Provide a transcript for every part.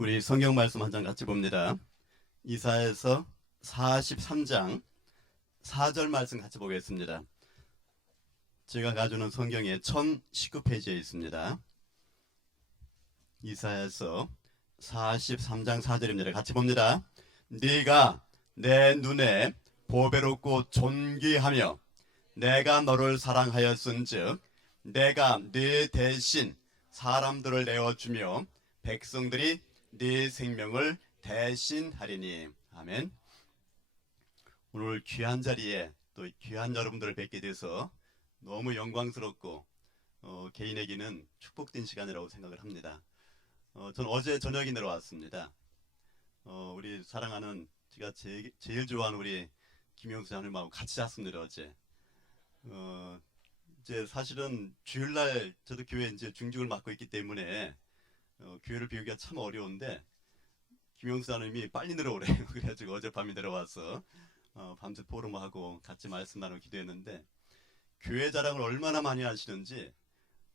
우리 성경 말씀 한 장 같이 봅니다. 이사야서 43장 4절 말씀 같이 보겠습니다. 제가 가져오는 성경의 1019페이지에 있습니다. 이사야서 43장 4절입니다. 같이 봅니다. 네가 내 눈에 보배롭고 존귀하며 내가 너를 사랑하였은즉 내가 네 대신 사람들을 내어주며 백성들이 네 생명을 대신하리니. 아멘. 오늘 귀한 자리에 또 귀한 여러분들을 뵙게 돼서 너무 영광스럽고 개인에게는 축복된 시간이라고 생각을 합니다. 전 어제 저녁에 내려왔습니다. 우리 사랑하는 제가 제일 좋아하는 우리 김영수 장님하고 같이 잤습니다. 어제. 이제 사실은 주일날 저도 교회 이제 중직을 맡고 있기 때문에 교회를 비우기가 참 어려운데 김영수 장님이 빨리 내려오래요. 그래가지고 어젯밤에 내려와서 밤새 포럼하고 같이 말씀 나누고 기도했는데 교회 자랑을 얼마나 많이 하시는지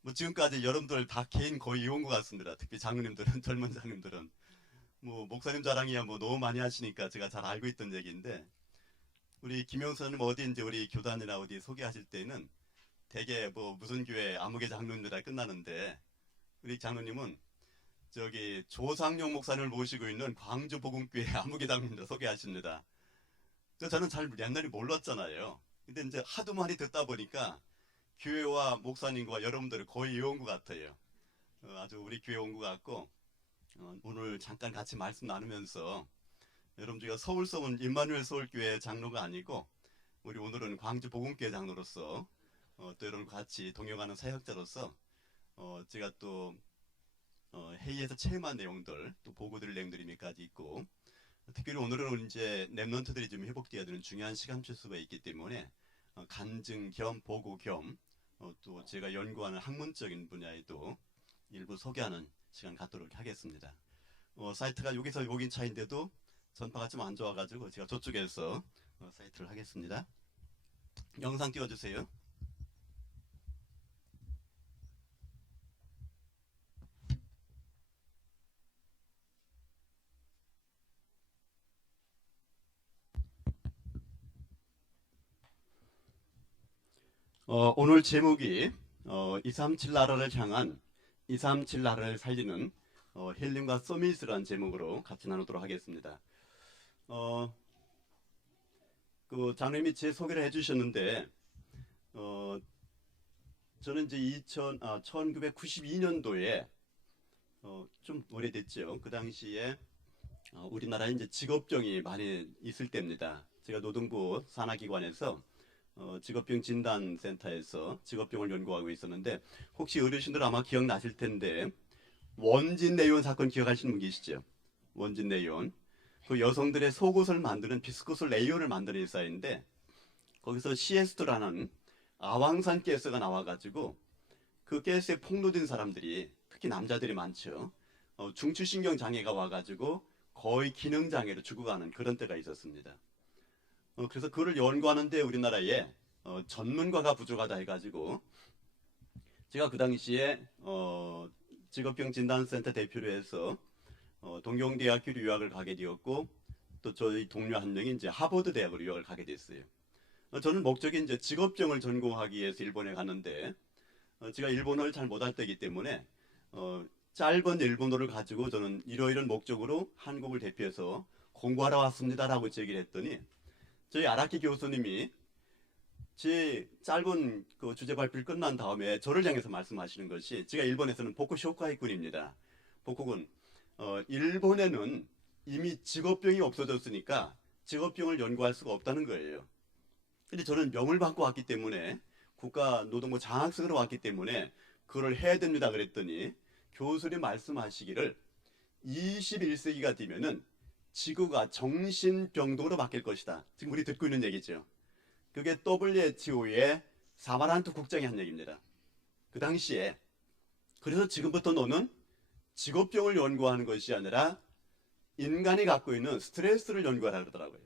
뭐 지금까지 여러분들 다 개인 거의 이온 것 같습니다. 특히 장로님들은 젊은 장로님들은 뭐 목사님 자랑이야 뭐 너무 많이 하시니까 제가 잘 알고 있던 얘기인데 우리 김영수 장님 어디 이제 우리 교단이나 어디 소개하실 때는 대개 뭐 무슨 교회 아무개 장로님들 끝나는데 우리 장로님은 저기 조상용 목사님을 모시고 있는 광주 복음교회 아무개 장로님들 소개하십니다. 저는 잘 옛날에 몰랐잖아요. 근데 이제 하도 많이 듣다 보니까 교회와 목사님과 여러분들을 거의 이어온 것 같아요. 아주 우리 교회 온 것 같고 오늘 잠깐 같이 말씀 나누면서 여러분 제가 서울서원 임마누엘 서울교회 장로가 아니고 우리 오늘은 광주 복음교회 장로로서 또 여러분 같이 동역하는 사역자로서 제가 또 회의에서 체험한 내용들 또 보고 드릴 내용들이 몇 가지 있고 특별히 오늘은 이제 랩런트들이 좀 회복되어야 되는 중요한 시간 추수가 있기 때문에 간증 겸 보고 겸 또 제가 연구하는 학문적인 분야에도 일부 소개하는 시간 갖도록 하겠습니다. 사이트가 여기서 여긴 차인데도 전파가 좀 안 좋아가지고 제가 저쪽에서 사이트를 하겠습니다. 영상 띄워주세요. 오늘 제목이 237 나라를 향한 237 나라를 살리는 힐링과 서밋이라는 제목으로 같이 나누도록 하겠습니다. 그 장로님이 제 소개를 해주셨는데 저는 이제 1992년도에 좀 오래됐죠. 그 당시에 우리나라에 이제 직업병이 많이 있을 때입니다. 제가 노동부 산하기관에서 직업병 진단센터에서 직업병을 연구하고 있었는데 혹시 어르신들 아마 기억나실 텐데 원진네이온 사건 기억하시는 분 계시죠? 원진네이온. 그 여성들의 속옷을 만드는 비스코스 레이온을 만드는 회사인데 거기서 시에스토라는 아황산 가스가 나와가지고 그 가스에 폭로된 사람들이 특히 남자들이 많죠. 중추신경 장애가 와가지고 거의 기능 장애로 죽어가는 그런 때가 있었습니다. 그래서 그걸 연구하는데 우리나라에 전문가가 부족하다 해가지고 제가 그 당시에 직업병 진단센터 대표로 해서 동경대학교로 유학을 가게 되었고 또 저희 동료 한 명이 이제 하버드 대학으로 유학을 가게 됐어요. 저는 목적이 이제 직업병을 전공하기 위해서 일본에 갔는데 제가 일본어를 잘 못할 때이기 때문에 짧은 일본어를 가지고 저는 이러이런 목적으로 한국을 대표해서 공부하러 왔습니다라고 얘기를 했더니 저희 아라키 교수님이 제 짧은 그 주제 발표를 끝난 다음에 저를 향해서 말씀하시는 것이 제가 일본에서는 보쿠쇼카이군입니다. 보쿠군 일본에는 이미 직업병이 없어졌으니까 직업병을 연구할 수가 없다는 거예요. 근데 저는 명을 받고 왔기 때문에 국가노동부 장학생으로 왔기 때문에 그걸 해야 됩니다 그랬더니 교수님 말씀하시기를 21세기가 되면은 지구가 정신병동으로 바뀔 것이다. 지금 우리 듣고 있는 얘기죠. 그게 WHO의 사마란트 국장이 한 얘기입니다. 그 당시에 그래서 지금부터 너는 직업병을 연구하는 것이 아니라 인간이 갖고 있는 스트레스를 연구하라 그러더라고요.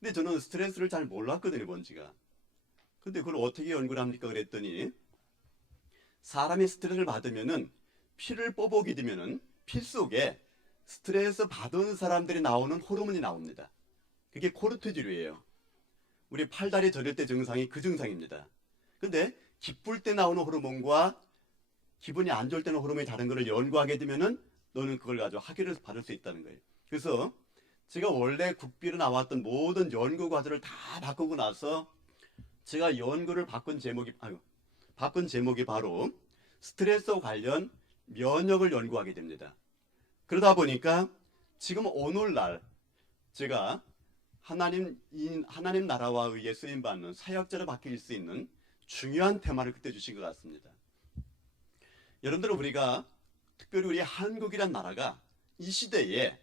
근데 저는 스트레스를 잘 몰랐거든요, 뭔지가. 근데 그걸 어떻게 연구를 합니까? 그랬더니 사람이 스트레스를 받으면은 피를 뽀보게 되면은 피 속에 스트레스 받은 사람들이 나오는 호르몬이 나옵니다. 그게 코르티졸이에요. 우리 팔다리 저릴 때 증상이 그 증상입니다. 근데 기쁠 때 나오는 호르몬과 기분이 안 좋을 때는 호르몬이 다른 거를 연구하게 되면은 너는 그걸 가지고 학위를 받을 수 있다는 거예요. 그래서 제가 원래 국비로 나왔던 모든 연구 과제를 다 바꾸고 나서 제가 연구를 바꾼 제목이 바로 스트레스와 관련 면역을 연구하게 됩니다. 그러다 보니까 지금 오늘날 제가 하나님 나라와 의해 쓰임받는 사역자로 바뀔 수 있는 중요한 테마를 그때 주신 것 같습니다. 여러분들, 우리가 특별히 우리 한국이란 나라가 이 시대에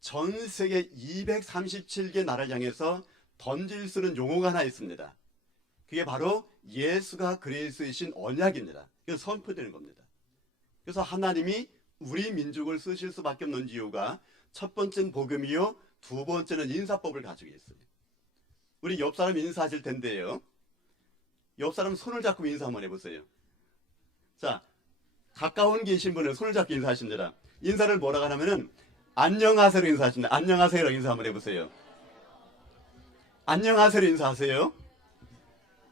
전 세계 237개 나라를 향해서 던질 수 있는 용어가 하나 있습니다. 그게 바로 예수가 그리스도이신 언약입니다. 이건 선포되는 겁니다. 그래서 하나님이 우리 민족을 쓰실 수밖에 없는 이유가 첫 번째는 복음이요, 두 번째는 인사법을 가지고 있어요. 우리 옆 사람 인사하실 텐데요. 옆 사람 손을 잡고 인사 한번 해보세요. 자, 가까운 계신 분을 손을 잡고 인사하십니다. 인사를 뭐라고 하냐면은 안녕하세요로 인사하십니다. 안녕하세요로 인사 한번 해보세요. 안녕하세요로 인사하세요.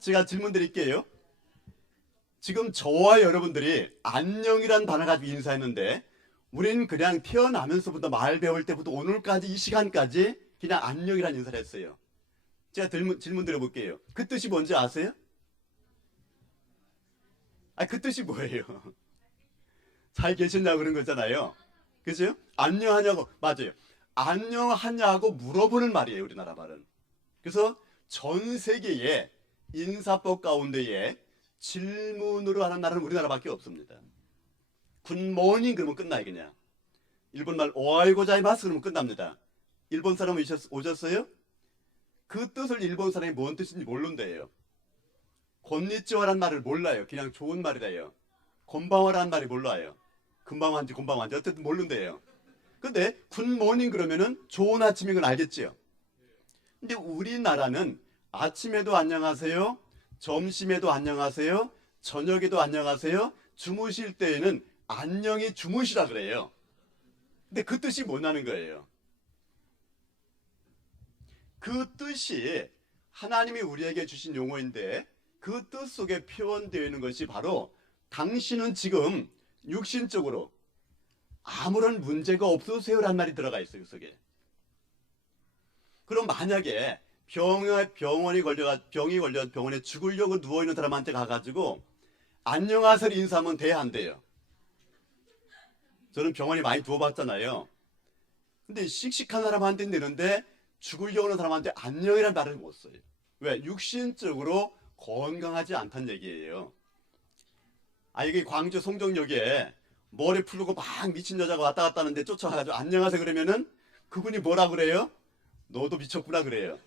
제가 질문 드릴게요. 지금 저와 여러분들이 안녕이란 단어 가지고 인사했는데 우리는 그냥 태어나면서부터 말 배울 때부터 오늘까지 이 시간까지 그냥 안녕이란 인사를 했어요. 제가 질문 드려볼게요. 그 뜻이 뭔지 아세요? 그 뜻이 뭐예요? 잘 계셨냐고 그런 거잖아요. 그죠? 안녕하냐고. 맞아요. 안녕하냐고 물어보는 말이에요, 우리나라 말은. 그래서 전 세계의 인사법 가운데에 질문으로 하는 나라는 우리나라밖에 없습니다. 굿모닝 그러면 끝나요, 그냥. 일본말 오하이고자이마스 그러면 끝납니다. 일본 사람 오셨어요? 그 뜻을 일본 사람이 뭔 뜻인지 모른대요. 곤니치와란 말을 몰라요. 그냥 좋은 말이래요. 곤방와라는 말이 몰라요. 금방완지 곤방완지 어쨌든 모른대요. 근데 굿모닝 그러면은 좋은 아침인 건 알겠지요. 근데 우리나라는 아침에도 안녕하세요, 점심에도 안녕하세요, 저녁에도 안녕하세요, 주무실 때에는 안녕히 주무시라 그래요. 근데 그 뜻이 뭐냐는 거예요. 그 뜻이 하나님이 우리에게 주신 용어인데 그 뜻 속에 표현되어 있는 것이 바로 당신은 지금 육신적으로 아무런 문제가 없으세요라는 말이 들어가 있어요, 그 속에. 그럼 만약에 병이 걸려 병원에 죽으려고 누워있는 사람한테 가가지고 안녕하세요 인사하면 돼야 안 돼요? 저는 병원에 많이 누워봤잖아요. 근데 씩씩한 사람한테는 되는데 죽으려고 하는 사람한테 안녕이라는 말을 못 써요. 왜? 육신적으로 건강하지 않다는 얘기예요. 이게 광주 송정역에 머리 풀고 막 미친 여자가 왔다 갔다 하는데 쫓아가가지고 안녕하세요 그러면은 그분이 뭐라 그래요? 너도 미쳤구나 그래요.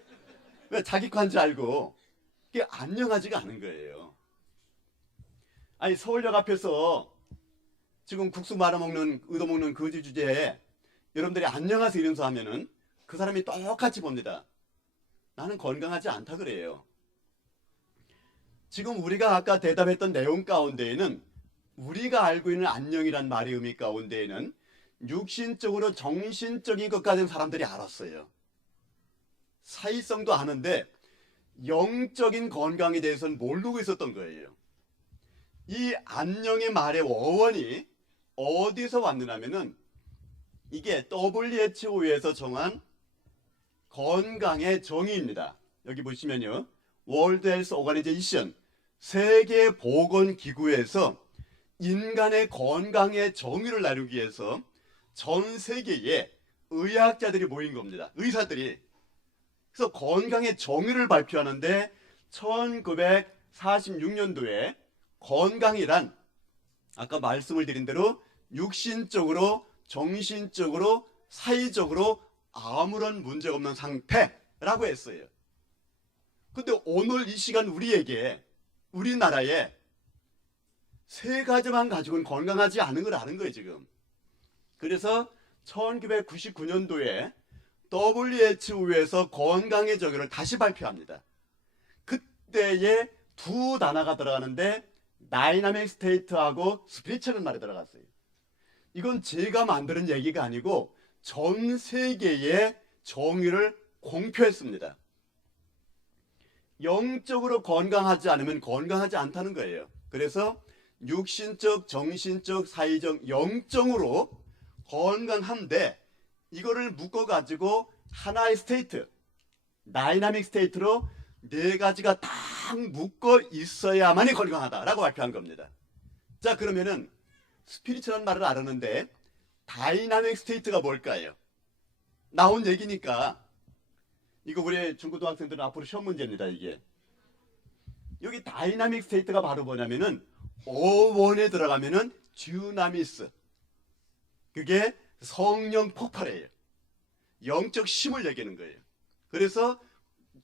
왜? 자기 관줄 알고. 그게 안녕하지가 않은 거예요. 서울역 앞에서 지금 국수 말아먹는 얻어먹는 거지 주제에 여러분들이 안녕하세요 이러면서 하면은 그 사람이 똑같이 봅니다. 나는 건강하지 않다 그래요. 지금 우리가 아까 대답했던 내용 가운데에는 우리가 알고 있는 안녕이란 말의 의미 가운데에는 육신적으로 정신적인 것까지는 사람들이 알았어요. 사회성도 아는데 영적인 건강에 대해서는 모르고 있었던 거예요. 이 안녕의 말의 어원이 어디서 왔느냐면은 이게 WHO에서 정한 건강의 정의입니다. 여기 보시면요. 월드 헬스 오가니제이션 세계보건기구에서 인간의 건강의 정의를 나누기 위해서 전 세계에 의학자들이 모인 겁니다. 의사들이. 그래서 건강의 정의를 발표하는데 1946년도에 건강이란 아까 말씀을 드린 대로 육신적으로 정신적으로 사회적으로 아무런 문제가 없는 상태라고 했어요. 근데 오늘 이 시간 우리에게 우리나라에 세 가지만 가지고는 건강하지 않은 걸 아는 거예요 지금. 그래서 1999년도에 WHO에서 건강의 정의를 다시 발표합니다. 그때에 두 단어가 들어가는데 다이나믹 스테이트하고 스피리추얼 말이 들어갔어요. 이건 제가 만드는 얘기가 아니고 전 세계의 정의를 공표했습니다. 영적으로 건강하지 않으면 건강하지 않다는 거예요. 그래서 육신적, 정신적, 사회적, 영적으로 건강한데 이거를 묶어가지고 하나의 스테이트, 다이나믹 스테이트로 네 가지가 딱 묶어 있어야만이 건강하다라고 발표한 겁니다. 자, 그러면은 스피리추얼한 말을 알았는데 다이나믹 스테이트가 뭘까요? 나온 얘기니까 이거 우리 중고등학생들은 앞으로 시험 문제입니다. 이게 여기 다이나믹 스테이트가 바로 뭐냐면은 어원에 들어가면은 듀나미스, 그게 성령 폭발이에요. 영적 힘을 얘기하는 거예요. 그래서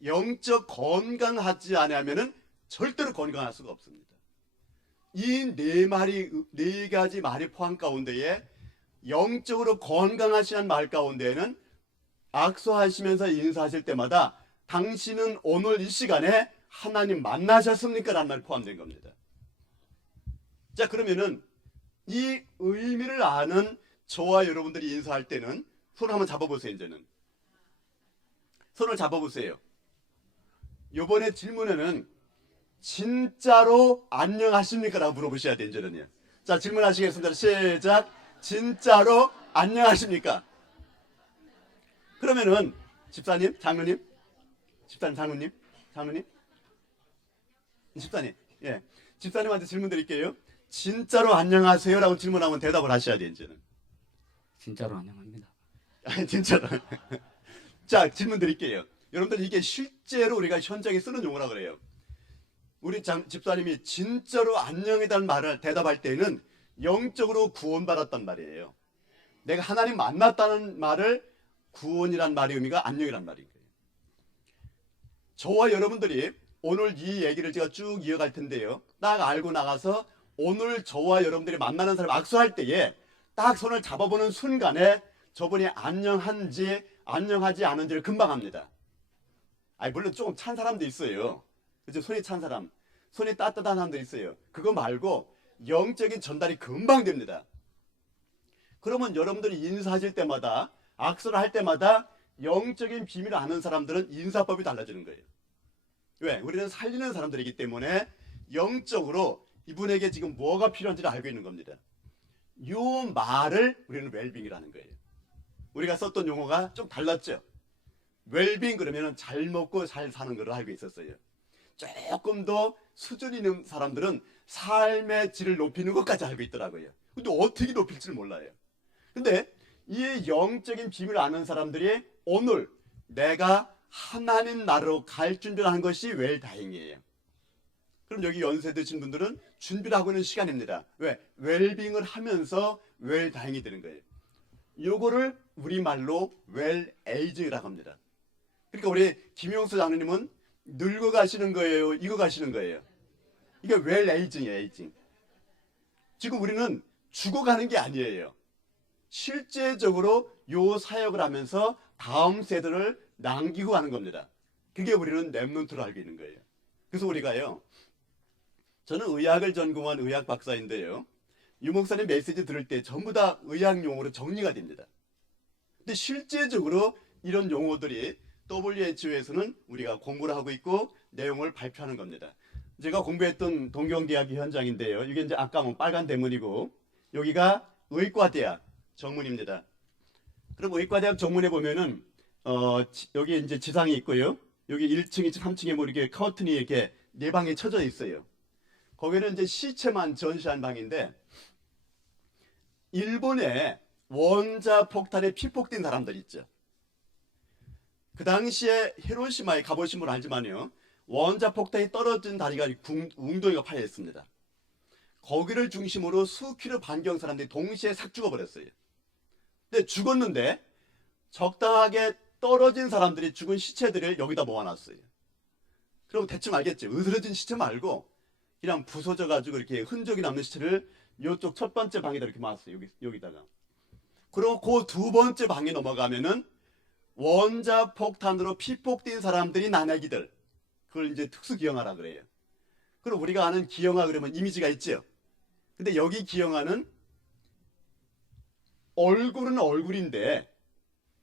영적 건강하지 않으면은 절대로 건강할 수가 없습니다. 이 네 가지 말이 포함 가운데에 영적으로 건강하시는 말 가운데에는 악수하시면서 인사하실 때마다 당신은 오늘 이 시간에 하나님 만나셨습니까? 라는 말이 포함된 겁니다. 자, 그러면은 이 의미를 아는 저와 여러분들이 인사할 때는 손을 한번 잡아보세요. 이제는 손을 잡아보세요. 요번에 질문에는 진짜로 안녕하십니까? 라고 물어보셔야 돼요. 이제는요. 자, 질문하시겠습니다. 시작. 진짜로 안녕하십니까? 그러면은 집사님, 장로님, 집사님, 장로님, 집사님, 예, 집사님한테 질문 드릴게요. 진짜로 안녕하세요라고 질문하면 대답을 하셔야 돼요. 이제는 진짜로 안녕합니다. 진짜로. 자, 질문 드릴게요. 여러분들 이게 실제로 우리가 현장에 쓰는 용어라 그래요. 우리 집사님이 진짜로 안녕이라는 말을 대답할 때는 영적으로 구원받았단 말이에요. 내가 하나님 만났다는 말을 구원이란 말의 의미가 안녕이란 말인 거예요. 저와 여러분들이 오늘 이 얘기를 제가 쭉 이어갈 텐데요. 딱 알고 나가서 오늘 저와 여러분들이 만나는 사람 악수할 때에 딱 손을 잡아보는 순간에 저분이 안녕한지 안녕하지 않은지를 금방 합니다. 아니, 물론 조금 찬 사람도 있어요. 그죠? 손이 찬 사람, 손이 따뜻한 사람도 있어요. 그거 말고 영적인 전달이 금방 됩니다. 그러면 여러분들이 인사하실 때마다, 악수를 할 때마다 영적인 비밀을 아는 사람들은 인사법이 달라지는 거예요. 왜? 우리는 살리는 사람들이기 때문에 영적으로 이분에게 지금 뭐가 필요한지를 알고 있는 겁니다. 이 말을 우리는 웰빙이라는 거예요. 우리가 썼던 용어가 좀 달랐죠. 웰빙 그러면 잘 먹고 잘 사는 걸 알고 있었어요. 조금 더 수준 있는 사람들은 삶의 질을 높이는 것까지 알고 있더라고요. 근데 어떻게 높일지를 몰라요. 근데 이 영적인 비밀을 아는 사람들이 오늘 내가 하나님 나라로 갈 준비를 하는 것이 웰다잉이에요. 그럼 여기 연세 드신 분들은 준비를 하고 있는 시간입니다. 왜? 웰빙을 하면서 웰다잉이 되는 거예요. 요거를 우리말로 웰에이징이라고 합니다. 그러니까 우리 김용수 장로님은 늙어 가시는 거예요? 이거 가시는 거예요? 이게 웰에이징이에요. 에이징. 지금 우리는 죽어가는 게 아니에요. 실제적으로 요 사역을 하면서 다음 세대를 남기고 가는 겁니다. 그게 우리는 렘넌트로 알고 있는 거예요. 그래서 우리가요, 저는 의학을 전공한 의학 박사인데요, 유 목사님 메시지 들을 때 전부 다 의학 용어로 정리가 됩니다. 근데 실제적으로 이런 용어들이 WHO에서는 우리가 공부를 하고 있고 내용을 발표하는 겁니다. 제가 공부했던 동경대학의 현장인데요, 이게 이제 아까 빨간 대문이고 여기가 의과대학 정문입니다. 그럼 의과대학 정문에 보면은 여기 이제 지상이 있고요, 여기 1층, 2층, 3층에 뭐 이렇게 커튼이 이렇게 네 방에 쳐져 있어요. 거기는 이제 시체만 전시한 방인데, 일본에 원자 폭탄에 피폭된 사람들 있죠. 그 당시에 히로시마에 가보신 분 알지만요, 원자 폭탄이 떨어진 다리가 웅덩이가 파여 있습니다. 거기를 중심으로 수킬로 반경 사람들이 동시에 싹 죽어버렸어요. 근데 죽었는데 적당하게 떨어진 사람들이 죽은 시체들을 여기다 모아놨어요. 그럼 대충 알겠죠? 으스러진 시체 말고 그냥 부서져가지고 이렇게 흔적이 남는 시체를 이쪽 첫 번째 방에다 이렇게 모았어요. 여기다가. 그리고 그 두 번째 방에 넘어가면은 원자 폭탄으로 피폭된 사람들이 나내기들, 그걸 이제 특수 기형아라 그래요. 그럼 우리가 아는 기형아 그러면 이미지가 있죠. 근데 여기 기형아는 얼굴은 얼굴인데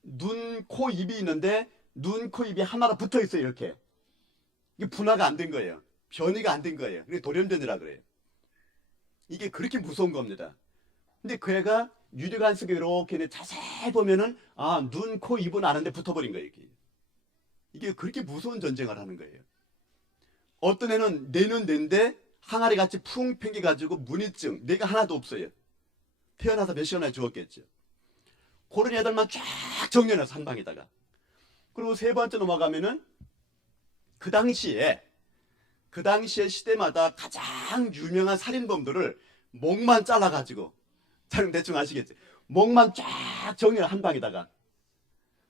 눈, 코, 입이 있는데 눈, 코, 입이 하나로 붙어 있어요. 이렇게. 이게 분화가 안 된 거예요. 변이가 안 된 거예요. 그게 돌연변이라 그래요. 이게 그렇게 무서운 겁니다. 근데 그 애가 유리관 속에 이렇게 자세히 보면은 눈, 코, 입은 아는데 붙어버린 거예요. 이게 그렇게 무서운 전쟁을 하는 거예요. 어떤 애는 뇌는 뇌인데 항아리 같이 풍 팽겨가지고 문이증, 뇌가 하나도 없어요. 태어나서 몇 시간 만에 죽었겠죠. 그런 애들만 쫙 정리해서 한 방에다가. 그리고 세 번째 넘어가면은 그 당시에 시대마다 가장 유명한 살인범들을 목만 잘라가지고, 잘 대충 아시겠죠? 목만 쫙 정리를 한 방에다가.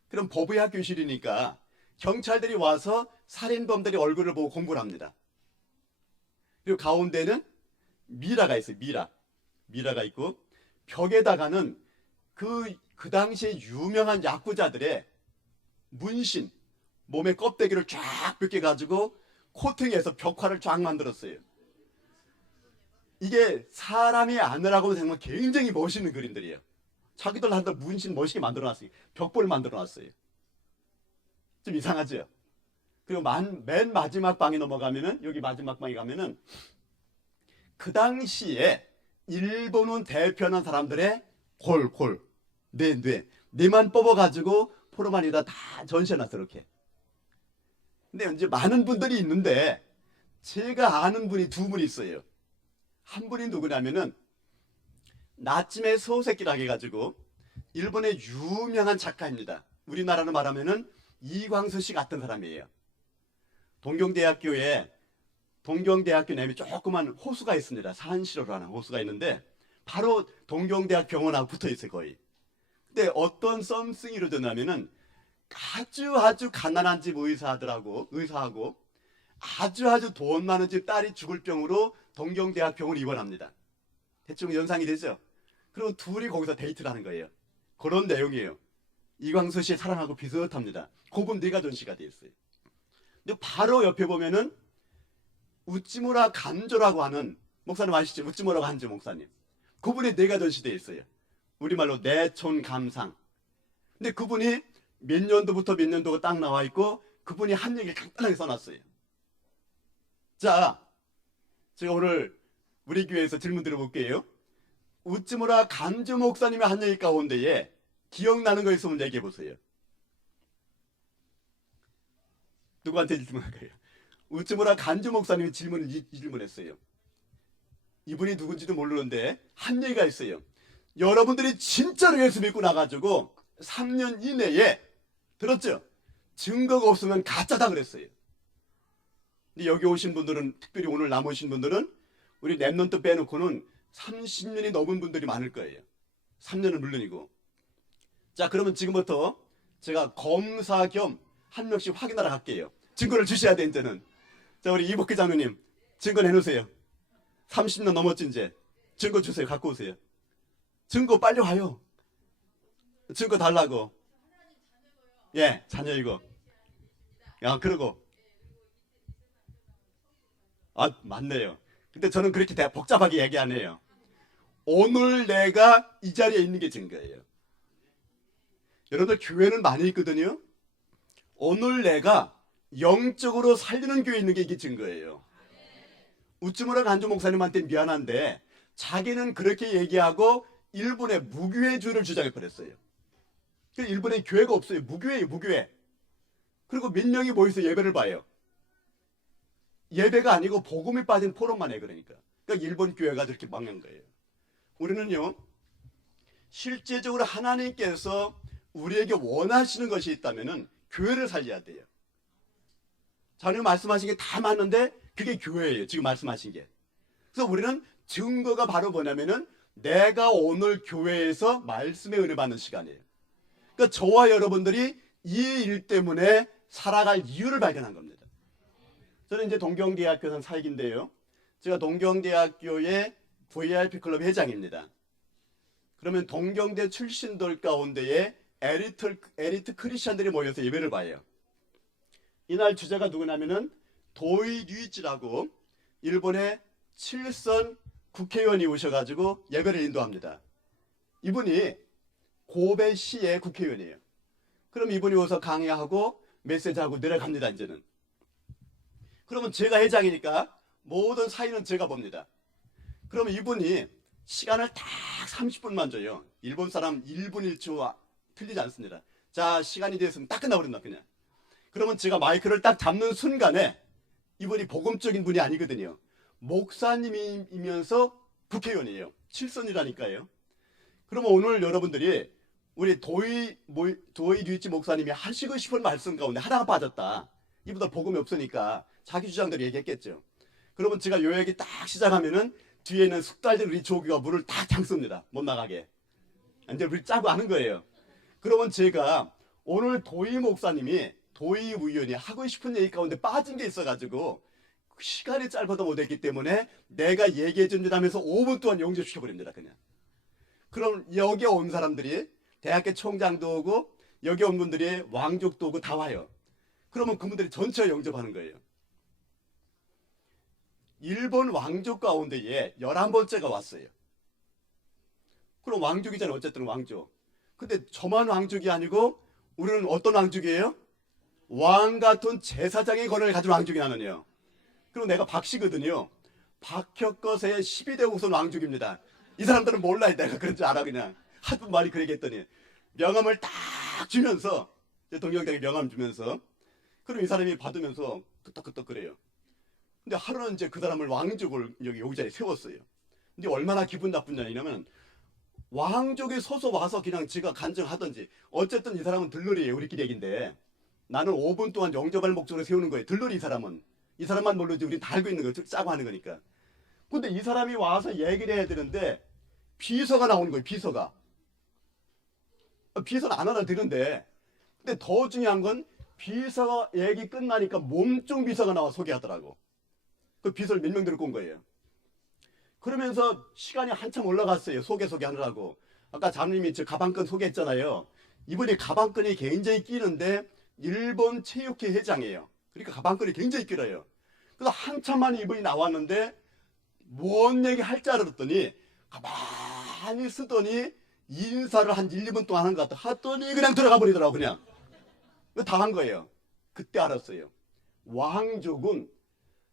그럼 법의학 교실이니까 경찰들이 와서 살인범들이 얼굴을 보고 공부를 합니다. 그리고 가운데는 미라가 있어요. 미라가 있고, 벽에다가는 그 당시에 유명한 야쿠자들의 문신, 몸에 껍데기를 쫙 벗겨가지고 코팅해서 벽화를 쫙 만들었어요. 이게 사람이 안으라고 생각하면 굉장히 멋있는 그림들이에요. 자기들 한들 문신 멋있게 만들어놨어요. 벽볼 만들어놨어요. 좀 이상하죠? 그리고 맨 마지막 방에 넘어가면은, 여기 마지막 방에 가면은 그 당시에 일본을 대표하는 사람들의 뇌만 뽑아가지고 포로만에다 다 전시해놨어. 이렇게. 근데 이제 많은 분들이 있는데 제가 아는 분이 두 분 있어요. 한 분이 누구냐면은 나침의 소새끼라고 해가지고 일본의 유명한 작가입니다. 우리나라로 말하면은 이광수 씨 같은 사람이에요. 동경대학교 내에 조그만 호수가 있습니다. 산시로라는 호수가 있는데 바로 동경대학 병원하고 붙어 있어요. 거의. 근데 어떤 썸씽이 이루어졌냐면은 아주 가난한 집 의사하고 아주 돈 많은 집 딸이 죽을 병으로 동경대학 병원에 입원합니다. 대충 연상이 되죠? 그리고 둘이 거기서 데이트를 하는 거예요. 그런 내용이에요. 이광수 씨의 사랑하고 비슷합니다. 그분 뇌가 전시가 되어 있어요. 근데 바로 옆에 보면은 우찌무라 간조라고 하는 목사님 아시죠? 우찌무라 간조 목사님. 그분의 뇌가 전시되어 있어요. 우리말로 내촌 감상. 근데 그분이 몇 년도부터 몇 년도가 딱 나와 있고 그분이 한 얘기를 간단하게 써놨어요. 자, 제가 오늘 우리 교회에서 질문 드려볼게요. 우찌무라 간조 목사님의 한 얘기 가운데에 기억나는 거 있으면 얘기해 보세요. 누구한테 질문할까요? 우찌무라 간조 목사님이 질문했어요. 이분이 누군지도 모르는데 한 얘기가 있어요. 여러분들이 진짜로 예수 믿고 나가지고 3년 이내에 들었죠? 증거가 없으면 가짜다 그랬어요. 근데 여기 오신 분들은, 특별히 오늘 남으신 분들은 우리 랩런트 빼놓고는 30년이 넘은 분들이 많을 거예요. 3년은 물론이고. 자, 그러면 지금부터 제가 검사 겸 한 명씩 확인하러 갈게요. 증거를 주셔야 돼, 이제는. 자, 우리 이복희 장로님, 증거 내놓으세요. 30년 넘었지, 이제. 증거 주세요. 갖고 오세요. 증거 빨리 와요. 증거 달라고. 예, 자녀이고. 야, 그러고. 맞네요. 근데 저는 그렇게 복잡하게 얘기 안 해요. 오늘 내가 이 자리에 있는 게 증거예요. 여러분들 교회는 많이 있거든요. 오늘 내가 영적으로 살리는 교회에 있는 게 이게 증거예요. 우찌무라 간조 목사님한테 미안한데 자기는 그렇게 얘기하고 일본의 무교회주의를 주장해버렸어요. 일본에 교회가 없어요. 무교회예요. 무교회. 그리고 몇 명이 모여서 예배를 봐요. 예배가 아니고 복음이 빠진 포럼만 해. 그러니까 일본 교회가 저렇게 망한 거예요. 우리는요, 실제적으로 하나님께서 우리에게 원하시는 것이 있다면은 교회를 살려야 돼요. 자녀 말씀하신 게 다 맞는데 그게 교회예요. 지금 말씀하신 게. 그래서 우리는 증거가 바로 뭐냐면은 내가 오늘 교회에서 말씀의 은혜 받는 시간이에요. 그러니까 저와 여러분들이 이 일 때문에 살아갈 이유를 발견한 겁니다. 저는 이제 동경대학교 사역인데요. 제가 동경대학교의 VIP 클럽 회장입니다. 그러면 동경대 출신들 가운데에 에리트 크리스천들이 모여서 예배를 봐요. 이날 주제가 누구냐면은 도이류이치라고 일본의 7선 국회의원이 오셔가지고 예배를 인도합니다. 이분이 고베시의 국회의원이에요. 그럼 이분이 와서 강의하고 메시지하고 내려갑니다. 이제는. 그러면 제가 회장이니까 모든 사인은 제가 봅니다. 그러면 이분이 시간을 딱 30분만 줘요. 일본 사람 1분 1초 틀리지 않습니다. 자, 시간이 되었으면 딱 끝나버린다 그냥. 그러면 제가 마이크를 딱 잡는 순간에 이분이 복음적인 분이 아니거든요. 목사님이면서 국회의원이에요. 칠선이라니까요. 그러면 오늘 여러분들이 우리 도이 류이치 목사님이 하시고 싶은 말씀 가운데 하나가 빠졌다. 이보다 복음이 없으니까 자기 주장대로 얘기했겠죠. 그러면 제가 요 얘기 딱 시작하면은 뒤에 있는 숙달된 우리 조교가 물을 딱 잠습니다. 못 나가게. 이제 우리 짜고 하는 거예요. 그러면 제가 오늘 도이 목사님이 도이 의원이 하고 싶은 얘기 가운데 빠진 게 있어가지고 시간이 짧아도 못했기 때문에 내가 얘기해줍니다 하면서 5분 동안 영접시켜버립니다. 그냥. 그럼 여기 온 사람들이 대학교 총장도 오고 여기 온 분들이 왕족도 오고 다 와요. 그러면 그분들이 전체 영접하는 거예요. 일본 왕족 가운데에 11번째가 왔어요. 그럼 왕족이잖아요. 어쨌든 왕족. 근데 저만 왕족이 아니고 우리는 어떤 왕족이에요? 왕 같은 제사장의 권한을 가진 왕족이 나는요. 그리고 내가 박씨거든요. 박혁거세의 12대 후손 왕족입니다. 이 사람들은 몰라요. 내가 그런 줄 알아 그냥. 하도 말이 그러게 했더니 명함을 딱 주면서 동경대에 명함 주면서 그럼 이 사람이 받으면서 끄떡끄떡 그래요. 근데 하루는 이제 그 사람을 왕족을 여기 자리에 세웠어요. 근데 얼마나 기분 나쁜 년이냐면 왕족이 서서 와서 그냥 지가 간증하든지 어쨌든 이 사람은 들러리예요. 우리끼리 얘긴데 나는 5분 동안 영접할 목적으로 세우는 거예요. 들러리 이 사람은. 이 사람만 모르지 우린 다 알고 있는 거예요. 짜고 하는 거니까. 근데 이 사람이 와서 얘기를 해야 되는데 비서가 나오는 거예요. 비서가. 비서는 안 알아듣는데 근데 더 중요한 건 비서가 얘기 끝나니까 몸종 비서가 나와 소개하더라고. 그 비서를 몇 명 데리고 온 거예요. 그러면서 시간이 한참 올라갔어요. 소개하느라고. 아까 장님이 저 가방끈 소개했잖아요. 이분이 가방끈이 굉장히 끼는데 일본 체육회 회장이에요. 그러니까 가방끈이 굉장히 길어요. 그래서 한참 만에 이분이 나왔는데 뭔 얘기 할 줄 알았더니 가만히 쓰더니 인사를 한 1, 2분 동안 한 것 같아. 하더니 그냥 들어가 버리더라고 그냥. 당한 거예요. 그때 알았어요. 왕족은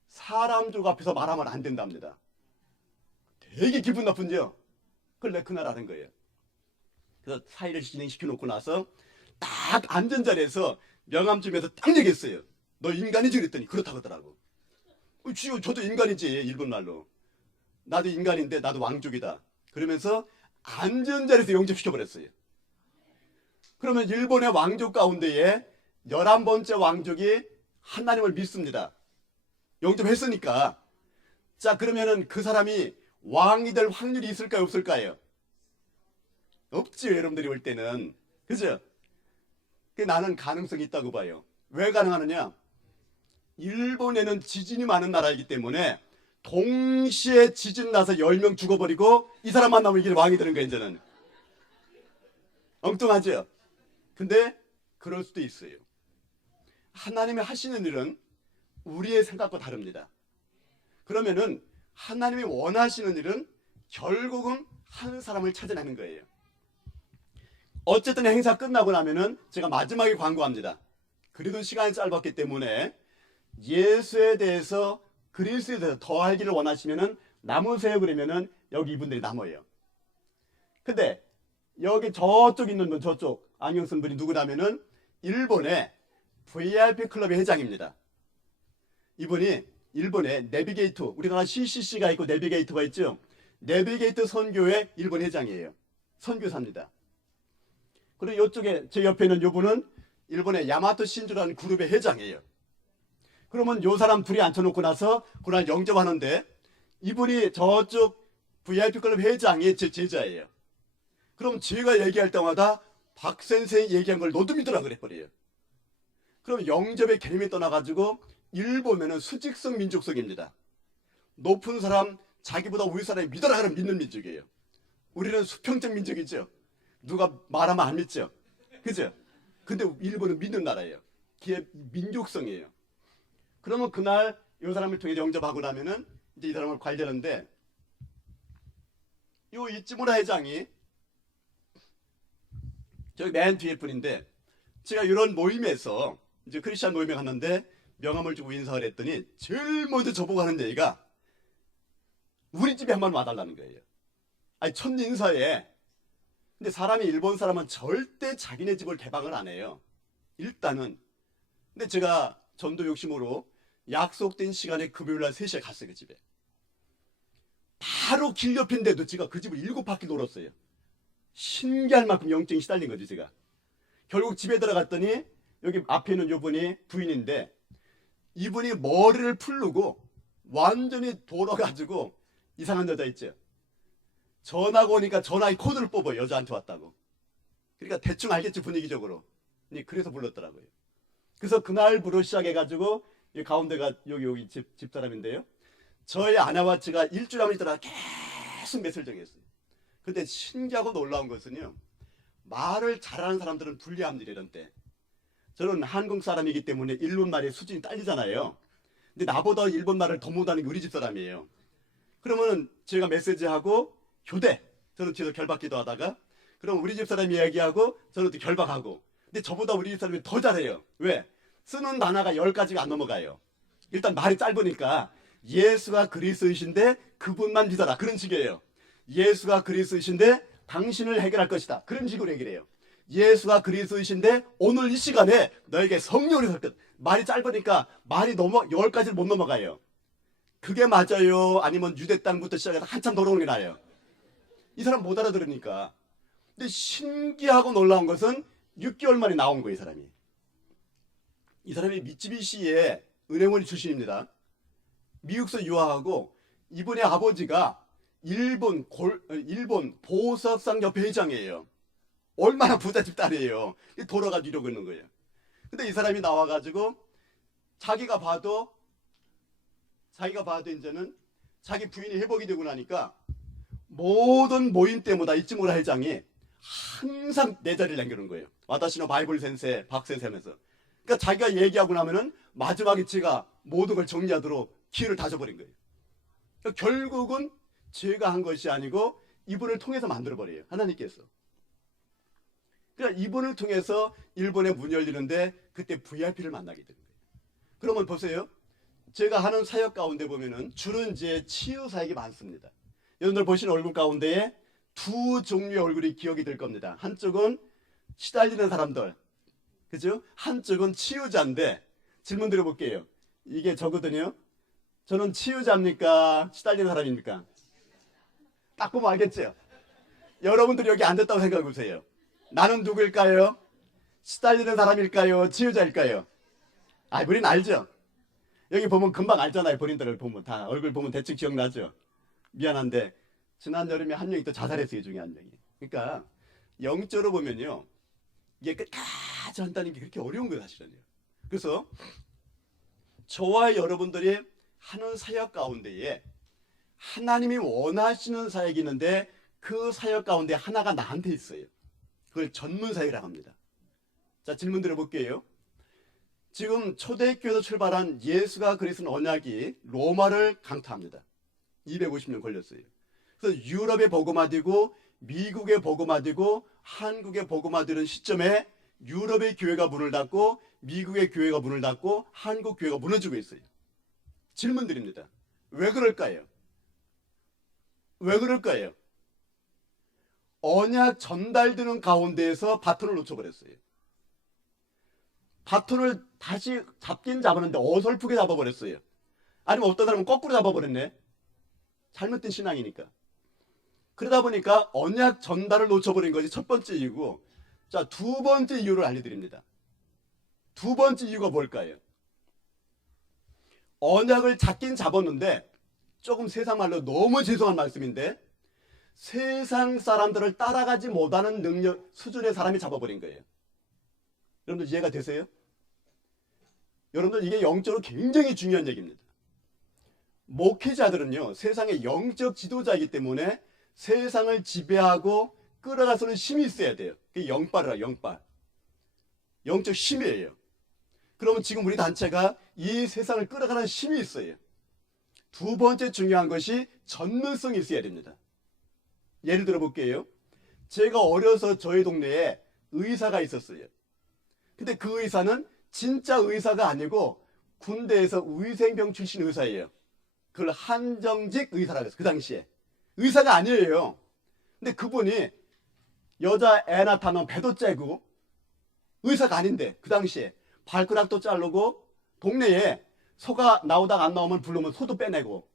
사람족 앞에서 말하면 안 된답니다. 되게 기분 나쁜지요. 그걸 내 그날 아는 거예요. 그래서 사의를 진행시켜 놓고 나서 딱 앉은 자리에서 명함 주면서 딱 얘기했어요. 너 인간이지? 그랬더니 그렇다고 하더라고. 저도 인간이지. 일본 말로. 나도 인간인데 나도 왕족이다. 그러면서 앉은 자리에서 영접시켜버렸어요. 그러면 일본의 왕족 가운데에 11번째 왕족이 하나님을 믿습니다. 영접했으니까. 자, 그러면은 그 사람이 왕이 될 확률이 있을까요? 없을까요? 없지요. 여러분들이 볼 때는. 그죠? 나는 가능성이 있다고 봐요. 왜 가능하느냐? 일본에는 지진이 많은 나라이기 때문에 동시에 지진 나서 10명 죽어버리고 이 사람만 남으면 이게 왕이 되는 거예요. 이제는. 엉뚱하죠? 근데 그럴 수도 있어요. 하나님이 하시는 일은 우리의 생각과 다릅니다. 그러면은 하나님이 원하시는 일은 결국은 한 사람을 찾아내는 거예요. 어쨌든 행사 끝나고 나면은 제가 마지막에 광고합니다. 그래도 시간이 짧았기 때문에 예수에 대해서 그리스도에 대해서 더 알기를 원하시면은 남으세요. 그러면은 여기 이분들이 남아요. 근데 여기 저쪽 있는 분, 저쪽 안경 쓴 분이 누구냐면은 일본의 VIP 클럽의 회장입니다. 이분이 일본의 내비게이터, 우리나라 CCC가 있고 내비게이터가 있죠. 내비게이터 선교회 일본 회장이에요. 선교사입니다. 그리고 이쪽에 제 옆에 있는 이분은 일본의 야마토 신주라는 그룹의 회장이에요. 그러면 요 사람 둘이 앉혀놓고 나서 그날 영접하는데 이분이 저쪽 VIP 클럽 회장이 제 제자예요. 그럼 제가 얘기할 때마다 박 선생이 얘기한 걸 너도 믿으라 그래버려요. 그럼 영접의 개념이 떠나가지고 일본에는 수직성 민족성입니다. 높은 사람, 자기보다 우리 사람이 믿어라 하면 믿는 민족이에요. 우리는 수평적 민족이죠. 누가 말하면 안 믿죠. 그죠? 근데 일본은 믿는 나라예요. 그게 민족성이에요. 그러면 그날 이 사람을 통해 영접하고 나면은 이제 이 사람을 관리하는데 이 이치무라 회장이 저기 맨 뒤에 분인데, 제가 이런 모임에서 이제 크리스찬 모임에 갔는데 명함을 주고 인사를 했더니 제일 먼저 저보고 하는 얘기가 우리 집에 한번 와달라는 거예요. 아니, 첫 인사에. 근데 사람이, 일본 사람은 절대 자기네 집을 개방을 안 해요. 일단은. 근데 제가 전도 욕심으로 약속된 시간에 금요일날 3시에 갔어요. 그 집에. 바로 길 옆인데도 제가 그 집을 7바퀴 돌았어요. 신기할 만큼 영적이 시달린 거지 제가. 결국 집에 들어갔더니 여기 앞에 있는 요분이 부인인데, 이분이 머리를 풀르고 완전히 돌아가지고 이상한 여자 있죠. 전화가 오니까 전화기 코드를 뽑아요. 여자한테 왔다고. 그러니까 대충 알겠지, 분위기적으로. 그래서 불렀더라고요. 그래서 그날부로 시작해가지고 이 가운데가 여기 집사람인데요. 저희 아내와 제가 일주일 한번 있다가 계속 메시지를 정했어요. 근데 신기하고 놀라운 것은요, 말을 잘하는 사람들은 불리합니다. 이런 때 저는 한국 사람이기 때문에 일본 말의 수준이 딸리잖아요. 근데 나보다 일본 말을 더 못하는 게 우리 집 사람이에요. 그러면은 제가 메시지하고 교대, 저는 뒤에서 결박기도 하다가, 그럼 우리 집 사람이 이야기하고 저는 또 결박하고. 근데 저보다 우리 집 사람이 더 잘해요. 왜? 쓰는 단어가 10가지가 안 넘어가요. 일단 말이 짧으니까 예수가 그리스도이신데 그분만 믿어라, 그런 식이에요. 예수가 그리스도이신데 당신을 해결할 것이다, 그런 식으로 얘기를 해요. 예수가 그리스도이신데 오늘 이 시간에 너에게 성령을 설 것. 말이 짧으니까 말이 10가지를 못 넘어가요. 그게 맞아요? 아니면 유대 땅부터 시작해서 한참 돌아오는 게 나아요? 이 사람 못 알아들으니까. 근데 신기하고 놀라운 것은 6개월 만에 나온 거예요, 이 사람이. 이 사람이 미쯔비시의 은행원 출신입니다. 미국서 유학하고, 이분의 아버지가 일본 보석상협회 회장이에요. 얼마나 부잣집 딸이에요. 돌아가지고 이러고 있는 거예요. 근데 이 사람이 나와가지고 자기가 봐도 이제는 자기 부인이 회복이 되고 나니까 모든 모임 때마다 이쯤으로 회장이 항상 내 자리를 남겨놓은 거예요. 와다시노 바이블 센세, 박 센세 하면서. 그러니까 자기가 얘기하고 나면은 마지막에 제가 모든 걸 정리하도록 기회를 다 줘버린 거예요. 그러니까 결국은 제가 한 것이 아니고 이분을 통해서 만들어버려요, 하나님께서. 그러니까 이분을 통해서 일본에 문이 열리는데 그때 VIP를 만나게 되는 거예요. 그러면 보세요. 제가 하는 사역 가운데 보면은 주로 이제 치유 사역이 많습니다. 여러분들 보시는 얼굴 가운데에 두 종류의 얼굴이 기억이 될 겁니다. 한쪽은 시달리는 사람들, 그죠? 한쪽은 치유자인데, 질문 드려볼게요. 이게 저거든요. 저는 치유자입니까? 시달리는 사람입니까? 딱 보면 알겠죠? 여러분들이 여기 앉았다고 생각해 보세요. 나는 누구일까요? 시달리는 사람일까요? 치유자일까요? 우린 알죠? 여기 보면 금방 알잖아요. 본인들을 보면 다 얼굴 보면 대충 기억나죠? 미안한데 지난 여름에 한 명이 또 자살했어요. 이 중에 한 명이. 그러니까 영적으로 보면요, 이게 끝까지 한다는 게 그렇게 어려운 거예요, 사실은요. 그래서 저와 여러분들이 하는 사역 가운데에 하나님이 원하시는 사역이 있는데 그 사역 가운데 하나가 나한테 있어요. 그걸 전문 사역이라고 합니다. 자, 질문 드려볼게요. 지금 초대교회에서 출발한 예수가 그리스도는 언약이 로마를 강타합니다. 250년 걸렸어요. 그래서 유럽에 복음화되고 미국에 복음화되고 한국에 복음화되는 시점에 유럽의 교회가 문을 닫고 미국의 교회가 문을 닫고 한국 교회가 무너지고 있어요. 질문 드립니다. 왜 그럴까요? 왜 그럴까요? 언약 전달되는 가운데에서 바톤을 놓쳐버렸어요. 바톤을 다시 잡긴 잡았는데 어설프게 잡아버렸어요. 아니면 어떤 사람은 거꾸로 잡아버렸네. 잘못된 신앙이니까. 그러다 보니까 언약 전달을 놓쳐버린 것이 첫 번째 이유고, 자, 두 번째 이유를 알려드립니다. 두 번째 이유가 뭘까요? 언약을 잡긴 잡았는데, 조금 세상 말로 너무 죄송한 말씀인데, 세상 사람들을 따라가지 못하는 능력 수준의 사람이 잡아버린 거예요. 여러분들 이해가 되세요? 여러분들 이게 영적으로 굉장히 중요한 얘기입니다. 목회자들은요, 세상의 영적 지도자이기 때문에 세상을 지배하고 끌어가서는 힘이 있어야 돼요. 그게 영빨이라, 영빨. 영적 힘이에요. 그러면 지금 우리 단체가 이 세상을 끌어가는 힘이 있어요. 두 번째 중요한 것이 전문성이 있어야 됩니다. 예를 들어 볼게요. 제가 어려서 저희 동네에 의사가 있었어요. 근데 그 의사는 진짜 의사가 아니고 군대에서 위생병 출신 의사예요. 그걸 한정직 의사라고 했어요. 그 당시에. 의사가 아니에요. 근데 그분이 여자 애 낳다면 배도 째고 의사가 아닌데 그 당시에 발가락도 자르고 동네에 소가 나오다가 안 나오면 부르면 소도 빼내고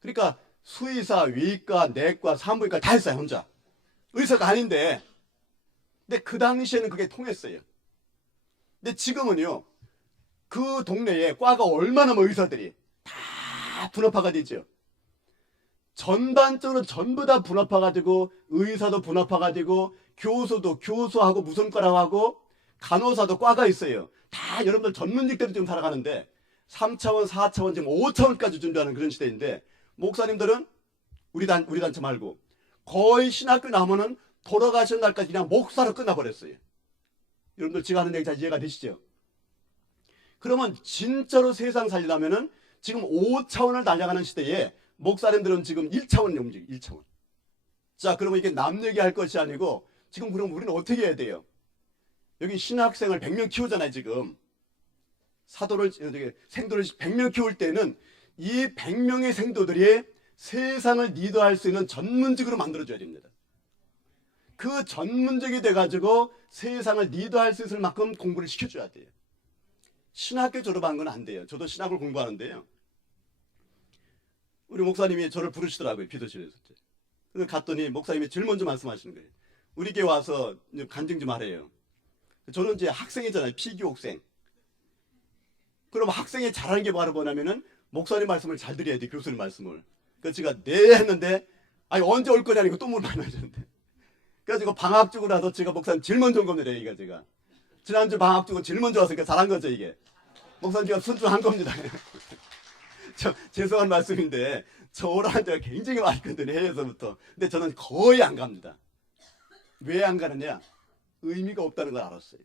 그러니까 수의사, 외과, 내과, 산부인과 다 했어요. 혼자. 의사가 아닌데 근데 그 당시에는 그게 통했어요. 근데 지금은요 그 동네에 과가 얼마나 많은 의사들이 다 분업화가 되죠. 전반적으로 전부 다 분업화가 되고 의사도 분업화가 되고 교수도 교수하고 무슨 과라고 하고 간호사도 과가 있어요. 다 여러분들 전문직대로 지금 살아가는데 3차원, 4차원, 지금 5차원까지 준비하는 그런 시대인데 목사님들은 우리 단체 말고 거의 신학교 나오면은 돌아가시는 날까지 그냥 목사로 끝나버렸어요. 여러분들 제가 하는 얘기 잘 이해가 되시죠? 그러면 진짜로 세상 살리려면은 지금 5차원을 날아가는 시대에 목사님들은 지금 1차원을 움직여요. 1차원. 자, 그러면 이게 남 얘기할 것이 아니고 지금 그럼 우리는 어떻게 해야 돼요? 여기 신학생을 100명 키우잖아요. 지금 생도를 100명 키울 때는 이 100명의 생도들이 세상을 리더할 수 있는 전문직으로 만들어줘야 됩니다. 그 전문직이 돼가지고 세상을 리더할 수 있을 만큼 공부를 시켜줘야 돼요. 신학교 졸업한 건 안 돼요. 저도 신학을 공부하는데요. 우리 목사님이 저를 부르시더라고요. 비도실에서. 그래서 갔더니 목사님이 제일 먼저 말씀하시는 거예요. 우리 교회 와서 간증 좀 하래요. 저는 이제 학생이잖아요. 피교학생. 그럼 학생이 잘하는 게 바로 뭐냐면은 목사님 말씀을 잘 드려야 돼. 교수님 말씀을. 그래서 제가 네 했는데 아니 언제 올 거냐니까 또 물어봤는데. 그래서 방학 주고 나서 제가 목사님 제일 먼저 온 겁니다. 이게 제가. 지난주 방학 주고 제일 먼저 왔으니까 잘한 거죠 이게. 목사님 제가 순종한 겁니다. 저 죄송한 말씀인데 저 오라는 데가 굉장히 많거든요. 해외에서부터. 근데 저는 거의 안 갑니다. 왜 안 가느냐? 의미가 없다는 걸 알았어요.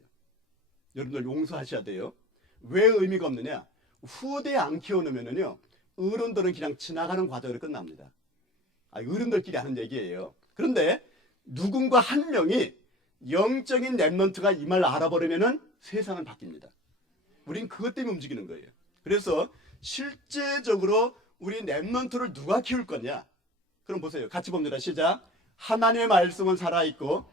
여러분들 용서하셔야 돼요. 왜 의미가 없느냐? 후대에 안 키워놓으면요 어른들은 그냥 지나가는 과정으로 끝납니다. 어른들끼리 하는 얘기예요. 그런데 누군가 한 명이 영적인 랩런트가 이 말을 알아버리면은 세상은 바뀝니다. 우린 그것 때문에 움직이는 거예요. 그래서 실제적으로 우리 랩런트를 누가 키울 거냐? 그럼 보세요. 같이 봅니다. 시작. 하나님의 말씀은 살아있고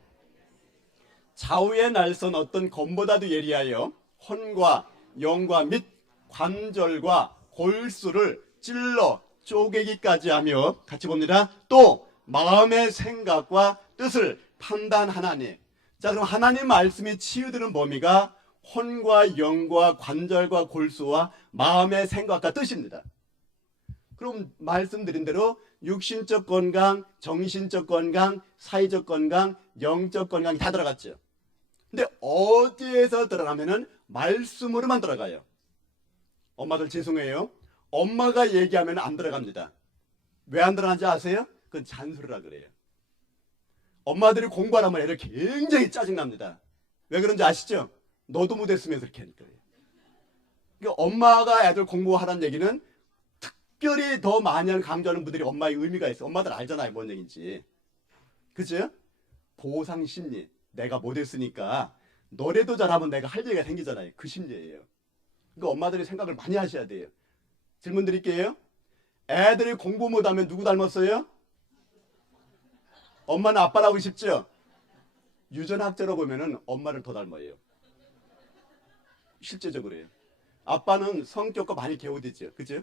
좌우의 날선 어떤 검보다도 예리하여 혼과 영과 및 관절과 골수를 찔러 쪼개기까지 하며 같이 봅니다. 또 마음의 생각과 뜻을 판단하나니. 자, 그럼 하나님 말씀이 치유되는 범위가 혼과 영과 관절과 골수와 마음의 생각과 뜻입니다. 그럼 말씀드린 대로 육신적 건강, 정신적 건강, 사회적 건강, 영적 건강이 다 들어갔죠. 근데 어디에서 들어가면은 말씀으로만 들어가요. 엄마들 죄송해요. 엄마가 얘기하면 안 들어갑니다. 왜 안 들어가는지 아세요? 그건 잔소리라 그래요. 엄마들이 공부하라면 애를 굉장히 짜증납니다. 왜 그런지 아시죠? 너도 못했으면서 이렇게 하니까. 그러니까 엄마가 애들 공부하라는 얘기는 특별히 더 많이 강조하는 분들이 엄마의 의미가 있어요. 엄마들 알잖아요. 뭔 얘기인지. 그죠? 보상 심리. 내가 못했으니까 너래도 잘하면 내가 할 얘기가 생기잖아요. 그 심리예요. 그러니까 엄마들이 생각을 많이 하셔야 돼요. 질문 드릴게요. 애들이 공부 못하면 누구 닮았어요? 엄마는 아빠라고 싶죠? 유전학적으로 보면은 엄마를 더 닮아요. 실제적으로요. 아빠는 성격과 많이 개우되죠. 그죠?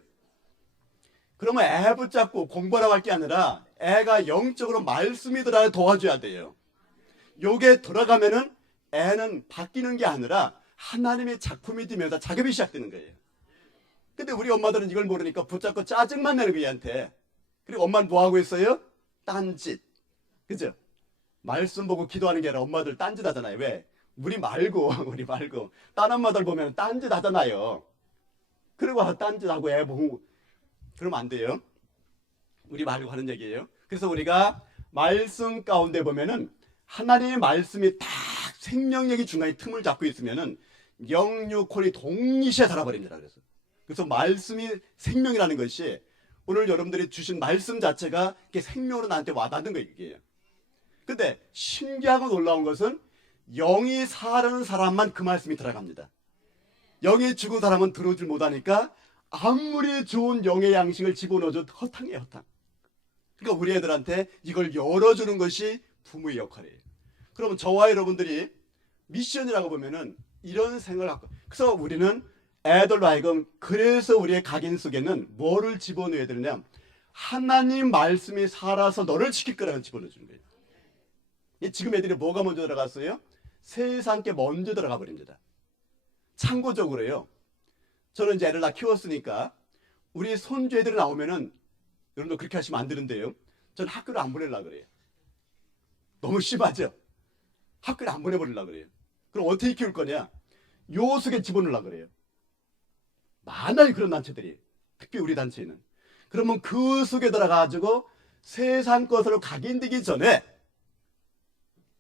그러면 애 붙잡고 공부하라고 할 게 아니라 애가 영적으로 말씀이 들어야 도와줘야 돼요. 요게 들어가면은 애는 바뀌는 게 아니라 하나님의 작품이 되면서 작업이 시작되는 거예요. 근데 우리 엄마들은 이걸 모르니까 붙잡고 짜증만 내는 거예요, 얘한테. 그리고 엄마는 뭐 하고 있어요? 딴짓. 그죠? 말씀 보고 기도하는 게 아니라 엄마들 딴짓 하잖아요. 왜? 우리 말고 딴 엄마들 보면 딴짓 하잖아요. 그리고 딴짓하고 애 보고 그러면 안 돼요. 우리 말고 하는 얘기예요. 그래서 우리가 말씀 가운데 보면은 하나님의 말씀이 딱 생명력이 중간에 틈을 잡고 있으면은 영육콜이 동시에 살아버립니다. 그래서 말씀이 생명이라는 것이 오늘 여러분들이 주신 말씀 자체가 이렇게 생명으로 나한테 와닿는 거예요. 이게. 근데 신기하고 놀라운 것은 영이 사는 사람만 그 말씀이 들어갑니다. 영이 죽은 사람은 들어오질 못하니까 아무리 좋은 영의 양식을 집어넣어줘도 허탕이에요, 허탕. 그러니까 우리 애들한테 이걸 열어주는 것이 부모의 역할이에요. 그러면 저와 여러분들이 미션이라고 보면은 이런 생각을 갖고, 그래서 우리는 애들로 하여금, 그래서 우리의 각인 속에는 뭐를 집어넣어야 되느냐, 하나님 말씀이 살아서 너를 지킬 거라고 집어넣어주는 거예요. 지금 애들이 뭐가 먼저 들어갔어요? 세상께 먼저 들어가 버립니다. 참고적으로요, 저는 이제 애를 다 키웠으니까 우리 손주 애들이 나오면은, 여러분도 그렇게 하시면 안 되는데요, 저는 학교를 안 보내려고 그래요. 너무 심하죠? 학교를 안 보내버리려고 그래요. 그럼 어떻게 키울 거냐? 요 속에 집어넣으려고 그래요. 많아요, 그런 단체들이. 특히 우리 단체는. 그러면 그 속에 들어가가지고 세상 것으로 각인되기 전에,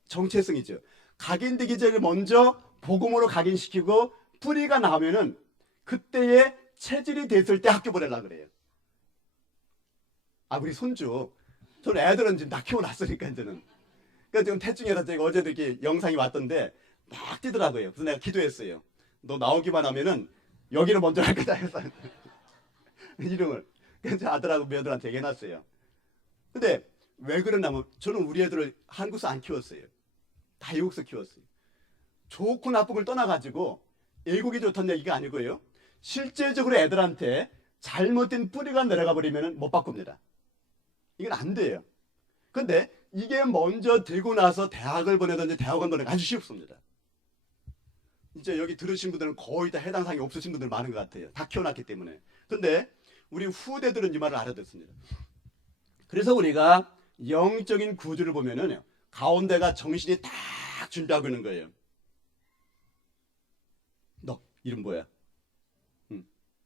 정체성이죠. 각인되기 전에 먼저 복음으로 각인시키고 뿌리가 나오면은 그때에 체질이 됐을 때 학교 보내려고 그래요. 우리 손주. 저는 애들은 지금 다 키워놨으니까, 이제는. 그러니까 지금 태중에서 제가 어제도 이렇게 영상이 왔던데 막 뛰더라고요. 그래서 내가 기도했어요. 너 나오기만 하면은 여기를 먼저 할 거다 해서 이름을. 그래서 아들하고 며느리한테 얘기해놨어요. 근데 왜 그러냐면, 저는 우리 애들을 한국에서 안 키웠어요. 다 외국에서 키웠어요. 좋고 나쁘고를 떠나가지고 애국이 좋다는 얘기가 아니고요, 실제적으로 애들한테 잘못된 뿌리가 내려가 버리면 못 바꿉니다. 이건 안 돼요. 근데 이게 먼저 되고 나서 대학을 보내든지 대학원 보내기 아주 쉽습니다. 이제 여기 들으신 분들은 거의 다 해당 사항이 없으신 분들 많은 것 같아요. 다 키워놨기 때문에. 근데 우리 후대들은 이 말을 알아듣습니다. 그래서 우리가 영적인 구조를 보면은 가운데가 정신이 딱 준비하고 있는 거예요. 너 이름 뭐야?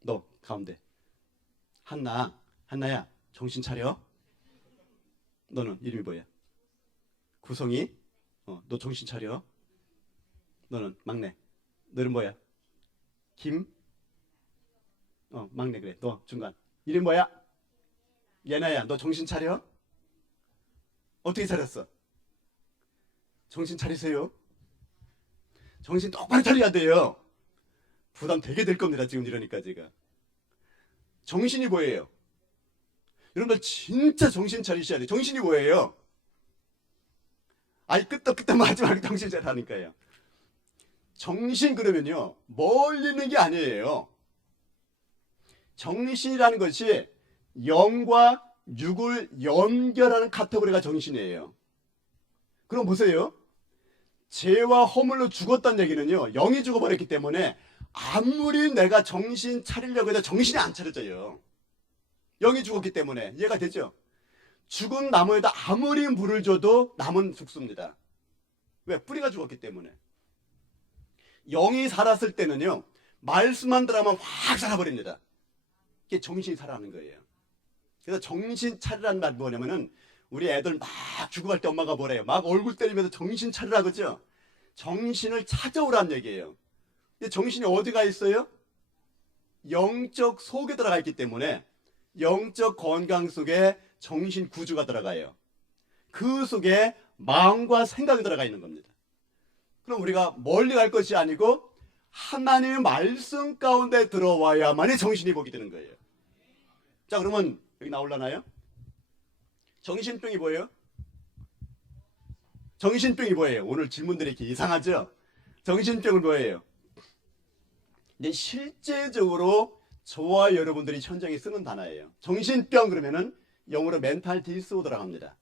너 가운데. 한나야, 정신 차려. 너는 이름이 뭐야? 구성이. 너 정신 차려. 너는 막내. 너 이름 뭐야? 김. 막내. 그래. 너 중간. 이름 뭐야? 예나야, 너 정신 차려. 어떻게 차렸어? 정신 차리세요. 정신 똑바로 차려야 돼요. 부담 되게 될 겁니다, 지금 이러니까. 제가 정신이 뭐예요? 여러분들 진짜 정신 차리셔야 돼요. 정신이 뭐예요? 끄떡끄떡 하지 말고 정신 차리라니까요. 정신, 그러면요, 멀리 있는 게 아니에요. 정신이라는 것이 영과 육을 연결하는 카테고리가 정신이에요. 그럼 보세요. 죄와 허물로 죽었다는 얘기는요, 영이 죽어버렸기 때문에 아무리 내가 정신 차리려고 해도 정신이 안 차려져요. 영이 죽었기 때문에. 이해가 되죠? 죽은 나무에다 아무리 물을 줘도 나무는 죽습니다. 왜? 뿌리가 죽었기 때문에. 영이 살았을 때는요, 말씀만 들어가면 확 살아버립니다. 이게 정신이 살아나는 거예요. 그래서 정신 차리라는 말 뭐냐면은, 우리 애들 막 죽어갈 때 엄마가 뭐래요? 막 얼굴 때리면서 정신 차리라 그러죠? 정신을 찾아오라는 얘기예요. 근데 정신이 어디가 있어요? 영적 속에 들어가 있기 때문에 영적 건강 속에 정신 구조가 들어가요. 그 속에 마음과 생각이 들어가 있는 겁니다. 그럼 우리가 멀리 갈 것이 아니고 하나님의 말씀 가운데 들어와야만이 정신이 복이 되는 거예요. 자, 그러면 여기 나올라나요? 정신병이 뭐예요? 정신병이 뭐예요? 오늘 질문들이 이렇게 이상하죠? 정신병은 뭐예요? 근데 실제적으로 저와 여러분들이 현장에 쓰는 단어예요. 정신병 그러면은 영어로 멘탈 디스오더라고 합니다.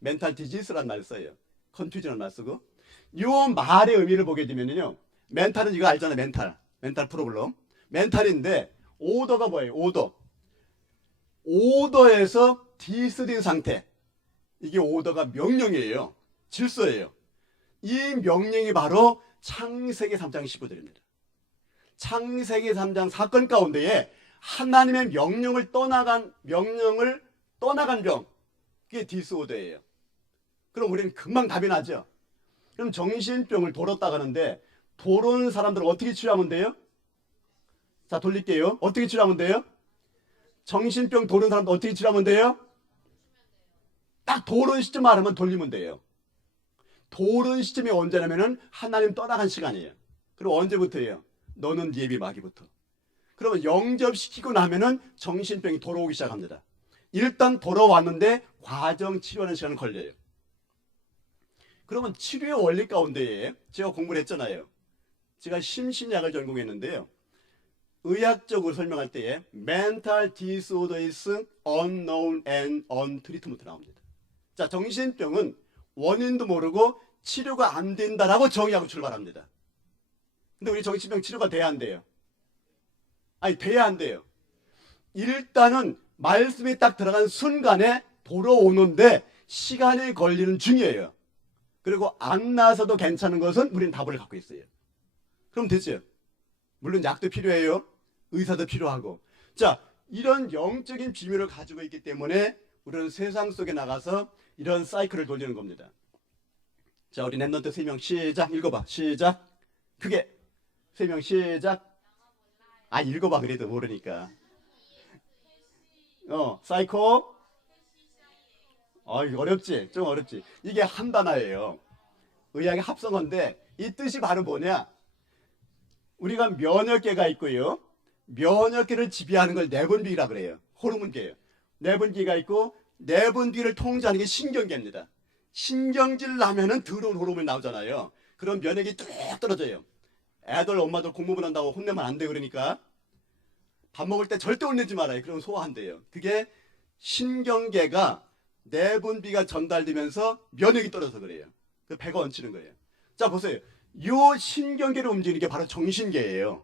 멘탈 디지스라는 말을 써요. 컨퓨전을 말 쓰고. 이 말의 의미를 보게 되면요, 멘탈은 이거 알잖아요. 멘탈 프로블럼. 멘탈인데 오더가 뭐예요? 오더에서 디스된 상태. 이게 오더가 명령이에요. 질서예요. 이 명령이 바로 창세기 3장 15절입니다. 창세기 3장 사건 가운데에 하나님의 명령을 떠나간 병, 그게 디스오더예요. 그럼 우리는 금방 답이 나죠. 그럼 정신병을 돌았다 가는데, 도는 사람들은 어떻게 치료하면 돼요? 자, 돌릴게요. 어떻게 치료하면 돼요? 정신병 도는 사람들 어떻게 치료하면 돼요? 딱 도는 시점 알으면 돌리면 돼요. 도른 시점이 언제냐면은 하나님 떠나간 시간이에요. 그럼 언제부터예요? 너는 예비 마귀부터. 그러면 영접시키고 나면은 정신병이 돌아오기 시작합니다. 일단 돌아왔는데 과정 치료하는 시간은 걸려요. 그러면 치료의 원리 가운데에 제가 공부를 했잖아요. 제가 심신약을 전공했는데요. 의학적으로 설명할 때에 mental disorders unknown and untreated 나옵니다. 자, 정신병은 원인도 모르고 치료가 안 된다라고 정의하고 출발합니다. 근데 우리 정신병 치료가 돼야 안 돼요? 아니, 돼야 안 돼요. 일단은 말씀이 딱 들어간 순간에 돌아오는데 시간이 걸리는 중이에요. 그리고 안 나서도 괜찮은 것은 우리는 답을 갖고 있어요. 그럼 되죠. 물론 약도 필요해요. 의사도 필요하고. 자, 이런 영적인 비밀을 가지고 있기 때문에 우리는 세상 속에 나가서 이런 사이클을 돌리는 겁니다. 자, 우리 랩런트 3명 시작. 읽어봐. 시작. 크게 3명 시작. 아, 읽어봐. 그래도 모르니까. 사이코. 이거 어렵지? 좀 어렵지? 이게 한 단어예요. 의학의 합성어인데 이 뜻이 바로 뭐냐? 우리가 면역계가 있고요. 면역계를 지배하는 걸 내분비라 그래요. 호르몬계예요. 내분비가 있고 내분비를 통제하는 게 신경계입니다. 신경질 나면은 더러운 호르몬이 나오잖아요. 그럼 면역이 뚝 떨어져요. 애들 엄마들 공부만 한다고 혼내면 안 돼. 그러니까 밥 먹을 때 절대 혼내지 말아요. 그럼 소화한대요. 그게 신경계가 내분비가 전달되면서 면역이 떨어져서 그래요. 그 배가 얹히는 거예요. 자, 보세요. 요 신경계를 움직이는 게 바로 정신계예요.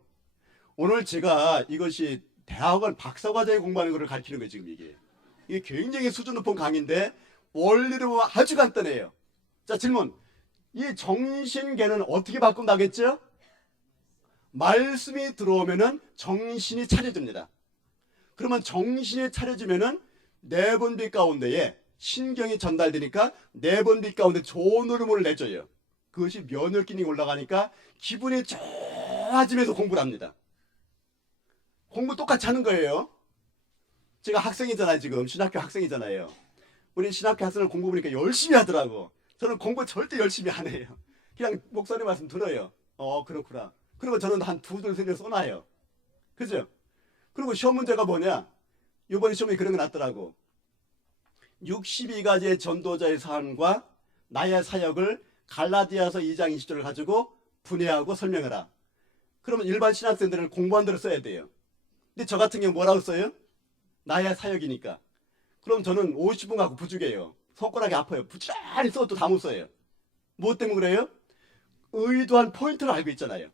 오늘 제가 이것이 대학원 박사과정에 공부하는 것을 가르치는 거예요. 지금 이게 굉장히 수준 높은 강의인데 원리를 보면 아주 간단해요. 자, 질문. 이 정신계는 어떻게 바꾼다겠죠? 말씀이 들어오면은 정신이 차려집니다. 그러면 정신이 차려지면은 내분비 가운데에 신경이 전달되니까 내분비 가운데 좋은 호르몬을 내줘요. 그것이 면역 기능이 올라가니까 기분이 좋아지면서 공부를 합니다. 공부 똑같이 하는 거예요. 제가 학생이잖아요. 지금 신학교 학생이잖아요. 우리 신학교 학생을 공부 보니까 열심히 하더라고. 저는 공부 절대 열심히 안 해요. 그냥 목사님 말씀 들어요. 그렇구나. 그리고 저는 한 두 줄 세 줄 써놔요. 그죠? 그리고 시험 문제가 뭐냐? 이번에 시험에 그런 거 났더라고. 62가지의 전도자의 삶과 나의 사역을 갈라디아서 2장 20절을 가지고 분해하고 설명해라. 그러면 일반 신학생들은 공부한 대로 써야 돼요. 근데 저 같은 경우 뭐라고 써요? 나의 사역이니까. 그럼 저는 50분 갖고 부족해요. 손가락이 아파요. 부지런히 써도 다 못 써요. 무엇 때문에 그래요? 의도한 포인트를 알고 있잖아요.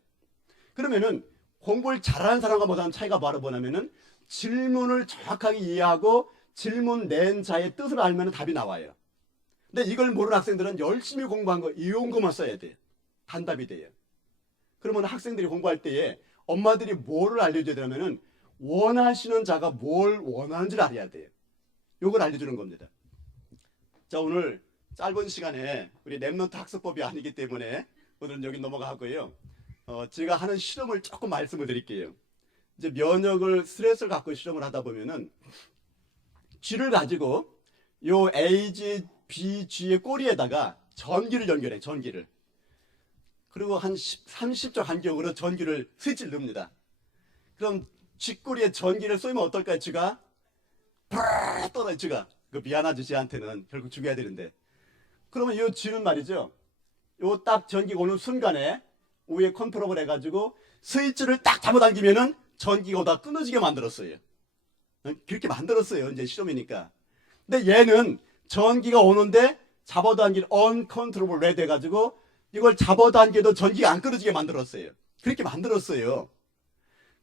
그러면은 공부를 잘하는 사람과 못하는 차이가 바로 뭐냐면은 질문을 정확하게 이해하고 질문 낸 자의 뜻을 알면 답이 나와요. 근데 이걸 모르는 학생들은 열심히 공부한 거 이용 것만 써야 돼요. 단답이 돼요. 그러면 학생들이 공부할 때에 엄마들이 뭐를 알려줘야 되냐면은 원하시는 자가 뭘 원하는지를 알아야 돼요. 이걸 알려주는 겁니다. 자, 오늘 짧은 시간에 우리 랩런트 학습법이 아니기 때문에 오늘은 여기 넘어가고요. 제가 하는 실험을 조금 말씀을 드릴게요. 이제 면역을 스트레스를 갖고 실험을 하다 보면은 쥐를 가지고 요 AG, BG의 꼬리에다가 전기를 연결해, 전기를. 그리고 한 30초 간격으로 전기를 스위치를 넣습니다. 그럼 쥐꼬리에 전기를 쏘면 어떨까요, 쥐가? 브르르 떨어요, 쥐가. 그 미안하죠, 쥐한테는. 결국 죽여야 되는데. 그러면 요 쥐는 말이죠. 요 딱 전기가 오는 순간에 위에 컨트롤을 해가지고 스위치를 딱 잡아당기면은 전기가 오다 끊어지게 만들었어요. 그렇게 만들었어요. 이제 실험이니까. 근데 얘는 전기가 오는데 잡아당길 언컨트롤을 레드 해가지고 이걸 잡아당겨도 전기가 안 끊어지게 만들었어요. 그렇게 만들었어요.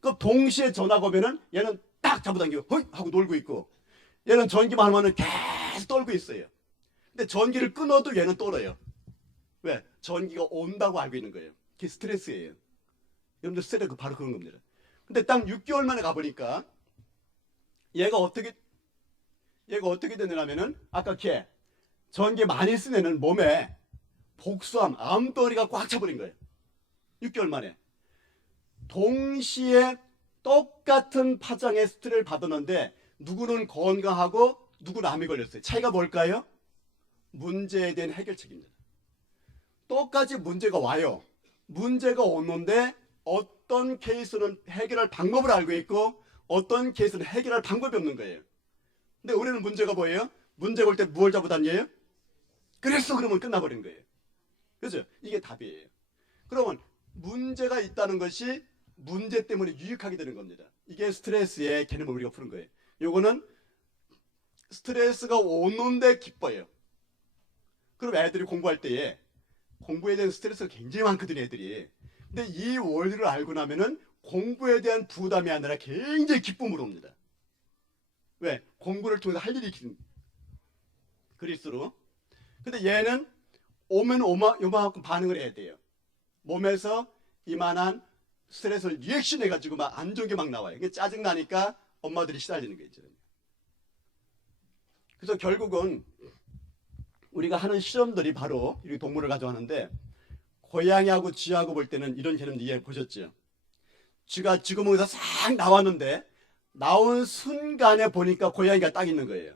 그 동시에 전화가 오면은 얘는 딱 잡아당기고 헐 하고 놀고 있고 얘는 전기만 하면은 계속 떨고 있어요. 근데 전기를 끊어도 얘는 떨어요. 왜? 전기가 온다고 알고 있는 거예요. 그게 스트레스예요. 여러분들 스트레스 바로 그런 겁니다. 근데 딱 6개월 만에 가보니까 얘가 어떻게 되느냐면은 아까 걔 전기 많이 쓴 애는 몸에 복수함, 암덩어리가 꽉 차버린 거예요. 6개월 만에. 동시에 똑같은 파장의 스트레스를 받았는데 누구는 건강하고 누구는 암이 걸렸어요. 차이가 뭘까요? 문제에 대한 해결책입니다. 똑같이 문제가 와요. 문제가 오는데 어떤 케이스는 해결할 방법을 알고 있고 어떤 케이스는 해결할 방법이 없는 거예요. 근데 우리는 문제가 뭐예요? 문제가 올 때 무엇을 잡고 다녀요? 그랬어 그러면 끝나버린 거예요. 그죠? 이게 답이에요. 그러면 문제가 있다는 것이 문제 때문에 유익하게 되는 겁니다. 이게 스트레스의 개념을 우리가 푸는 거예요. 요거는 스트레스가 오는데 기뻐요. 그럼 애들이 공부할 때에 공부에 대한 스트레스가 굉장히 많거든요, 애들이. 근데 이 원리를 알고 나면은 공부에 대한 부담이 아니라 굉장히 기쁨으로 옵니다. 왜? 공부를 통해서 할 일이 그리스로. 근데 얘는 오면 요만큼 반응을 해야 돼요. 몸에서 이만한 스트레스를 리액션 해가지고 막 안 좋은 게 막 나와요. 이게 짜증나니까 엄마들이 시달리는 거죠. 그래서 결국은 우리가 하는 실험들이 바로 이렇게 동물을 가져왔는데 고양이하고 쥐하고 볼 때는 이런 개념 이해 보셨죠? 쥐가 쥐구멍에서 싹 나왔는데 나온 순간에 보니까 고양이가 딱 있는 거예요.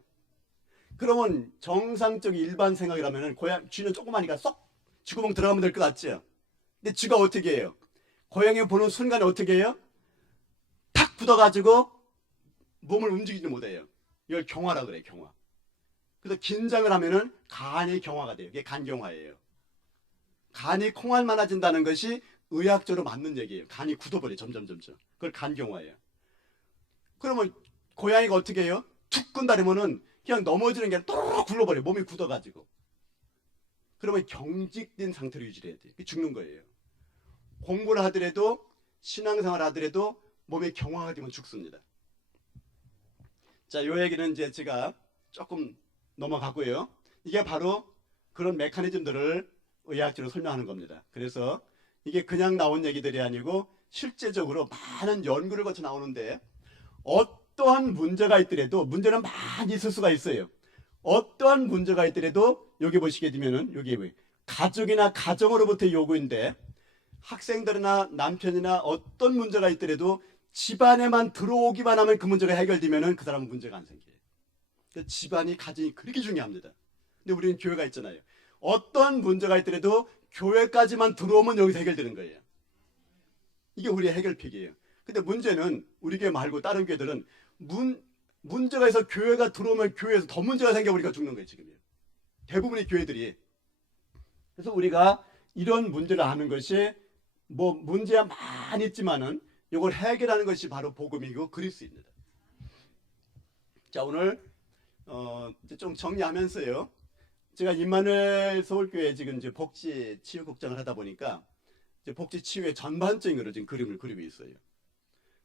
그러면 정상적인 일반 생각이라면 쥐는 조그마니까 쏙 쥐구멍 들어가면 될 것 같죠? 근데 쥐가 어떻게 해요? 고양이 보는 순간에 어떻게 해요? 탁 굳어가지고 몸을 움직이지 못해요. 이걸 경화라 그래요, 경화. 그래서 긴장을 하면은 간이 경화가 돼요. 이게 간경화예요. 간이 콩알 많아진다는 것이 의학적으로 맞는 얘기예요. 간이 굳어버려요, 점점. 그걸 간경화예요. 그러면 고양이가 어떻게 해요? 툭 끈다리면은 그냥 넘어지는 게 아니라 또르륵 굴러버려요. 몸이 굳어가지고. 그러면 경직된 상태로 유지해야 돼요. 죽는 거예요. 공부를 하더라도 신앙생활을 하더라도 몸이 경화가 되면 죽습니다. 자, 요 얘기는 이제 제가 조금 넘어가고요. 이게 바로 그런 메커니즘들을 의학적으로 설명하는 겁니다. 그래서 이게 그냥 나온 얘기들이 아니고 실제적으로 많은 연구를 거쳐 나오는데 어떠한 문제가 있더라도 문제는 많이 있을 수가 있어요. 어떠한 문제가 있더라도 여기 보시게 되면은 여기 가족이나 가정으로부터 요구인데 학생들이나 남편이나 어떤 문제가 있더라도 집안에만 들어오기만 하면 그 문제가 해결되면은 그 사람은 문제가 안 생겨요. 집안이 가정이 그렇게 중요합니다. 근데 우리는 교회가 있잖아요. 어떤 문제가 있더라도 교회까지만 들어오면 여기서 해결되는 거예요. 이게 우리의 해결책이에요. 근데 문제는 우리 교회 말고 다른 교회들은 문제가 있어 교회가 들어오면 교회에서 더 문제가 생겨 우리가 죽는 거예요, 지금요. 대부분의 교회들이. 그래서 우리가 이런 문제를 아는 것이 뭐 문제가 많이 있지만은 이걸 해결하는 것이 바로 복음이고 그리스도입니다. 자, 오늘 좀 정리하면서요. 제가 임마누엘 서울교회 지금 이제 복지 치유국장을 하다 보니까 이제 복지 치유의 전반적인 거를 지금 그림을 그리고 있어요.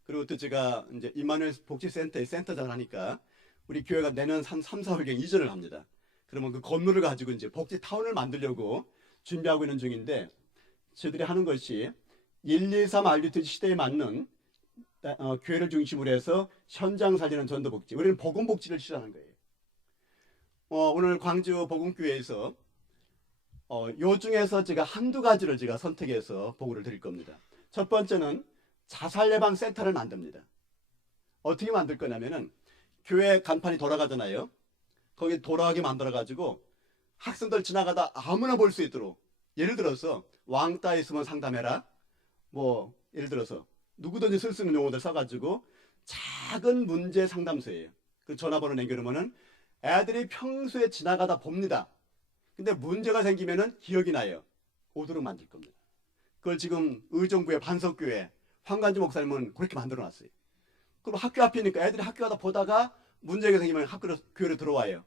그리고 또 제가 이제 임마누엘 복지센터의 센터장을 하니까 우리 교회가 내년 3, 4월경 이전을 합니다. 그러면 그 건물을 가지고 이제 복지타운을 만들려고 준비하고 있는 중인데 저희들이 하는 것이 123 RUTG 시대에 맞는 교회를 중심으로 해서 현장 살리는 전도복지. 우리는 복음복지를 실현하는 거예요. 오늘 광주 복음교회에서 요 중에서 제가 한두 가지를 제가 선택해서 보고를 드릴 겁니다. 첫 번째는 자살예방센터를 만듭니다. 어떻게 만들 거냐면은 교회 간판이 돌아가잖아요. 거기 돌아가게 만들어가지고 학생들 지나가다 아무나 볼 수 있도록 예를 들어서 왕따 있으면 상담해라. 뭐 예를 들어서 누구든지 쓸 수 있는 용어들 써가지고 작은 문제 상담소예요. 그 전화번호 남겨놓으면은 애들이 평소에 지나가다 봅니다. 근데 문제가 생기면은 기억이 나요. 오도록 만들 겁니다. 그걸 지금 의정부의 반석교회 황관주 목사님은 그렇게 만들어놨어요. 그럼 학교 앞이니까 애들이 학교 가다 보다가 문제가 생기면 교회로 들어와요.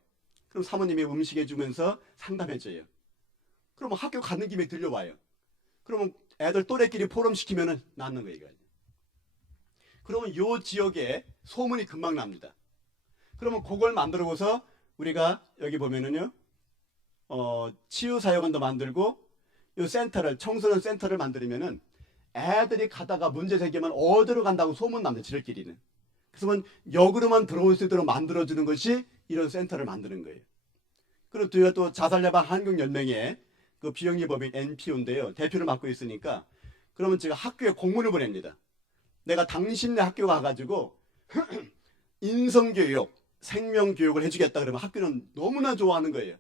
그럼 사모님이 음식 해주면서 상담해줘요. 그럼 학교 가는 김에 들려와요. 그러면 애들 또래끼리 포럼시키면은 낫는 거예요. 그러면 요 지역에 소문이 금방 납니다. 그러면 그걸 만들어서 우리가 여기 보면은요, 치유사역원도 만들고, 요 센터를, 청소년 센터를 만들면은 애들이 가다가 문제 생기면 어디로 간다고 소문 납니다, 지들끼리는. 그래서 역으로만 들어올 수 있도록 만들어주는 것이 이런 센터를 만드는 거예요. 그리고 또 자살예방 한국연맹의 그 비영리법인 NPO인데요. 대표를 맡고 있으니까, 그러면 제가 학교에 공문을 보냅니다. 내가 당신네 학교 가가지고, 인성교육, 생명교육을 해주겠다 그러면 학교는 너무나 좋아하는 거예요.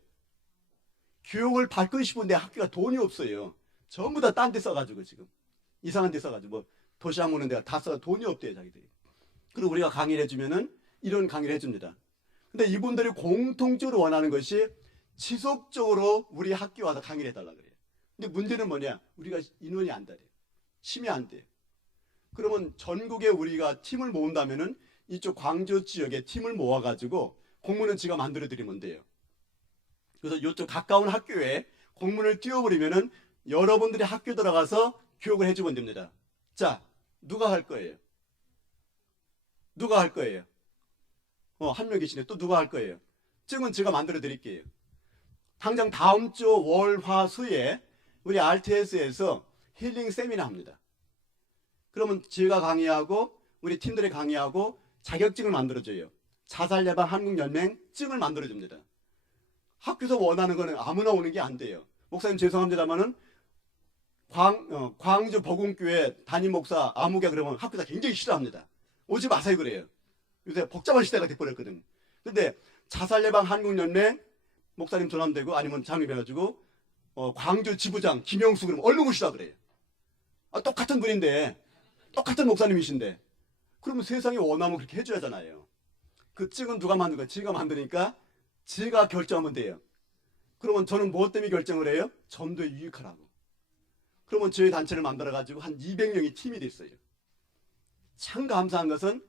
교육을 받고 싶은데 학교가 돈이 없어요. 전부 다 딴 데 써가지고 지금 이상한 데 써가지고 뭐 도시락 먹는 데가 다 써 돈이 없대요 자기들이. 그리고 우리가 강의를 해주면은 이런 강의를 해줍니다. 근데 이분들이 공통적으로 원하는 것이 지속적으로 우리 학교에 와서 강의를 해달라 그래요. 근데 문제는 뭐냐? 우리가 인원이 안 돼요. 심이 안 돼요. 그러면 전국에 우리가 팀을 모은다면은 이쪽 광주 지역에 팀을 모아가지고 공문은 제가 만들어 드리면 돼요. 그래서 이쪽 가까운 학교에 공문을 띄워버리면은 여러분들이 학교 들어가서 교육을 해주면 됩니다. 자, 누가 할 거예요? 누가 할 거예요? 한 명 계시네. 또 누가 할 거예요? 증은 제가 만들어 드릴게요. 당장 다음 주 월, 화, 수에 우리 RTS에서 힐링 세미나 합니다. 그러면 제가 강의하고 우리 팀들이 강의하고 자격증을 만들어줘요. 자살 예방 한국연맹 증을 만들어줍니다. 학교에서 원하는 거는 아무나 오는 게 안 돼요. 목사님 죄송합니다만은 광주 복음교회 담임 목사 아무개 그러면 학교에서 굉장히 싫어합니다. 오지 마세요 그래요. 요새 복잡한 시대가 돼버렸거든. 근데 자살 예방 한국연맹 목사님 전함되고 아니면 장립해가지고 광주 지부장 김영수 그러면 얼른 오시라 그래요. 똑같은 분인데 똑같은 목사님이신데 그러면 세상에 원하면 그렇게 해줘야 하잖아요. 그 찍은 누가 만든 거야? 지가 만드니까 지가 결정하면 돼요. 그러면 저는 무엇 때문에 결정을 해요? 전도에 유익하라고. 그러면 저희 단체를 만들어가지고 한 200명이 팀이 됐어요. 참 감사한 것은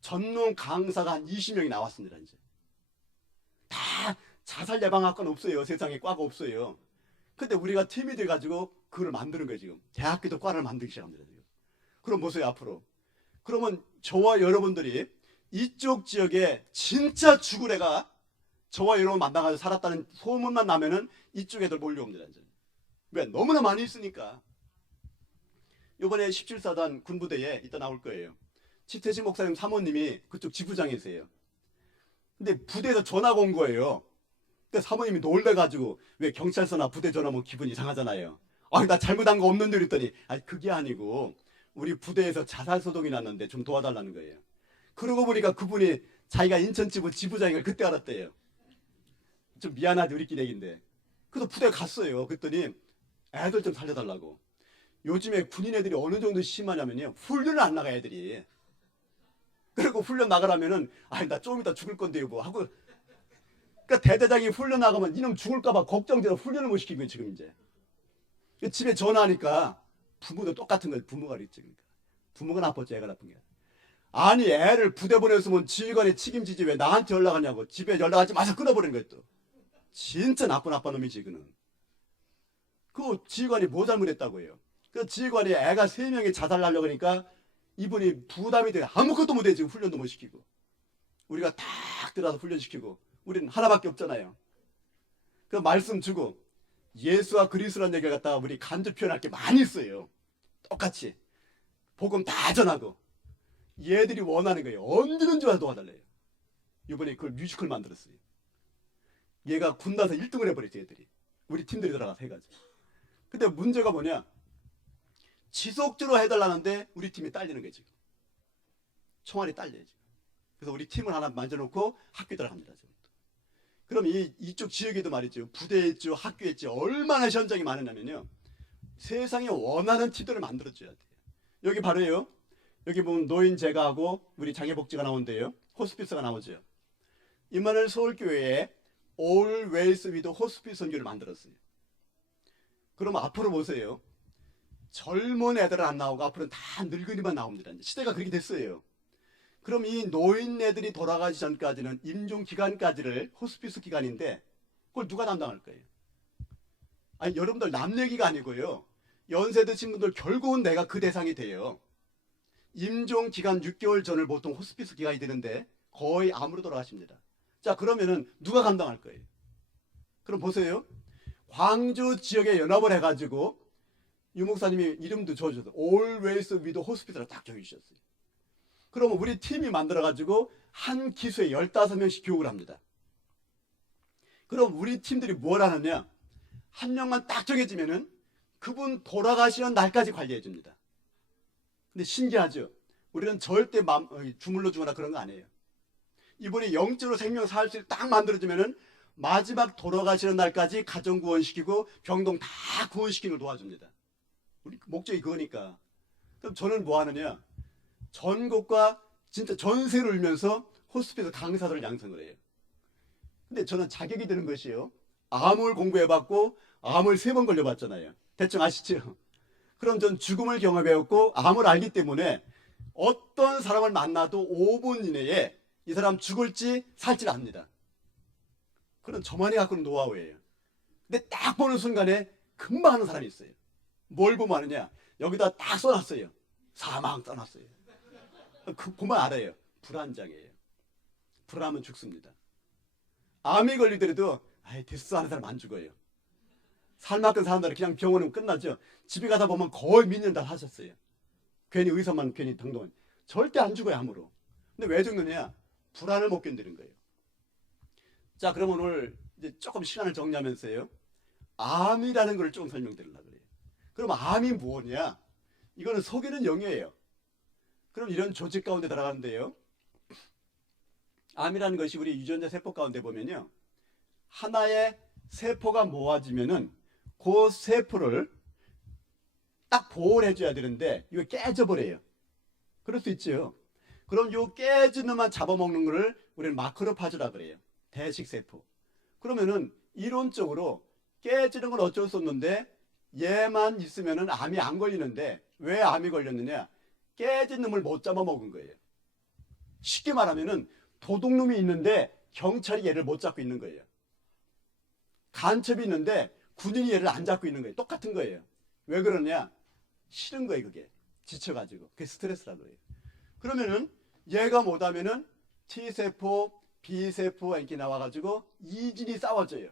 전농 강사가 한 20명이 나왔습니다. 이제 다 자살 예방학과는 없어요. 세상에 과가 없어요. 근데 우리가 팀이 돼가지고 그걸 만드는 거예요. 지금 대학교도 과를 만들기 시작합니다. 지금. 그럼 보세요 앞으로. 그러면 저와 여러분들이 이쪽 지역에 진짜 죽을 애가 저와 여러분 만나가지고 살았다는 소문만 나면은 이쪽 애들 몰려옵니다. 이제. 왜? 너무나 많이 있으니까. 이번에 17사단 군부대에 이따 나올 거예요. 치태식 목사님 사모님이 그쪽 지부장이세요. 근데 부대에서 전화가 온 거예요. 근데 사모님이 놀래가지고 왜 경찰서나 부대 전화 오면 기분 이상하잖아요. 나 잘못한 거 없는데 그랬더니 그게 아니고 우리 부대에서 자살 소동이 났는데 좀 도와달라는 거예요. 그러고 보니까 그분이 자기가 인천지부 지부장인 걸 그때 알았대요. 좀 미안하지 우리끼리 얘기인데. 그래서 부대에 갔어요. 그랬더니 애들 좀 살려달라고. 요즘에 군인 애들이 어느 정도 심하냐면요. 훈련을 안 나가 애들이. 그리고 훈련 나가라면은 나 좀 이따 죽을 건데요 뭐 하고. 그러니까 대대장이 훈련 나가면 이놈 죽을까봐 걱정돼서 훈련을 못 시키고 지금 이제. 집에 전화하니까 부모도 똑같은 거예요. 부모가 그랬지. 그러니까. 부모가 나빴지 애가 나쁜 게. 아니 애를 부대 보냈으면 지휘관이 책임지지 왜 나한테 연락하냐고. 집에 연락하지 마서 끊어버리는 거예요 또. 진짜 나쁜 아빠 놈이지 그는. 그 지휘관이 뭐 잘못했다고 해요. 그 지휘관이 애가 3명이 자살하려고 하니까 이분이 부담이 돼. 아무것도 못해 지금 훈련도 못 시키고. 우리가 탁 들어가서 훈련시키고. 우리는 하나밖에 없잖아요. 그 말씀 주고 예수와 그리스도라는 얘기를 갖다가 우리 간접 표현할 게 많이 있어요. 똑같이. 복음 다 전하고. 얘들이 원하는 거예요. 언제든지 와서 도와달래요. 이번에 그걸 뮤지컬 만들었어요. 얘가 군단에서 1등을 해버렸지 얘들이. 우리 팀들이 들어가서 해가지고. 근데 문제가 뭐냐. 지속적으로 해달라는데 우리 팀이 딸리는 거예요 지금. 총알이 딸려요 지금. 그래서 우리 팀을 하나 만들어놓고 학교 들어갑니다 지금. 그럼 이쪽 지역에도 말이죠. 부대에 있죠. 학교에 있죠. 얼마나 현장이 많으냐면요. 세상에 원하는 팀들을 만들어줘야 돼요. 여기 바로요. 여기 보면 노인 재가하고 우리 장애복지가 나오는데요. 호스피스가 나오죠. 임마누엘 서울교회에 Always with 호스피스 선교를 만들었어요. 그럼 앞으로 보세요. 젊은 애들은 안 나오고 앞으로는 다 늙은이만 나옵니다. 이제 시대가 그렇게 됐어요. 그럼 이 노인네들이 돌아가기 전까지는 임종 기간까지를 호스피스 기간인데 그걸 누가 담당할 거예요? 아니 여러분들 남 얘기가 아니고요. 연세 드신 분들 결국은 내가 그 대상이 돼요. 임종 기간 6개월 전을 보통 호스피스 기간이 되는데 거의 암으로 돌아가십니다. 자 그러면은 누가 감당할 거예요? 그럼 보세요. 광주 지역에 연합을 해가지고 유 목사님이 이름도 줘주셔서 Always with 호스피스를 딱 정해주셨어요. 그러면 우리 팀이 만들어가지고 한 기수에 15명씩 교육을 합니다. 그럼 우리 팀들이 뭘 하느냐? 한 명만 딱 정해지면은 그분 돌아가시는 날까지 관리해 줍니다. 근데 신기하죠? 우리는 절대 주물러 주거나 그런 거 아니에요. 이분이 영적으로 생명 살 수 딱 만들어주면은 마지막 돌아가시는 날까지 가정 구원시키고 병동 다 구원시키는 걸 도와줍니다. 우리 목적이 그거니까. 그럼 저는 뭐 하느냐? 전국과 진짜 전세를 울면서 호스피스 강사들을 양성을 해요. 근데 저는 자격이 되는 것이요. 암을 공부해봤고 암을 3번 걸려봤잖아요. 대충 아시죠? 그럼 전 죽음을 경험해왔고 암을 알기 때문에 어떤 사람을 만나도 5분 이내에 이 사람 죽을지 살지 압니다. 그건 저만이 갖고 있는 노하우예요. 근데 딱 보는 순간에 금방 하는 사람이 있어요. 뭘 보면 아느냐? 여기다 딱 써놨어요. 사망 써놨어요. 보면 알아요. 불안장애예요. 불안하면 죽습니다. 암이 걸리더라도 아이 됐어 하는 사람 안 죽어요. 살만큼 사람들은 그냥 병원은 끝나죠. 집에 가다 보면 거의 몇 년 다 하셨어요. 괜히 의사만 괜히 등동은 절대 안 죽어요, 암으로. 근데 왜 죽느냐? 불안을 못 견디는 거예요. 자, 그러면 오늘 이제 조금 시간을 정리하면서요. 암이라는 걸 조금 설명드리려고 그래요. 그럼 암이 뭐냐? 이거는 속이는 영이에요. 그럼 이런 조직 가운데 들어가는데요. 암이라는 것이 우리 유전자 세포 가운데 보면요. 하나의 세포가 모아지면은 그 세포를 딱 보호를 해줘야 되는데 이거 깨져버려요. 그럴 수 있죠. 그럼 요 깨지는 만 잡아먹는 거를 우리는 마크로파즈라 그래요. 대식세포. 그러면은 이론적으로 깨지는 건 어쩔 수 없는데 얘만 있으면은 암이 안 걸리는데 왜 암이 걸렸느냐? 깨진 놈을 못 잡아먹은 거예요. 쉽게 말하면은 도둑놈이 있는데 경찰이 얘를 못 잡고 있는 거예요. 간첩이 있는데 군인이 얘를 안 잡고 있는 거예요. 똑같은 거예요. 왜 그러냐? 싫은 거예요, 그게. 지쳐가지고. 그게 스트레스라고 그래요. 그러면은 얘가 못하면은 T세포, B세포 이렇게 나와가지고 이진이 싸워져요.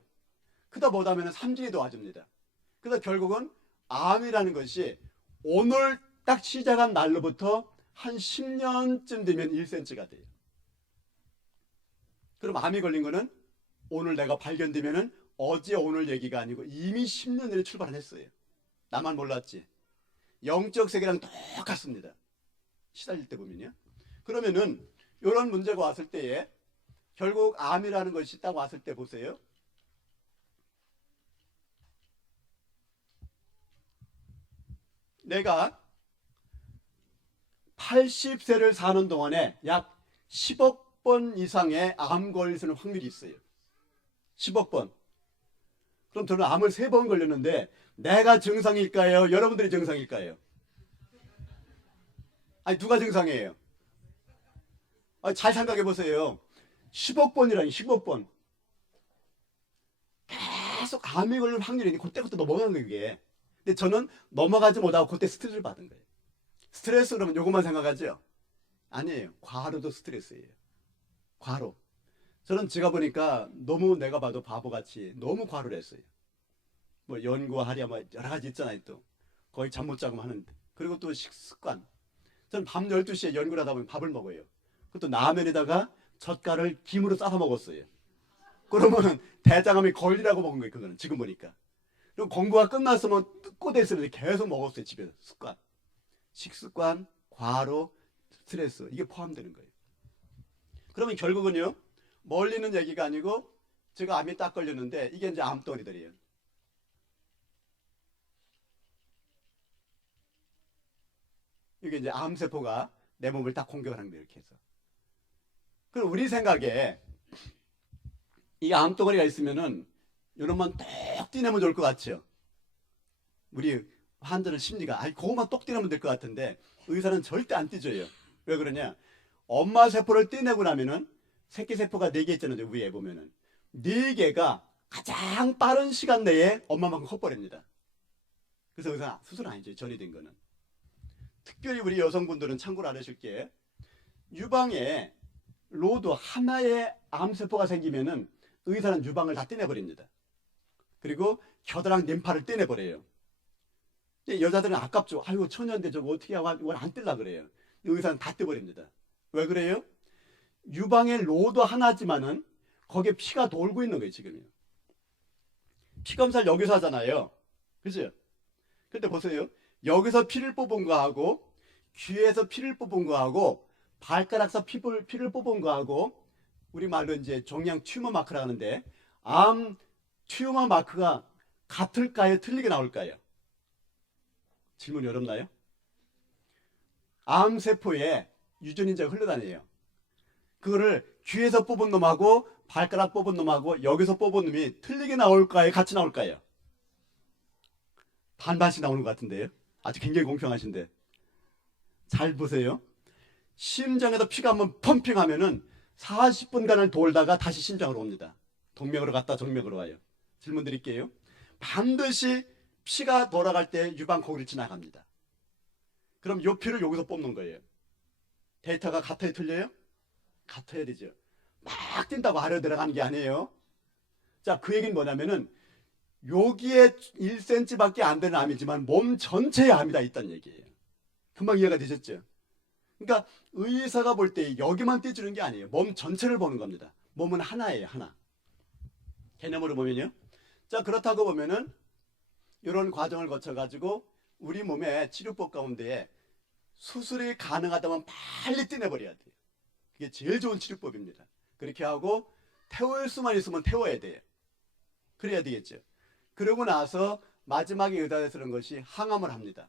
그다 못하면은 삼진이 도와줍니다. 그래서 결국은 암이라는 것이 오늘 딱 시작한 날로부터 한 10년쯤 되면 1cm가 돼요. 그럼 암이 걸린 거는 오늘 내가 발견되면은 어제 오늘 얘기가 아니고 이미 10년 전에 출발을 했어요. 나만 몰랐지. 영적 세계랑 똑같습니다. 시달릴 때 보면요. 그러면은 이런 문제가 왔을 때에 결국 암이라는 것이 딱 왔을 때 보세요. 내가 80세를 사는 동안에 약 10억 번 이상의 암 걸릴 수 있는 확률이 있어요. 10억 번. 그럼 저는 암을 3번 걸렸는데 내가 정상일까요? 여러분들이 정상일까요? 아니 누가 정상이에요? 아니, 잘 생각해 보세요. 10억 번이라니 10억 번. 계속 암이 걸릴 확률이 그때부터 넘어간 거예요, 이게. 근데 저는 넘어가지 못하고 그때 스트레스를 받은 거예요. 스트레스 그러면 요것만 생각하죠? 아니에요. 과로도 스트레스예요. 과로. 저는 제가 보니까 너무 내가 봐도 바보같이 너무 과로를 했어요. 뭐 연구하랴 뭐 여러 가지 있잖아요, 또. 거의 잠 못 자고 하는데. 그리고 또 식습관. 저는 밤 12시에 연구를 하다 보면 밥을 먹어요. 그것도 라면에다가 젓갈을 김으로 싸서 먹었어요. 그러면은 대장암이 걸리라고 먹은 거예요, 그거는. 지금 보니까. 그리고 공부가 끝났으면 뜯고 있었는데 계속 먹었어요, 집에서. 습관. 식습관, 과로, 스트레스. 이게 포함되는 거예요. 그러면 결국은요, 멀리 있는 얘기가 아니고 제가 암이 딱 걸렸는데 이게 이제 암덩어리들이에요. 이게 이제 암세포가 내 몸을 딱 공격을 하는 거예요, 이렇게 해서. 그럼 우리 생각에 이 암덩어리가 있으면은 이놈만 똑 띠내면 좋을 것 같죠? 우리 환자들 심리가 그거만 똑 띠내면 될 것 같은데 의사는 절대 안 띠줘요. 왜 그러냐? 엄마 세포를 떼내고 나면은 새끼 세포가 4개 있잖아요. 위에 보면은 4개가 가장 빠른 시간 내에 엄마만큼 커버립니다. 그래서 의사 수술 아니죠. 전이된 거는. 특별히 우리 여성분들은 참고로 알으실 게 유방에 로드 하나의 암세포가 생기면은 의사는 유방을 다 떼내버립니다. 그리고 겨드랑 림파를 떼내버려요. 여자들은 아깝죠. 아이고 처녀인데 저거 어떻게 하고 이걸 안 떼려 그래요. 의사는 다 떼버립니다. 왜 그래요? 유방에 로드 하나지만은 거기에 피가 돌고 있는 거예요, 지금요. 피 검사를 여기서 하잖아요. 그죠? 근데 보세요. 여기서 피를 뽑은 거하고 귀에서 피를 뽑은 거하고 발가락에서 피를 뽑은 거하고 우리 말로 이제 종양 튜머 마크라 하는데 암 튜머 마크가 같을까요? 틀리게 나올까요? 질문이 어렵나요? 암세포에 유전인자가 흘러다녀요. 그거를 귀에서 뽑은 놈하고 발가락 뽑은 놈하고 여기서 뽑은 놈이 틀리게 나올까요? 같이 나올까요? 반반씩 나오는 것 같은데요. 아주 굉장히 공평하신데. 잘 보세요. 심장에다 피가 한번 펌핑하면은 40분간을 돌다가 다시 심장으로 옵니다. 동맥으로 갔다 정맥으로 와요. 질문 드릴게요. 반드시 피가 돌아갈 때 유방 거기를 지나갑니다. 그럼 요 피를 여기서 뽑는 거예요. 데이터가 같아요, 틀려요? 같아야 되죠. 막 뛴다고 아래로 내려가는 게 아니에요. 자, 그 얘기는 뭐냐면은 여기에 1cm밖에 안 되는 암이지만 몸 전체에 암이 다 있다는 얘기예요. 금방 이해가 되셨죠? 그러니까 의사가 볼 때 여기만 떼주는 게 아니에요. 몸 전체를 보는 겁니다. 몸은 하나예요, 하나. 개념으로 보면요. 자, 그렇다고 보면은 이런 과정을 거쳐가지고 우리 몸의 치료법 가운데 수술이 가능하다면 빨리 떼내버려야 돼요. 그게 제일 좋은 치료법입니다. 그렇게 하고 태울 수만 있으면 태워야 돼요. 그래야 되겠죠. 그러고 나서 마지막에 의사가 쓰는 것이 항암을 합니다.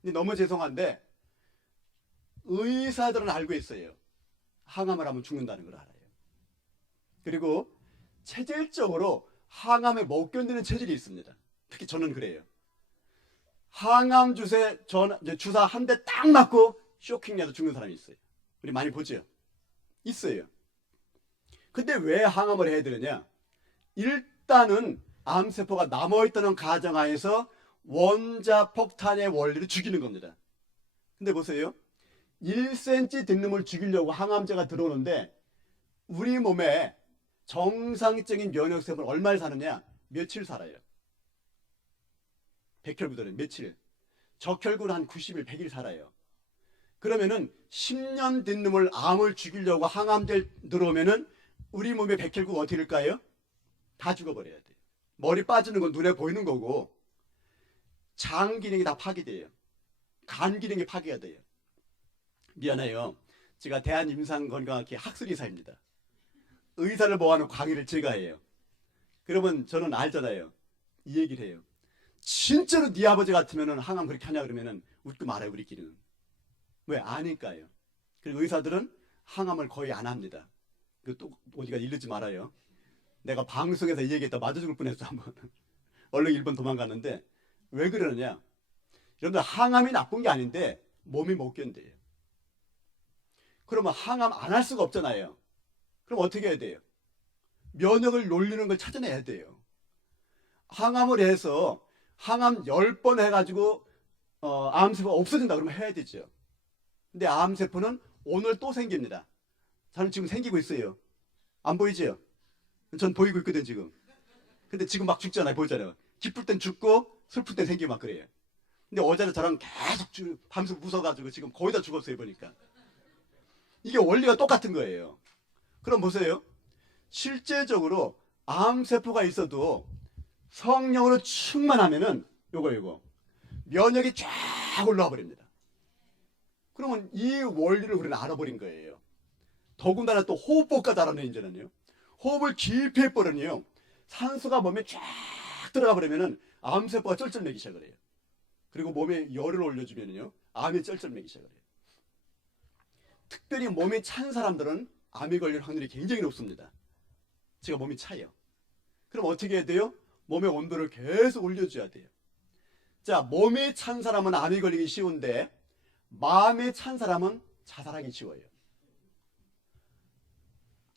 근데 너무 죄송한데 의사들은 알고 있어요. 항암을 하면 죽는다는 걸 알아요. 그리고 체질적으로 항암에 못 견디는 체질이 있습니다. 특히 저는 그래요. 항암 주사 한 대 딱 맞고 쇼킹내도 죽는 사람이 있어요. 우리 많이 보죠? 있어요. 근데 왜 항암을 해야 되느냐? 일단은 암세포가 남아있다는 가정하에서 원자 폭탄의 원리를 죽이는 겁니다. 근데 보세요. 1cm 된 놈을 죽이려고 항암제가 들어오는데 우리 몸에 정상적인 면역세포는 얼마를 사느냐? 며칠 살아요. 백혈구들은 며칠. 적혈구는 한 90일, 100일 살아요. 그러면은 10년 된 놈을 암을 죽이려고 항암제 들어오면은 우리 몸의 백혈구가 어떻게 될까요? 다 죽어버려야 돼요. 머리 빠지는 건 눈에 보이는 거고 장 기능이 다 파괴돼요. 간 기능이 파괴가 돼요. 미안해요. 제가 대한임상건강학회 학술의사입니다. 의사를 모아놓은 강의를 제가 해요. 그러면 저는 알잖아요. 이 얘기를 해요. 진짜로 네 아버지 같으면 항암 그렇게 하냐 그러면은 웃고 말아요, 우리끼리는. 왜? 아니까요. 그리고 의사들은 항암을 거의 안 합니다. 또 어디가 이르지 말아요. 내가 방송에서 이 얘기했다 맞아 죽을 뻔했어 한번. 얼른 일본 도망갔는데 왜 그러느냐? 여러분들 항암이 나쁜 게 아닌데 몸이 못 견뎌요. 그러면 항암 안 할 수가 없잖아요. 그럼 어떻게 해야 돼요? 면역을 놀리는 걸 찾아내야 돼요. 항암을 해서 항암 10번 해가지고 암세포가 없어진다 그러면 해야 되죠. 근데 암세포는 오늘 또 생깁니다. 저는 지금 생기고 있어요. 안 보이죠? 전 보이고 있거든 지금. 근데 지금 막 죽잖아요. 보이잖아요. 기쁠 땐 죽고 슬플 땐 생기고 막 그래요. 근데 어제는 저랑 계속 밤새 웃어가지고 지금 거의 다 죽었어요 보니까. 이게 원리가 똑같은 거예요. 그럼 보세요. 실제적으로 암세포가 있어도 성령으로 충만하면은 요거 면역이 쫙 올라와 버립니다. 그러면 이 원리를 우리는 알아버린 거예요. 더군다나 또 호흡법까지 알아내 이제는요. 호흡을 깊이 해버리니요. 산소가 몸에 쫙 들어가 버리면은 암세포가 쩔쩔매기 시작을 해요. 그리고 몸에 열을 올려주면요. 암이 쩔쩔매기 시작을 해요. 특별히 몸이 찬 사람들은 암이 걸릴 확률이 굉장히 높습니다. 제가 몸이 차요. 그럼 어떻게 해야 돼요? 몸의 온도를 계속 올려줘야 돼요. 자, 몸이 찬 사람은 암이 걸리기 쉬운데 마음이 찬 사람은 자살하기 쉬워요.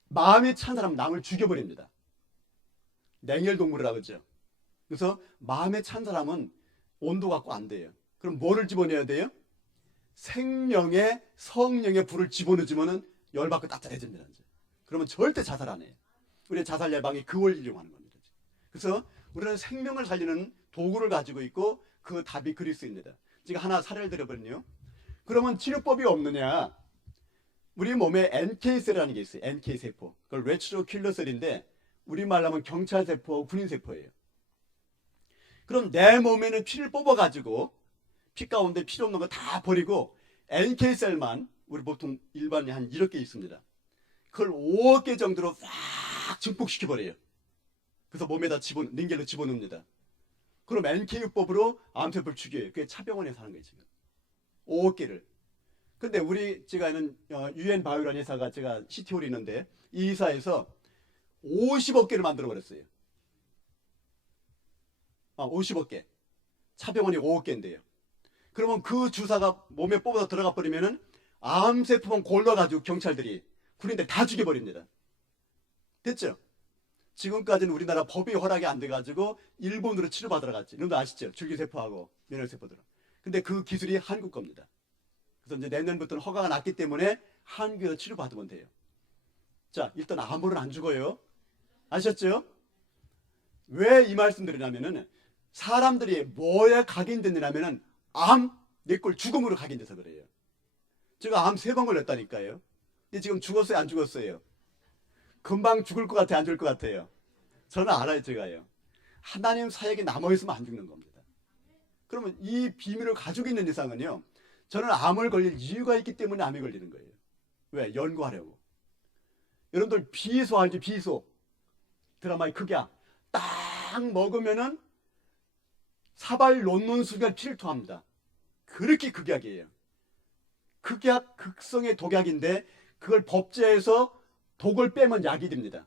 마음이 찬 사람은 남을 죽여버립니다. 냉혈동물이라고 그러죠. 그래서 마음에 찬 사람은 온도 갖고 안 돼요. 그럼 뭐를 집어내야 돼요? 생명의 성령의 불을 집어넣으면 열받고 따뜻해집니다. 그러면 절대 자살 안 해요. 우리의 자살 예방이 그 원리를 이용하는 겁니다. 그래서 우리는 생명을 살리는 도구를 가지고 있고 그 답이 그리스입니다. 제가 하나 사례를 드려보면요. 그러면 치료법이 없느냐? 우리 몸에 NK셀이라는 게 있어요. NK세포. 그걸 레츠로 킬러셀인데 우리말로 하면 경찰세포, 군인세포예요. 그럼 내 몸에는 피를 뽑아가지고 피 가운데 필요 없는 거 다 버리고 NK셀만 우리 보통 일반에 한 1억 개 있습니다. 그걸 5억 개 정도로 싹 증폭시켜버려요. 그래서 몸에다 링겔로 집어넣습니다. 그럼 NK유법으로 암세포를 죽여요. 그게 차병원에 사는 거예요, 지금. 5억개를. 근데 제가 아는 UN 바이오라는 회사가 제가 CTO로 있는데 이 회사에서 50억 개를 만들어 버렸어요. 50억 개. 차병원이 5억 개인데요. 그러면 그 주사가 몸에 뽑아서 들어가 버리면은 암세포만 골라가지고 경찰들이 군인들 다 죽여버립니다. 됐죠? 지금까지는 우리나라 법이 허락이 안 돼가지고 일본으로 치료받으러 갔지. 여러분들 아시죠? 줄기세포하고 면역세포들은. 근데 그 기술이 한국 겁니다. 그래서 이제 내년부터는 허가가 났기 때문에 한국에서 치료받으면 돼요. 자, 일단 암으로는 안 죽어요. 아셨죠? 왜 이 말씀 드리냐면은 사람들이 뭐에 각인됐느냐면은 내 꼴 죽음으로 각인돼서 그래요. 제가 암 3번 걸렸다니까요. 근데 지금 죽었어요, 안 죽었어요? 금방 죽을 것 같아요, 안 죽을 것 같아요? 저는 알아요, 제가요. 하나님 사역이 남아있으면 안 죽는 겁니다. 그러면 이 비밀을 가지고 있는 이상은요, 저는 암을 걸릴 이유가 있기 때문에 암이 걸리는 거예요. 왜? 연구하려고. 여러분들 비소 알죠? 비소. 드라마의 극약. 딱 먹으면은 사발 놓는 순간 피를 토합니다. 그렇게 극약이에요. 극약, 극성의 독약인데 그걸 법제해서 독을 빼면 약이 됩니다.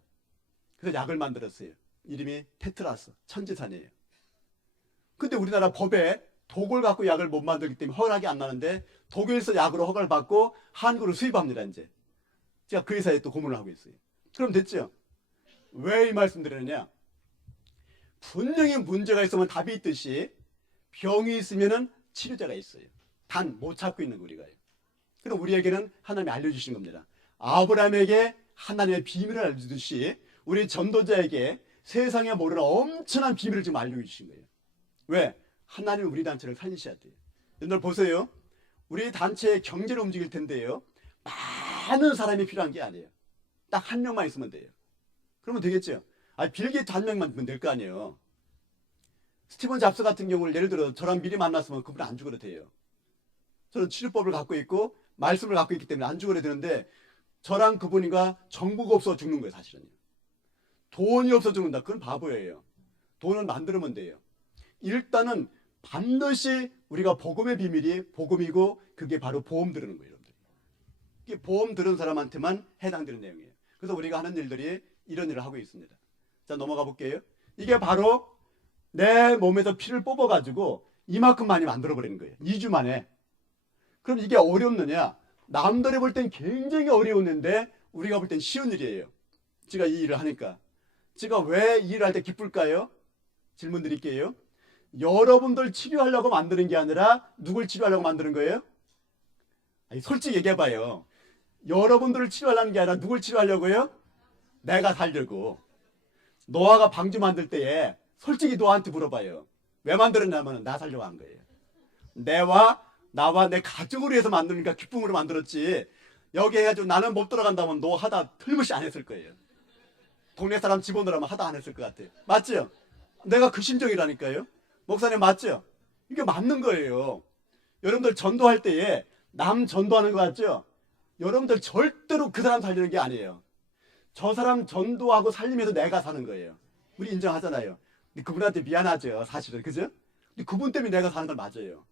그래서 약을 만들었어요. 이름이 테트라스, 천지산이에요. 근데 우리나라 법에 독을 갖고 약을 못 만들기 때문에 허락이 안 나는데 독일에서 약으로 허가를 받고 한국으로 수입합니다, 이제. 제가 그 회사에 또 고문을 하고 있어요. 그럼 됐죠? 왜 이 말씀 드리느냐? 분명히 문제가 있으면 답이 있듯이 병이 있으면은 치료제가 있어요. 단 못 찾고 있는 거 우리가요. 그럼 우리에게는 하나님이 알려주신 겁니다. 아브라함에게 하나님의 비밀을 알려주듯이 우리 전도자에게 세상에 모르는 엄청난 비밀을 지금 알려주신 거예요. 왜? 하나님은 우리 단체를 살리셔야 돼요. 여러분들 보세요. 우리 단체의 경제를 움직일 텐데요. 많은 사람이 필요한 게 아니에요. 딱 한 명만 있으면 돼요. 그러면 되겠죠. 빌 게이트 한 명만 있으면 될 거 아니에요. 스티븐 잡스 같은 경우를 예를 들어 저랑 미리 만났으면 그분 안 죽어도 돼요. 저는 치료법을 갖고 있고 말씀을 갖고 있기 때문에 안 죽어도 되는데 저랑 그분이가 정보가 없어 죽는 거예요, 사실은요. 돈이 없어 죽는다. 그건 바보예요. 돈을 만들면 돼요. 일단은 반드시 우리가 복음의 비밀이 복음이고 그게 바로 보험 들으는 거예요, 여러분들. 이게 보험 들은 사람한테만 해당되는 내용이에요. 그래서 우리가 하는 일들이 이런 일을 하고 있습니다. 자, 넘어가 볼게요. 이게 바로 내 몸에서 피를 뽑아가지고 이만큼 많이 만들어버리는 거예요. 2주 만에. 그럼 이게 어렵느냐? 남들이 볼 땐 굉장히 어려웠는데 우리가 볼 땐 쉬운 일이에요. 제가 이 일을 하니까. 제가 왜 이 일을 할 때 기쁠까요? 질문 드릴게요. 여러분들 치료하려고 만드는 게 아니라 누굴 치료하려고 만드는 거예요? 아니, 솔직히 얘기해봐요. 여러분들을 치료하려는 게 아니라 누굴 치료하려고요? 내가 살려고. 노아가 방주 만들 때에 솔직히 노아한테 물어봐요. 왜 만들었냐면 나 살려고 한 거예요. 나와 내 가족을 위해서 만드니까 기쁨으로 만들었지. 여기 해가지고 나는 못 들어간다면 너 하다 틀림없이 안 했을 거예요. 동네 사람 집어넣으라면 하다 안 했을 것 같아요. 맞죠? 내가 그 심정이라니까요. 목사님 맞죠? 이게 맞는 거예요. 여러분들 전도할 때에 남 전도하는 거 같죠? 여러분들 절대로 그 사람 살리는 게 아니에요. 저 사람 전도하고 살리면서 내가 사는 거예요. 우리 인정하잖아요. 근데 그분한테 미안하죠, 사실은. 그죠? 근데 그분 때문에 내가 사는 걸 맞아요.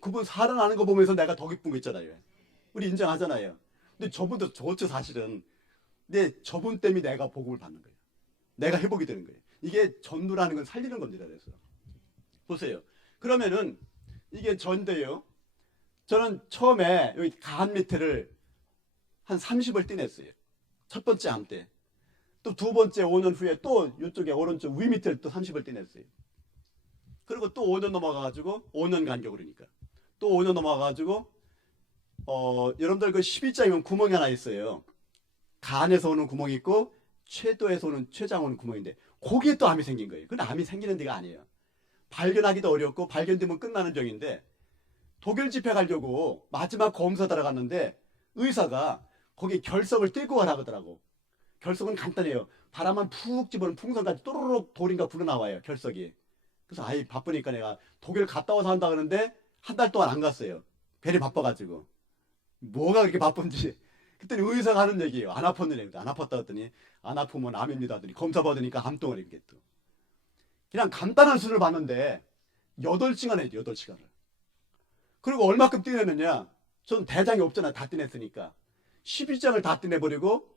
그분 살아나는 거 보면서 내가 더 기쁜 거 있잖아요. 우리 인정하잖아요. 근데 저분도 좋죠, 사실은. 근데 저분 때문에 내가 복음을 받는 거예요. 내가 회복이 되는 거예요. 이게 전도라는 건 살리는 겁니다. 그래서 보세요. 그러면은 이게 전도예요. 저는 처음에 여기 간 밑에를 한 30을 떼냈어요. 첫 번째 암 때. 또 두 번째 5년 후에 또 이쪽에 오른쪽 위 밑에를 또 30을 떼냈어요. 그리고 또 5년 넘어가가지고 5년 간격 그러니까. 또 5년 넘어가가지고 여러분들 그 12장이면 구멍이 하나 있어요. 간에서 오는 구멍이 있고 췌도에서 오는 췌장 오는 구멍인데 거기에 또 암이 생긴 거예요. 그건 암이 생기는 데가 아니에요. 발견하기도 어렵고 발견되면 끝나는 병인데 독일 집회 가려고 마지막 검사 들어갔는데 의사가 거기 결석을 떼고 가라 그러더라고. 결석은 간단해요. 바람만 푹 집어넣으면 풍선까지 또르륵 돌인가 굴러나와요, 결석이. 그래서 아이 바쁘니까 내가 독일 갔다 와서 한다 그러는데 한 달 동안 안 갔어요. 괜히 바빠가지고. 뭐가 그렇게 바쁜지. 그랬더니 의사가 하는 얘기예요. 안 아팠느냐. 안 아팠다 했더니 안 아프면 암입니다 하더니 검사 받으니까 암덩어리인 또. 그냥 간단한 수술을 봤는데 8시간 해야죠. 8시간을. 그리고 얼마큼 떼내느냐. 전 대장이 없잖아. 다 떼냈으니까. 11장을 다 떼내버리고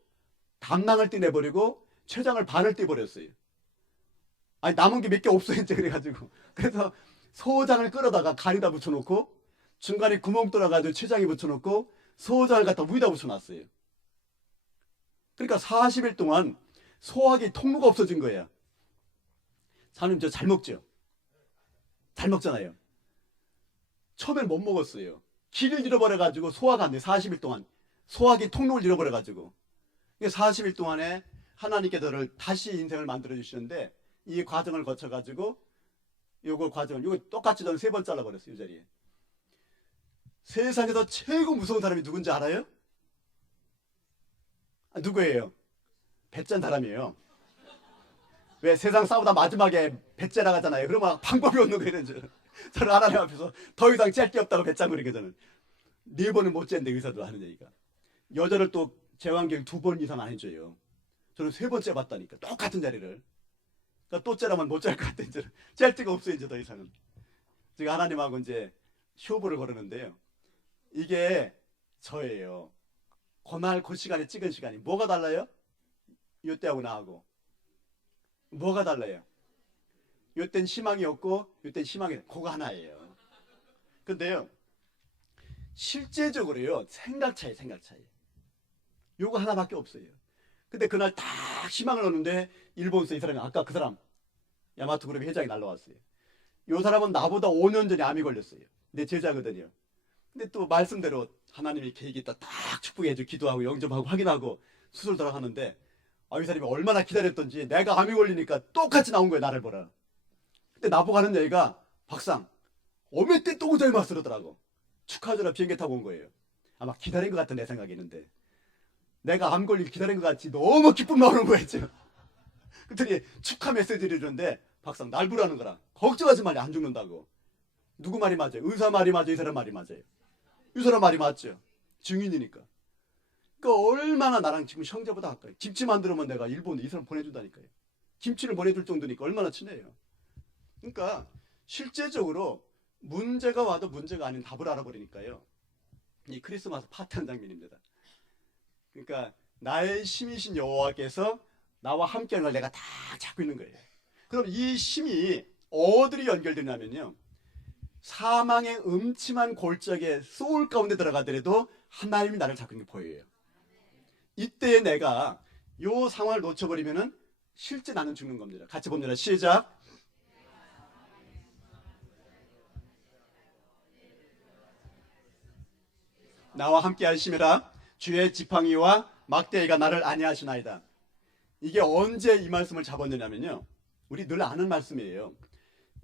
담낭을 떼내버리고 췌장을 반을 떼버렸어요. 아니 남은 게 몇 개 없어 이제 그래가지고. 그래서 소장을 끌어다가 간에다 붙여놓고 중간에 구멍 뚫어가지고 췌장에 붙여놓고 소장을 갖다 위에다 붙여놨어요. 그러니까 40일 동안 소화기 통로가 없어진 거예요. 사장님 저 잘 먹죠? 잘 먹잖아요. 처음엔 못 먹었어요. 기를 잃어버려가지고 소화가 안 돼. 40일 동안 소화기 통로를 잃어버려가지고. 40일 동안에 하나님께 저를 다시 인생을 만들어 주시는데 이 과정을 거쳐가지고 요거 똑같이 저는 3번 잘라버렸어요. 이 자리에. 세상에서 최고 무서운 사람이 누군지 알아요? 누구예요? 배짠 사람이에요. 왜 세상 싸우다 마지막에 배째 나가잖아요. 그러면 방법이 없는 거예요. 저는 하나님 앞에서 더 이상 짤 게 없다고 배짱 부리게 저는 4번은 못 쨌는데 의사도 하는 얘기가. 여자를 또 제왕경 2번 이상 안 해줘요. 저는 3번 째봤다니까. 똑같은 자리를. 그러니까 또 째라면 못 짤 것 같아. 이제 짤 데가 없어요. 이제 더 이상은. 제가 하나님하고 이제 쇼부를 걸었는데요. 이게 저예요. 그날 그 시간에 찍은 시간이 뭐가 달라요? 요때하고 나하고 뭐가 달라요? 요땐 희망이 없고 요땐 희망이 그거 하나예요. 근데요 실제적으로요 생각 차이 요거 하나밖에 없어요. 근데 그날 딱 희망을 얻는데 일본에서 이 사람이 아까 그 사람 야마토 그룹의 회장이 날라왔어요. 요 사람은 나보다 5년 전에 암이 걸렸어요. 내 제자거든요. 근데 또 말씀대로 하나님이 계획이 딱 축복해줘 기도하고 영접하고 확인하고 수술 들어가는데 이 사람이 얼마나 기다렸던지 내가 암이 걸리니까 똑같이 나온 거예요. 나를 보라. 근데 나보고 하는 얘기가 박상 오메 때 또 고자이마스 그러더라고. 축하하느라 비행기 타고 온 거예요. 아마 기다린 것 같은 내 생각이는데 내가 암 걸릴 기다린 것 같이 너무 기쁨 나오는 거였죠. 그랬더니 축하 메시지를 주는데 박상 날 부르는 거라. 걱정하지 말래 안 죽는다고. 누구 말이 맞아요? 의사 말이 맞아요? 이 사람 말이 맞아요? 이 사람 말이 맞죠. 증인이니까. 그러니까 얼마나 나랑 지금 형제보다 가까이. 김치 만들면 내가 일본에 이 사람 보내준다니까요. 김치를 보내줄 정도니까 얼마나 친해요. 그러니까 실제적으로 문제가 와도 문제가 아닌 답을 알아버리니까요. 이 크리스마스 파티한 장면입니다. 그러니까 나의 힘이신 여호와께서 나와 함께하는 걸 내가 다 잡고 있는 거예요. 그럼 이 힘이 어디로 연결되냐면요. 사망의 음침한 골짜기에 소울 가운데 들어가더라도 하나님이 나를 잡고 있는 게 보여요. 이때에 내가 요 상황을 놓쳐버리면은 실제 나는 죽는 겁니다. 같이 봅니다. 시작. 나와 함께 하심이라 주의 지팡이와 막대기가 나를 안위하시나이다. 이게 언제 이 말씀을 잡았느냐면요. 우리 늘 아는 말씀이에요.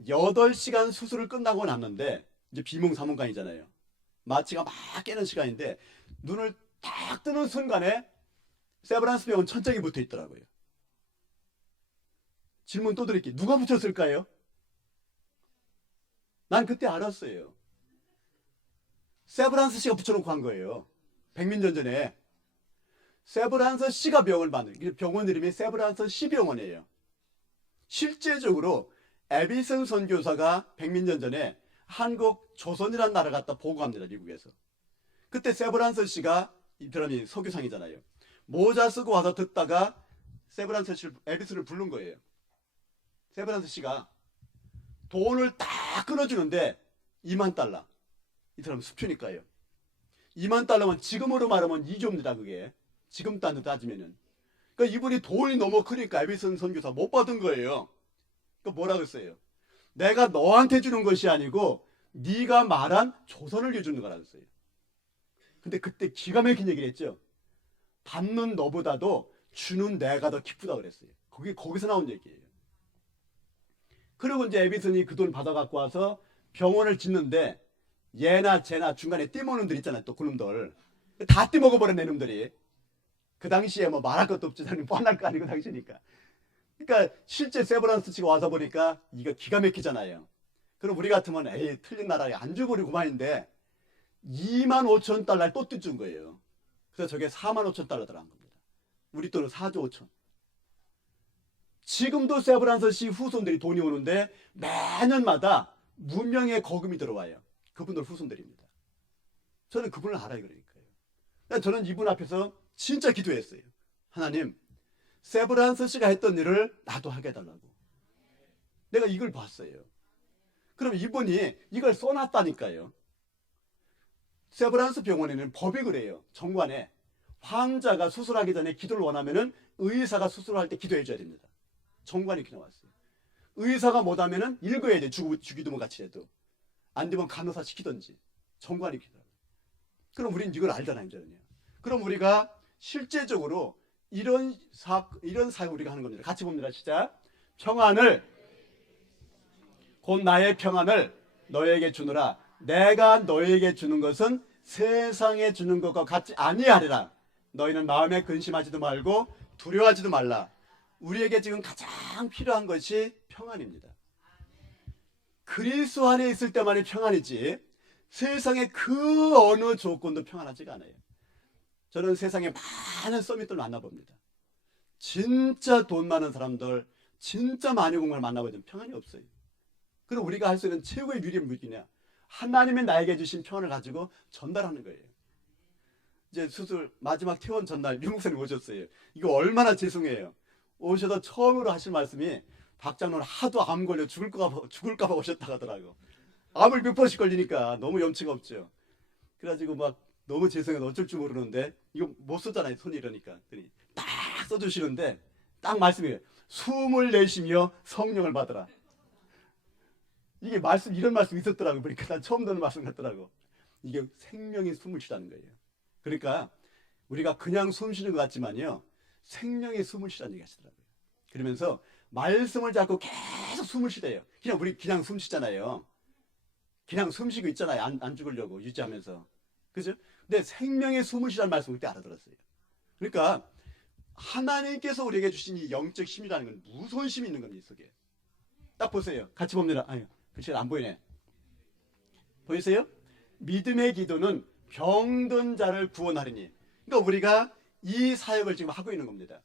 8시간 수술을 끝나고 났는데 이제 비몽사몽간이잖아요. 마취가 막 깨는 시간인데 눈을 딱 뜨는 순간에 세브란스 병원 천장에 붙어 있더라고요. 질문 또 드릴게요. 누가 붙였을까요? 난 그때 알았어요. 세브란스 씨가 붙여놓고 한 거예요. 백민전 전에. 세브란스 씨가 병을 받는 병원 이름이 세브란스 씨 병원이에요. 실제적으로 에비슨 선교사가 백민전 전에 한국 조선이라는 나라 갖다 보고합니다. 미국에서. 그때 세브란스 씨가 이 사람이 석유상이잖아요. 모자 쓰고 와서 듣다가 세브란스 씨 에비슨을 부른 거예요. 세브란스 씨가 돈을 딱 끊어주는데 2만 달러. 이 사람 수표니까요. 2만 달러면 지금으로 말하면 2조입니다. 그게. 지금 단으로 따지면은. 그러니까 이분이 돈이 너무 크니까 에비슨 선교사 못 받은 거예요. 그러니까 뭐라 그랬어요? 내가 너한테 주는 것이 아니고 네가 말한 조선을 주는 거라 그랬어요. 근데 그때 기가 막힌 얘기를 했죠. 받는 너보다도 주는 내가 더 기쁘다 그랬어요. 그게 거기서 나온 얘기예요. 그리고 이제 에비슨이 그 돈 받아갖고 와서 병원을 짓는데 얘나 쟤나 중간에 띠먹는 들 있잖아요. 또 그놈들 다 띠먹어버렸네 놈들이. 그 당시에 뭐 말할 것도 없지. 뻔할 거 아니고 당시니까. 그러니까 실제 세브란스 씨가 와서 보니까 이거 기가 막히잖아요. 그럼 우리 같으면 에이 틀린 나라에 안 줘버리고 그만인데 2만 5천 달러를 또 뜯준 거예요. 그래서 저게 4만 5천 달러 들어간 겁니다. 우리 돈은 4조 5천. 지금도 세브란스 후손들이 돈이 오는데 매년마다 무명의 거금이 들어와요. 그분들 후손들입니다. 저는 그분을 알아요. 그러니까요. 저는 이분 앞에서 진짜 기도했어요. 하나님, 세브란스 씨가 했던 일을 나도 하게 해달라고. 내가 이걸 봤어요. 그럼 이분이 이걸 써놨다니까요. 세브란스 병원에는 법이 그래요. 정관에 환자가 수술하기 전에 기도를 원하면은 의사가 수술할 때 기도해 줘야 됩니다. 정관이 이렇게 나왔어요. 의사가 못하면은 읽어야 돼. 주기도문 같이 해도. 안 되면 간호사 시키든지. 정관이 이렇게 나와요. 그럼 우리는 이걸 알잖아요. 이제는요. 그럼 우리가 실제적으로 이런 사역 우리가 하는 겁니다. 같이 봅니다. 시작. 평안을 곧 나의 평안을 너에게 주노라. 내가 너에게 주는 것은 세상에 주는 것과 같지 아니하리라. 너희는 마음에 근심하지도 말고 두려워하지도 말라. 우리에게 지금 가장 필요한 것이 평안입니다. 그리스도 안에 있을 때만이 평안이지 세상의 그 어느 조건도 평안하지가 않아요. 저는 세상에 많은 서밋들 만나봅니다. 진짜 돈 많은 사람들, 진짜 많이 공부를 만나보면 평안이 없어요. 그럼 우리가 할 수 있는 최고의 유리한 무기냐? 하나님이 나에게 주신 평안을 가지고 전달하는 거예요. 이제 수술 마지막 퇴원 전날 유목사님 오셨어요. 이거 얼마나 죄송해요. 오셔서 처음으로 하실 말씀이 박장로는 하도 암 걸려 죽을까 봐 오셨다 하더라고. 암을 몇 번씩 걸리니까 너무 염치가 없죠. 그래가지고 막 너무 죄송해서 어쩔 줄 모르는데 이거 못 쓰잖아요. 손이 이러니까. 딱 써주시는데 딱 말씀이에요. 숨을 내쉬며 성령을 받으라. 이게 이런 말씀 있었더라고. 그러니까 난 처음 듣는 말씀 같더라고. 이게 생명이 숨을 쉬라는 거예요. 그러니까 우리가 그냥 숨 쉬는 것 같지만요. 생명의 숨을 쉬라는 얘기 하시더라고요. 그러면서 말씀을 잡고 계속 숨을 쉬래요. 우리 그냥 숨 쉬잖아요. 그냥 숨 쉬고 있잖아요. 안 죽으려고 유지하면서. 그죠? 근데 생명의 숨을 쉬라는 말씀을 그때 알아들었어요. 그러니까 하나님께서 우리에게 주신 이 영적 힘이라는 건 무서운 힘이 있는 겁니다. 이 속에. 딱 보세요. 같이 봅니다. 아유, 글씨 안 보이네. 보이세요? 믿음의 기도는 병든 자를 구원하리니. 그러니까 우리가 이 사역을 지금 하고 있는 겁니다.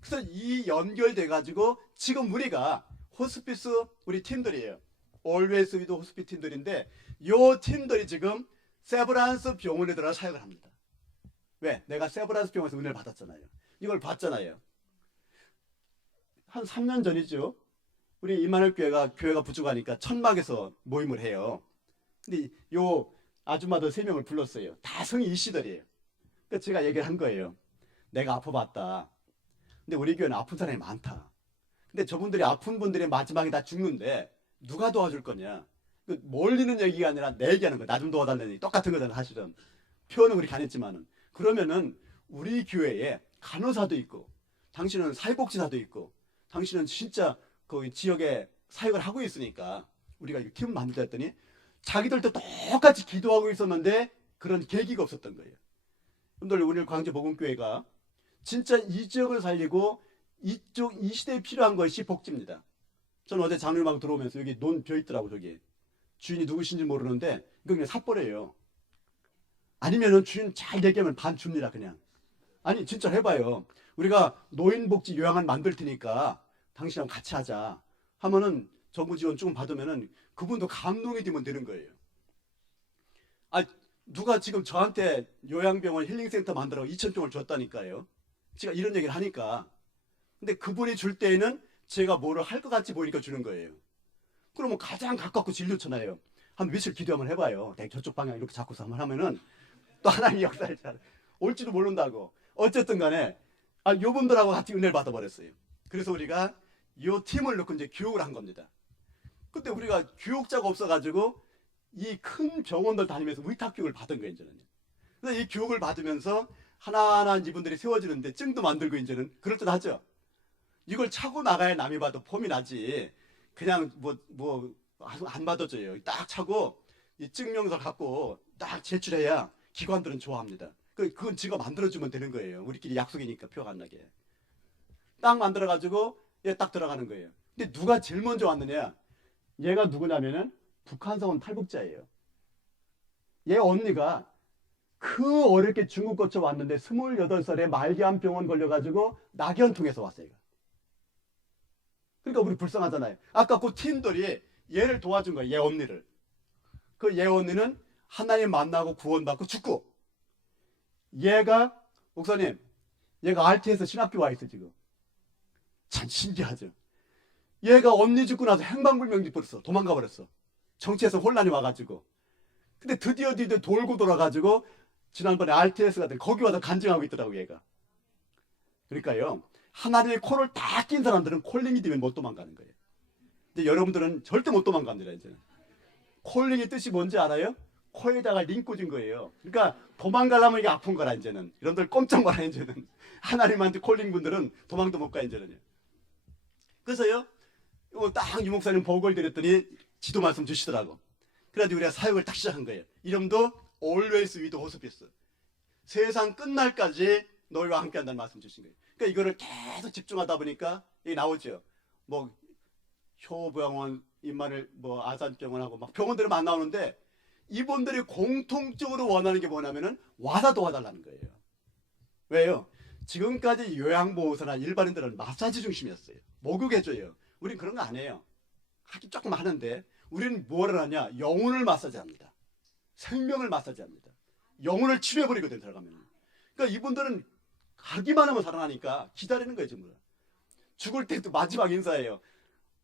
그래서 이 연결돼 가지고 지금 우리가 호스피스 우리 팀들이에요. Always with 호스피스 팀들인데 이 팀들이 지금 세브란스 병원에 들어가 사역을 합니다. 왜? 내가 세브란스 병원에서 은혜를 받았잖아요. 이걸 봤잖아요. 한 3년 전이죠. 우리 이만할 교회가 부족하니까 천막에서 모임을 해요. 근데 요 아줌마들 3명을 불렀어요. 다 성이 이씨들이에요. 그러니까 제가 얘기를 한 거예요. 내가 아파봤다. 근데 우리 교회는 아픈 사람이 많다. 근데 저분들이 아픈 분들이 마지막에 다 죽는데 누가 도와줄 거냐? 멀리는 얘기가 아니라 내 얘기하는 거야. 나 좀 도와달라는 얘기. 똑같은 거잖아 사실은. 표현은 그렇게 안 했지만은. 그러면은 우리 교회에 간호사도 있고 당신은 사회복지사도 있고 당신은 진짜 거기 지역에 사역을 하고 있으니까 우리가 이 팀을 만들자 했더니 자기들도 똑같이 기도하고 있었는데 그런 계기가 없었던 거예요. 여러분들 오늘 광주복음교회가 진짜 이 지역을 살리고 이 시대에 필요한 것이 복지입니다. 저는 어제 장로님하고 들어오면서 여기 논 벼 있더라고. 저기 주인이 누구신지 모르는데 이거 그냥 삿벌이에요. 아니면은 주인 잘 얘기하면 반 줍니다. 그냥. 아니 진짜 해봐요. 우리가 노인복지 요양원 만들 테니까 당신하고 같이 하자 하면은 정부 지원 조금 받으면은 그분도 감동이 되면 되는 거예요. 누가 지금 저한테 요양병원 힐링센터 만들라고 2,000평을 줬다니까요. 제가 이런 얘기를 하니까. 근데 그분이 줄 때에는 제가 뭐를 할 것 같이 보이니까 주는 거예요. 그러면 가장 가깝고 제일 좋잖아요. 한 며칠 기도 한번 해봐요. 내가 저쪽 방향 이렇게 잡고서 한번 하면은 또 하나님의 역사를 잘 올지도 모른다고. 어쨌든 간에 요분들하고 같이 은혜를 받아버렸어요. 그래서 우리가 요 팀을 놓고 이제 교육을 한 겁니다. 그때 우리가 교육자가 없어가지고 이 큰 병원들 다니면서 위탁교육을 받은 거예요, 이제는. 그래서 이 교육을 받으면서 하나하나 이분들이 세워지는데 증도 만들고 이제는 그럴듯하죠. 이걸 차고 나가야 남이 봐도 폼이 나지. 그냥 안 받아줘요. 딱 차고 이 증명서 갖고 딱 제출해야 기관들은 좋아합니다. 그건 지가 만들어주면 되는 거예요. 우리끼리 약속이니까 표가 안 나게. 딱 만들어가지고 얘 딱 들어가는 거예요. 근데 누가 제일 먼저 왔느냐? 얘가 누구냐면은 북한산 온 탈북자예요. 얘 언니가 그 어렵게 중국 거쳐 왔는데 28살에 말기암 병원 걸려가지고 낙연통에서 왔어요. 그러니까 우리 불쌍하잖아요. 아까 그 팀들이 얘를 도와준 거예요. 얘 언니를. 그 얘 언니는 하나님 만나고 구원받고 죽고, 얘가 목사님, 얘가 RT에서 신학교 와 있어 지금. 참 신기하죠. 얘가 언니 죽고 나서 행방불명지 버렸어. 도망가 버렸어. 정치에서 혼란이 와가지고. 근데 드디어 돌고 돌아가지고 지난번에 RTS 같은 거기 와서 간증하고 있더라고 얘가. 그러니까요, 하나님의 코를 다 낀 사람들은 콜링이 되면 못 도망가는 거예요. 근데 여러분들은 절대 못 도망갑니다. 이제는 콜링의 뜻이 뭔지 알아요? 코에다가 링 꽂은 거예요. 그러니까 도망가려면 이게 아픈 거라. 이제는 여러분들 꼼짝 마라. 이제는 하나님한테 콜링 분들은 도망도 못 가. 이제는요. 그래서요, 딱 유목사님 보고를 드렸더니 지도 말씀 주시더라고. 그래가지고 우리가 사역을 딱 시작한 거예요. 이름도 Always with Hospice. 세상 끝날까지 너희와 함께 한다는 말씀 주신 거예요. 그러니까 이거를 계속 집중하다 보니까 이게 나오죠. 뭐 효병원, 임마늘 뭐 아산병원하고 막 병원들이 안 나오는데, 이분들이 공통적으로 원하는 게 뭐냐면은 와서 도와달라는 거예요. 왜요? 지금까지 요양보호사나 일반인들은 마사지 중심이었어요. 목욕해줘요. 우린 그런 거 안 해요. 하긴 조금 하는데, 우리는 뭐를 하냐? 영혼을 마사지합니다. 생명을 마사지합니다. 영혼을 치료해버리거든 들어가면. 그러니까 이분들은 가기만 하면 살아나니까 기다리는 거예요. 전부. 죽을 때도 마지막 인사예요.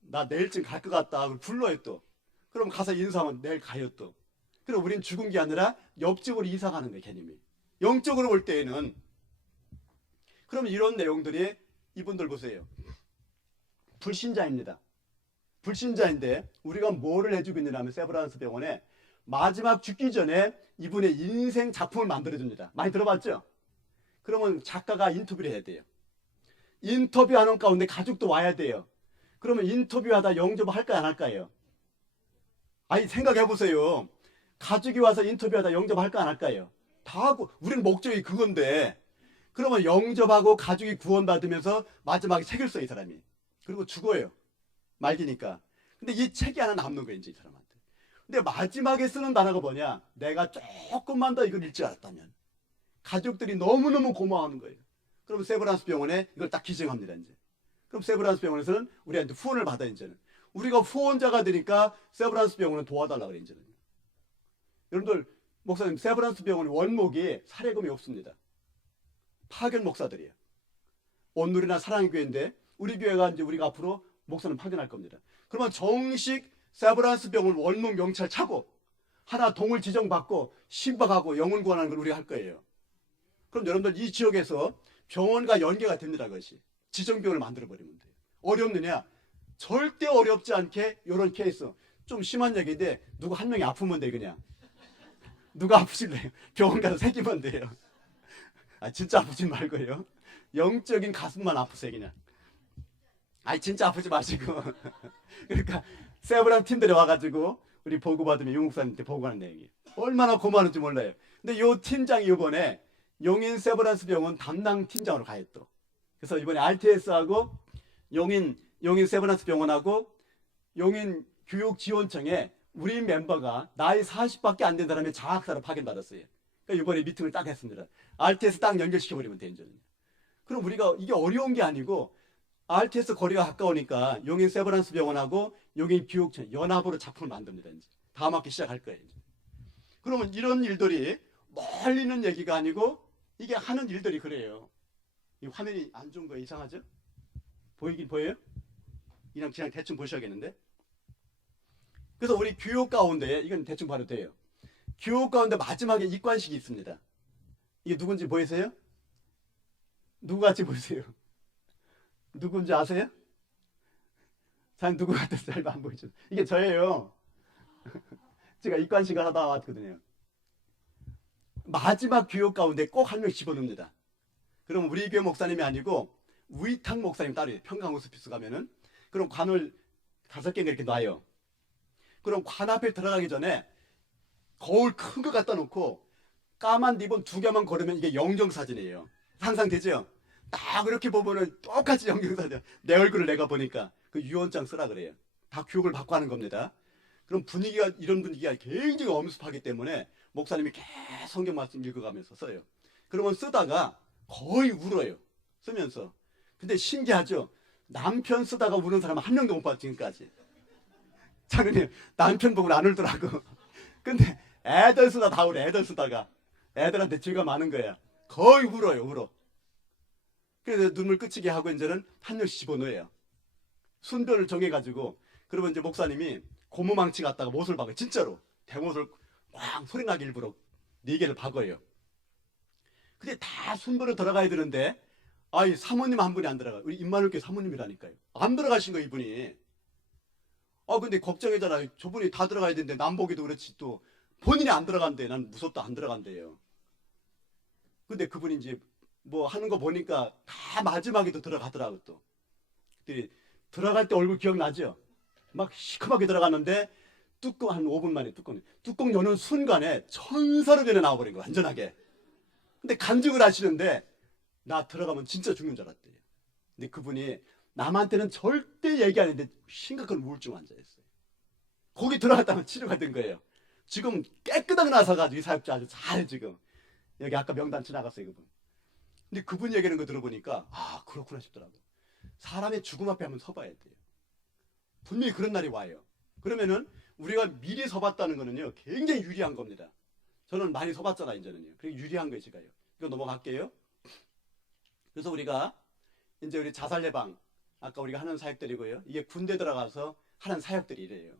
나 내일쯤 갈 것 같다. 그럼 불러요 또. 그럼 가서 인사하면 내일 가요 또. 그럼 우린 죽은 게 아니라 옆집으로 이사 가는 거예요. 개념이. 영적으로 볼 때에는. 그러면 이런 내용들이, 이분들 보세요. 불신자입니다. 불신자인데 우리가 뭐를 해주고 있느냐면, 세브란스 병원에 마지막 죽기 전에 이분의 인생 작품을 만들어줍니다. 많이 들어봤죠? 그러면 작가가 인터뷰를 해야 돼요. 인터뷰하는 가운데 가족도 와야 돼요. 그러면 인터뷰하다 영접할까요 안 할까요? 아니 생각해보세요. 가족이 와서 인터뷰하다 영접할까 안 할까요? 다 하고. 우리는 목적이 그건데, 그러면 영접하고 가족이 구원받으면서 마지막에 책을 써요 이 사람이. 그리고 죽어요. 말기니까. 근데 이 책이 하나 남는 거예요 이제 이 사람한테. 근데 마지막에 쓰는 단어가 뭐냐? 내가 조금만 더 이걸 읽지 않았다면. 가족들이 너무너무 고마워하는 거예요. 그럼 세브란스 병원에 이걸 딱 기증합니다 이제. 그럼 세브란스 병원에서는 우리한테 후원을 받아. 이제는 우리가 후원자가 되니까 세브란스 병원은 도와달라 그래. 이제는 여러분들, 목사님, 세브란스 병원의 원목이 사례금이 없습니다. 파견 목사들이에요. 온누리나 사랑의 교회인데, 우리 교회가 이제 우리가 앞으로 목사는 파견할 겁니다. 그러면 정식 세브란스 병원 원목 명찰 차고 하나 동을 지정받고 신박하고 영혼 구원하는 걸 우리가 할 거예요. 그럼 여러분들 이 지역에서 병원과 연계가 됩니다. 그것이 지정병원을 만들어버리면 돼요. 어렵느냐? 절대 어렵지 않게 이런 케이스. 좀 심한 얘기인데 누구 한 명이 아프면 돼. 그냥 누가 아프실래요? 병원 가서 새기면 돼요. 아 진짜 아프지 말고요. 영적인 가슴만 아프세요 그냥. 아니 진짜 아프지 마시고. 그러니까 세브란 팀들이 와가지고 우리 보고받으면 용목사님한테 보고하는 내용이에요. 얼마나 고마운지 몰라요. 근데 요 팀장이 이번에 용인 세브란스 병원 담당 팀장으로 가요 또. 그래서 이번에 RTS하고 용인 세브란스 병원하고 용인 교육지원청에 우리 멤버가 나이 40밖에 안 된 사람이 장학사로 파견받았어요. 그러니까 이번에 미팅을 딱 했습니다. RTS 딱 연결시켜버리면 돼 이제는. 그럼 우리가 이게 어려운 게 아니고, RTS 거리가 가까우니까 용인 세브란스 병원하고 용인 교육청 연합으로 작품을 만듭니다. 이제 다음 학기 시작할 거예요. 이제. 그러면 이런 일들이 멀리 있는 얘기가 아니고 이게 하는 일들이 그래요. 이 화면이 안 좋은 거 이상하죠? 보이긴 보여요? 그냥 대충 보셔야겠는데. 그래서 우리 교육 가운데, 이건 대충 봐도 돼요. 교육 가운데 마지막에 입관식이 있습니다. 이게 누군지 보이세요? 누구같이 보이세요? 누군지 아세요? 잘 누구 같아서 잘 안 보이죠? 이게 저예요. 제가 입관식을 하다 왔거든요. 마지막 교육 가운데 꼭 한 명 집어넣습니다. 그럼 우리 교회 목사님이 아니고 우이탁 목사님 따로 평강 호스피스 가면은, 그럼 관을 5개가 이렇게 놔요. 그럼 관 앞에 들어가기 전에 거울 큰 거 갖다 놓고 까만 리본 2개만 걸으면 이게 영정사진이에요. 상상되죠? 딱 그렇게 보면은 똑같이 영정사진. 내 얼굴을 내가 보니까 그 유언장 쓰라 그래요. 다 교육을 받고 하는 겁니다. 그럼 분위기가, 이런 분위기가 굉장히 엄습하기 때문에 목사님이 계속 성경 말씀 읽어가면서 써요. 그러면 쓰다가 거의 울어요. 쓰면서. 근데 신기하죠? 남편 쓰다가 우는 사람은 한 명도 못 봤죠, 지금까지. 장로님, 남편 보고 안 울더라고. 근데 애들 쓰다 다 울어, 애들 쓰다가. 애들한테 죄가 많은 거야. 거의 울어요, 울어. 그래서 눈물 끄치게 하고 이제는 한 명씩 집어넣어요. 순별을 정해가지고. 그러면 이제 목사님이 고무망치 갖다가 못을 박아요. 진짜로. 대못을 꽝 소리 나게 일부러 4개를 박아요. 근데 다 순별을 들어가야 되는데, 아이, 사모님 한 분이 안 들어가요. 우리 임마누엘교회 사모님이라니까요. 안 들어가신 거예요, 이분이. 근데 걱정이잖아요. 저분이 다 들어가야 되는데, 남보기도 그렇지 또, 본인이 안 들어간대. 난 무섭다, 안 들어간대요. 근데 그분이 이제 뭐 하는 거 보니까 다 마지막에도 들어가더라고 또. 그때 들어갈 때 얼굴 기억나죠? 막 시커멓게 들어갔는데 뚜껑 한 5분 만에 뚜껑 여는 순간에 천사로 변해 나와버린 거야, 완전하게. 근데 간증을 하시는데 나 들어가면 진짜 죽는 줄 알았대요. 근데 그분이 남한테는 절대 얘기 안 했는데 심각한 우울증 환자였어요. 거기 들어갔다면 치료가 된 거예요. 지금 깨끗하게 나서가지고 이 사역자 아주 잘해 지금. 여기 아까 명단 지나갔어요, 그분. 근데 그분 얘기하는 거 들어보니까 아, 그렇구나 싶더라고. 사람의 죽음 앞에 한번 서봐야 돼요. 분명히 그런 날이 와요. 그러면은 우리가 미리 서봤다는 거는요, 굉장히 유리한 겁니다. 저는 많이 서봤잖아요, 이제는요. 그리고 유리한 거예요, 제가요. 이거 넘어갈게요. 그래서 우리가 이제 우리 자살 예방, 아까 우리가 하는 사역들이고요. 이게 군대 들어가서 하는 사역들이 이래요.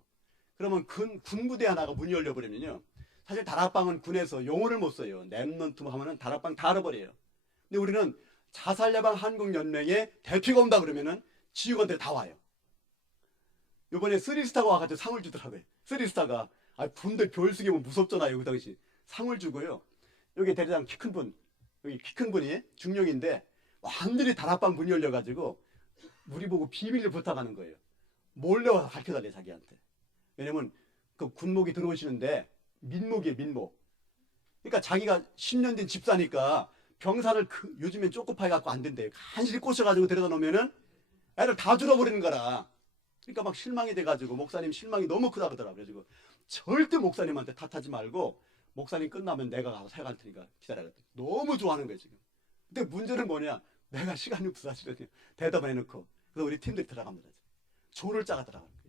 그러면 군부대 하나가 문이 열려버리면요, 사실 다락방은 군에서 용어를 못 써요. 랩넌트 하면은 다락방 다 알아버려요. 근데 우리는 자살 예방 한국연맹의 대표가 온다 그러면은 지휘관들 다 와요. 요번에 쓰리스타가 와가지고 상을 주더라고요. 쓰리스타가. 군대 별수기면 무섭잖아요, 그 당시. 상을 주고요. 여기 대대장 키 큰 분, 여기 키 큰 분이 중령인데 완전히 다락방 문이 열려가지고 우리 보고 비밀을 부탁하는 거예요. 몰래 와서 가르쳐달래, 자기한테. 왜냐면 그 군목이 들어오시는데 민목이에요, 민목. 그러니까 자기가 10년 된 집사니까 병사를 요즘엔 쪼꼬파이 갖고 안 된대요. 간신히 꼬셔가지고 데려다 놓으면은 애들 다 줄어버리는 거라. 그러니까 막 실망이 돼가지고 목사님 실망이 너무 크다 그러더라고요. 그래가지고 절대 목사님한테 탓하지 말고 목사님 끝나면 내가 가서 사역할 테니까 기다려라. 너무 좋아하는 거예요, 지금. 근데 문제는 뭐냐? 내가 시간이 없어 사실은 대답을 해놓고. 그래서 우리 팀들이 들어갑니다. 조를 짜가 들어가는 거예요.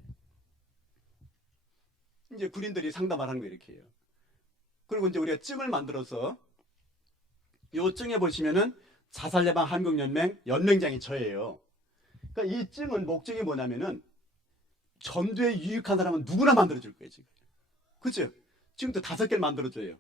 이제 군인들이 상담을 하는 거예요, 이렇게 해요. 그리고 이제 우리가 증을 만들어서 요 증에 보시면은 자살예방 한국연맹 연맹장이 저예요. 그러니까 이 증은 목적이 뭐냐면은 전두에 유익한 사람은 누구나 만들어줄 거예요, 지금. 그죠? 지금도 5개를 만들어줘요.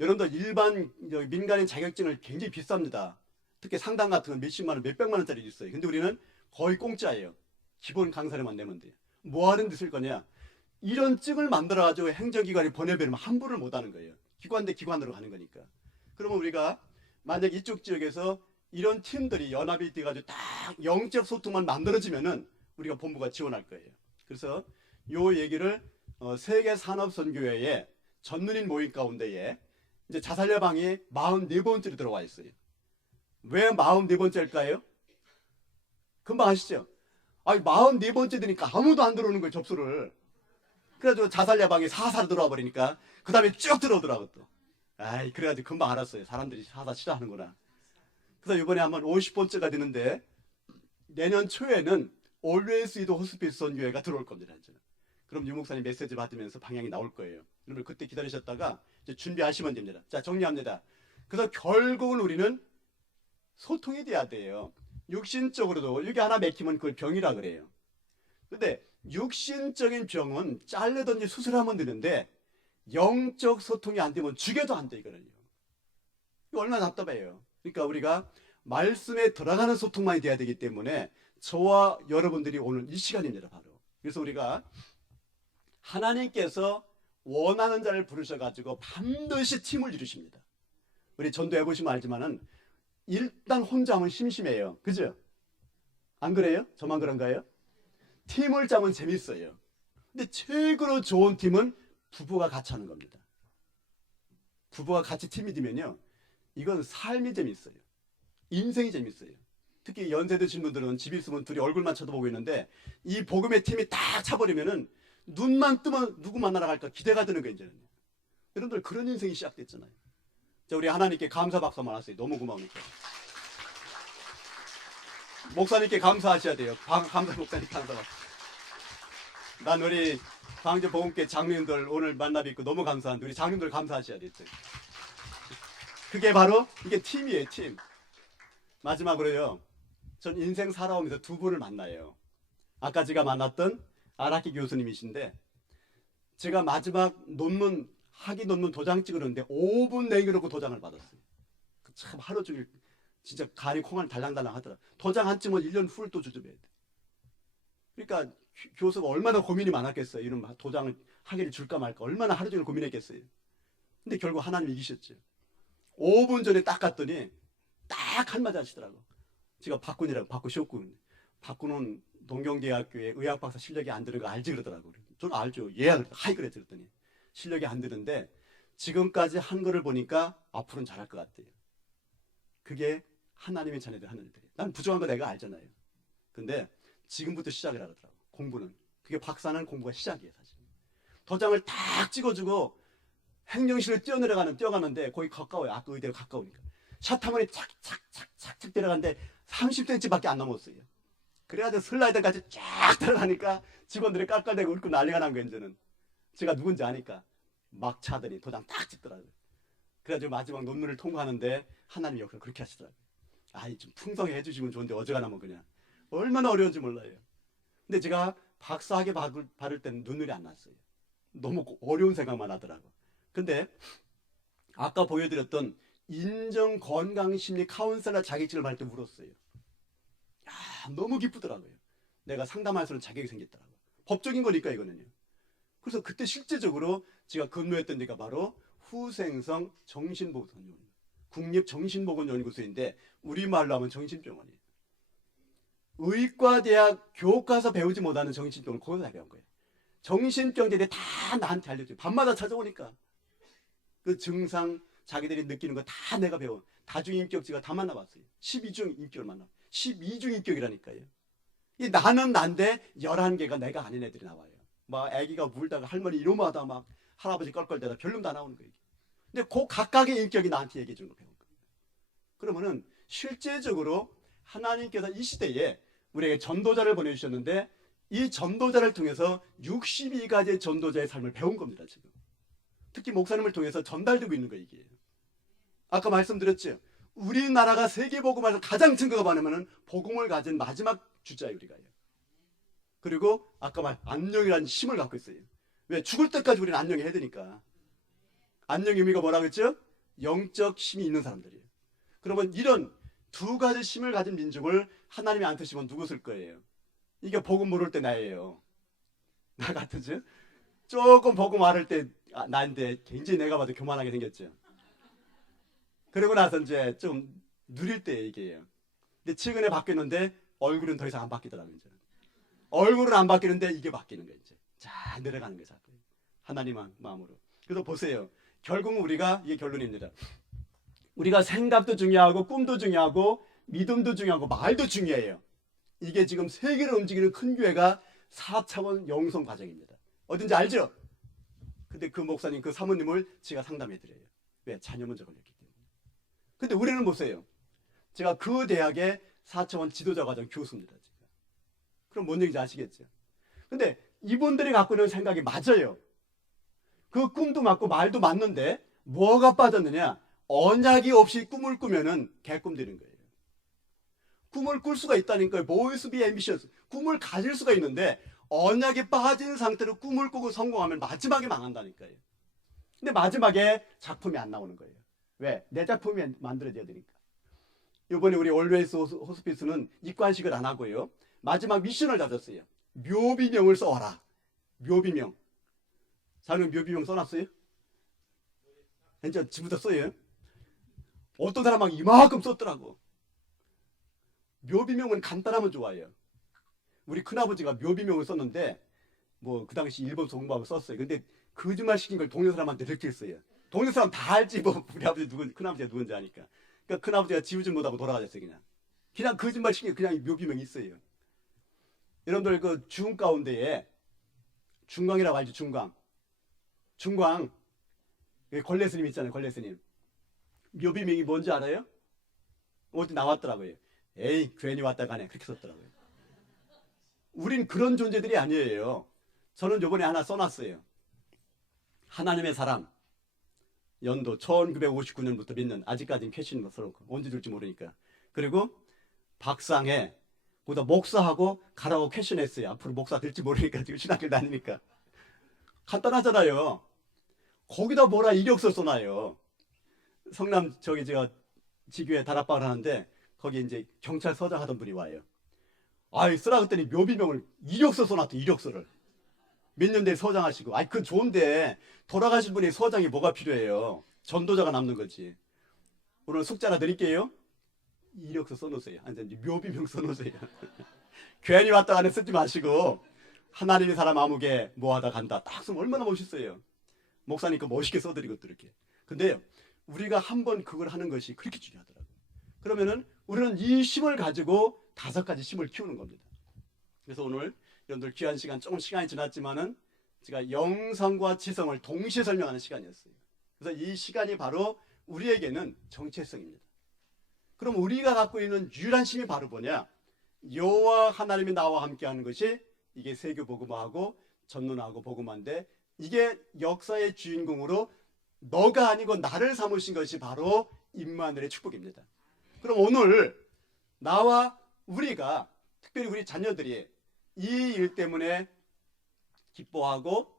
여러분들 일반 민간인 자격증을 굉장히 비쌉니다. 특히 상담 같은 건 몇십만 원, 몇백만 원짜리 있어요. 근데 우리는 거의 공짜예요. 기본 강사료만 내면 돼요. 뭐 하는 데 쓸 거냐? 이런 증을 만들어가지고 행정기관이 보내버리면 환불을 못 하는 거예요. 기관 대 기관으로 가는 거니까. 그러면 우리가 만약 이쪽 지역에서 이런 팀들이 연합이 돼가지고 딱 영적 소통만 만들어지면은 우리가 본부가 지원할 거예요. 그래서 요 얘기를 세계산업선교회의 전문인 모임 가운데에 이제 자살 예방이 44번째로 들어와 있어요. 왜 44번째일까요? 금방 아시죠? 44번째 되니까 아무도 안 들어오는 거예요, 접수를. 그래가지고 자살 예방이 사사로 들어와 버리니까 그 다음에 쭉 들어오더라고 또. 그래가지고 금방 알았어요. 사람들이 사사 싫어하는구나. 그래서 이번에 한번 50번째가 되는데 내년 초에는 Always with 호스피스 선교회가 들어올 겁니다. 이제. 그럼 유 목사님 메시지 받으면서 방향이 나올 거예요. 여러분 그때 기다리셨다가 이제 준비하시면 됩니다. 자, 정리합니다. 그래서 결국은 우리는 소통이 돼야 돼요. 육신적으로도 여기 하나 맥히면 그걸 병이라 그래요. 근데 육신적인 병은 자르든지 수술하면 되는데 영적 소통이 안 되면 죽여도 안 돼, 이거는요. 이거 얼마나 답답해요. 그러니까 우리가 말씀에 들어가는 소통만이 돼야 되기 때문에 저와 여러분들이 오늘 이 시간입니다, 바로. 그래서 우리가 하나님께서 원하는 자를 부르셔가지고 반드시 팀을 이루십니다. 우리 전도해 보시면 알지만은 일단 혼자 하면 심심해요. 그죠? 안 그래요? 저만 그런가요? 팀을 짜면 재밌어요. 근데 최고로 좋은 팀은 부부가 같이 하는 겁니다. 부부가 같이 팀이 되면요, 이건 삶이 재밌어요. 인생이 재밌어요. 특히 연세 드신 분들은 집 있으면 둘이 얼굴만 쳐다보고 있는데 이 복음의 팀이 딱 차버리면은 눈만 뜨면 누구 만나러 갈까 기대가 되는 거예요, 이제는. 여러분들 그런 인생이 시작됐잖아요. 자, 우리 하나님께 감사 박수 한번 하세요. 너무 고마우니까. 목사님께 감사하셔야 돼요. 감사 목사님 감사 박수. 난 우리 광주 보험계 장로님들 오늘 만나 뵙고 너무 감사한데 우리 장로님들 감사하셔야 됐어요. 그게 바로 이게 팀이에요, 팀. 마지막으로요. 전 인생 살아오면서 두 분을 만나요. 아까 제가 만났던 아라키 교수님이신데 제가 마지막 학위 논문 도장 찍으려는데 5분 내기놓고 도장을 받았어요. 참 하루 종일 진짜 간이 콩알 달랑달랑 하더라. 도장 안 찍으면 1년 후를 또 주저해야 돼. 그러니까 교수가 얼마나 고민이 많았겠어요. 이런 도장을 학위를 줄까 말까 얼마나 하루 종일 고민했겠어요. 근데 결국 하나님 이기셨죠. 5분 전에 딱 갔더니 딱 한마디 하시더라고. 제가 박군이라고 박구시었군. 박군은 동경대학교에 의학박사 실력이 안 되는 거 알지 그러더라고요. 저는 알죠. 예약 하이 그래 그랬더니 실력이 안 되는데 지금까지 한 거를 보니까 앞으로는 잘할 것 같대요. 그게 하나님의 자녀들 하는 일들이에요. 난 부족한 거 내가 알잖아요. 근데 지금부터 시작을 하더라고. 공부는. 그게 박사는 공부가 시작이에요, 사실. 도장을 딱 찍어주고 행정실을 뛰어가는데 거기 가까워요. 아까 의대가 가까우니까. 샷하머니 착착착착 들어가는데 30cm밖에 안 넘었어요. 그래가지고 슬라이드까지 쫙 들어가니까 직원들이 깔깔대고 웃고 난리가 난 거예요, 이제는. 제가 누군지 아니까 막 차더니 도장 딱 찍더라고요. 그래가지고 마지막 논문을 통과하는데 하나님 역사를 그렇게 하시더라고요. 아이 좀 풍성히 해주시면 좋은데 어지간하면 그냥 얼마나 어려운지 몰라요. 근데 제가 박사학위 받을 때는 눈물이 안 났어요. 너무 어려운 생각만 하더라고. 근데 아까 보여드렸던 인정건강심리 카운셀러 자격증을 받을 때 울었어요. 야, 너무 기쁘더라고요. 내가 상담할 수 있는 자격이 생겼더라고요. 법적인 거니까 이거는요. 그래서 그때 실제적으로 제가 근무했던 데가 바로 후생성 정신보건연구소, 국립정신보건연구소인데 우리말로 하면 정신병원이에요. 의과대학 교과서 배우지 못하는 정신병을 거기서 배운 거예요. 정신병들이 다 나한테 알려줘요. 밤마다 찾아오니까 그 증상 자기들이 느끼는 거 다 내가 배워. 다중인격지가 다 만나봤어요. 12중 인격을 만나. 12중 인격이라니까요. 이 나는 난데 11개가 내가 아닌 애들이 나와요. 막 아기가 울다가 할머니 이놈하다 막 할아버지 껄껄대다 별놈 다 나오는 거예요. 근데 그 각각의 인격이 나한테 얘기해 주는 거 배운 거예요. 그러면은 실제적으로 하나님께서 이 시대에 우리에게 전도자를 보내주셨는데 이 전도자를 통해서 62가지의 전도자의 삶을 배운 겁니다. 지금 특히 목사님을 통해서 전달되고 있는 거 이게. 아까 말씀드렸죠. 우리나라가 세계복음에서 가장 증거가 많으면 복음을 가진 마지막 주자예요 우리가요. 그리고 아까 말 안녕이라는 힘을 갖고 있어요. 왜? 죽을 때까지 우리는 안녕해야 되니까. 안녕의 의미가 뭐라고 했죠? 영적 힘이 있는 사람들이에요. 그러면 이런 두 가지 힘을 가진 민족을 하나님이 안 쓰시면 누구 쓸 거예요? 이게 복음 모를 때 나예요. 나 같으죠? 조금 복음 알을 때 나인데 굉장히 내가 봐도 교만하게 생겼죠. 그러고 나서 이제 좀 누릴 때 얘기해요. 근데 최근에 바뀌었는데 얼굴은 더 이상 안 바뀌더라고요. 이제. 얼굴은 안 바뀌는데 이게 바뀌는 거예요. 이제. 자, 내려가는 거죠. 하나님 마음으로. 그래서 보세요. 결국은 우리가 이게 결론입니다. 우리가 생각도 중요하고 꿈도 중요하고 믿음도 중요하고 말도 중요해요. 이게 지금 세계를 움직이는 큰 교회가 4차원 영성 과정입니다. 어딘지 알죠? 근데 그 목사님, 그 사모님을 제가 상담해드려요. 왜? 자녀 먼저 걸렸기 때문에. 근데 우리는 보세요. 제가 그 대학의 4차원 지도자 과정 교수입니다. 지금. 그럼 뭔 얘기인지 아시겠죠? 근데 이분들이 갖고 있는 생각이 맞아요. 그 꿈도 맞고 말도 맞는데 뭐가 빠졌느냐? 언약이 없이 꿈을 꾸면은 개꿈 되는 거예요. 꿈을 꿀 수가 있다니까요. Boys be ambitious. 꿈을 가질 수가 있는데 언약에 빠진 상태로 꿈을 꾸고 성공하면 마지막에 망한다니까요. 근데 마지막에 작품이 안 나오는 거예요. 왜? 내 작품이 만들어져야 되니까. 이번에 우리 올웨이스 호스피스는 입관식을 안 하고요. 마지막 미션을 잡았어요. 묘비명을 써와라. 묘비명. 자는 묘비명 써놨어요? 진짜 지금부터 써요. 어떤 사람 막 이만큼 썼더라고. 묘비명은 간단하면 좋아요. 우리 큰아버지가 묘비명을 썼는데 뭐 그 당시 일본 송방을 썼어요. 근데 거짓말 시킨 걸 동네 사람한테 이렇게 했어요. 동네 사람 다 알지 뭐 우리 아버지 큰아버지가 누군지 아니까. 그러니까 큰아버지가 지우질 못하고 돌아가셨어요. 그냥 거짓말 시킨 그냥 묘비명이 있어요. 여러분들 그 중 가운데에 중광이라고 알죠? 중광. 걸레 스님 있잖아요. 걸레 스님. 묘비명이 뭔지 알아요? 어디 나왔더라고요. 에이 괜히 왔다 가네 그렇게 썼더라고요. 우린 그런 존재들이 아니에요. 저는 요번에 하나 써놨어요. 하나님의 사람. 연도 1959년부터 몇 년 아직까지는 캐시는 써놓고 언제 줄지 모르니까. 그리고 박상해 거기다 목사하고 가라고 캐시했어요. 앞으로 목사 될지 모르니까 지금 신학교 다니니까. 간단하잖아요. 거기다 뭐라 이력서 써놔요. 성남 저기 제가 지교에 다락방을 하는데 거기 이제 경찰서장 하던 분이 와요. 아이 쓰라 그랬더니 묘비명을 이력서 써놨대. 이력서를 몇 년 된 서장 하시고. 아이 그건 좋은데 돌아가신 분이 서장이 뭐가 필요해요. 전도자가 남는 거지. 오늘 숙제 하나 드릴게요. 이력서 써놓으세요. 아니 묘비명 써놓으세요. 괜히 왔다 가네 쓰지 마시고 하나님의 사람 아무개 뭐하다 간다 딱 쓰면 얼마나 멋있어요. 목사님 거 멋있게 써드리고 또 이렇게. 근데 우리가 한번 그걸 하는 것이 그렇게 중요하더라고요. 그러면은 우리는 이 힘을 가지고 5가지 힘을 키우는 겁니다. 그래서 오늘 여러분들 귀한 시간, 조금 시간이 지났지만은 제가 영성과 지성을 동시에 설명하는 시간이었어요. 그래서 이 시간이 바로 우리에게는 정체성입니다. 그럼 우리가 갖고 있는 유일한 힘이 바로 뭐냐? 여호와 하나님이 나와 함께하는 것이 이게 세교 복음화하고 전론하고 복음화인데 이게 역사의 주인공으로 너가 아니고 나를 삼으신 것이 바로 임마누엘의 축복입니다. 그럼 오늘 나와 우리가 특별히 우리 자녀들이 이 일 때문에 기뻐하고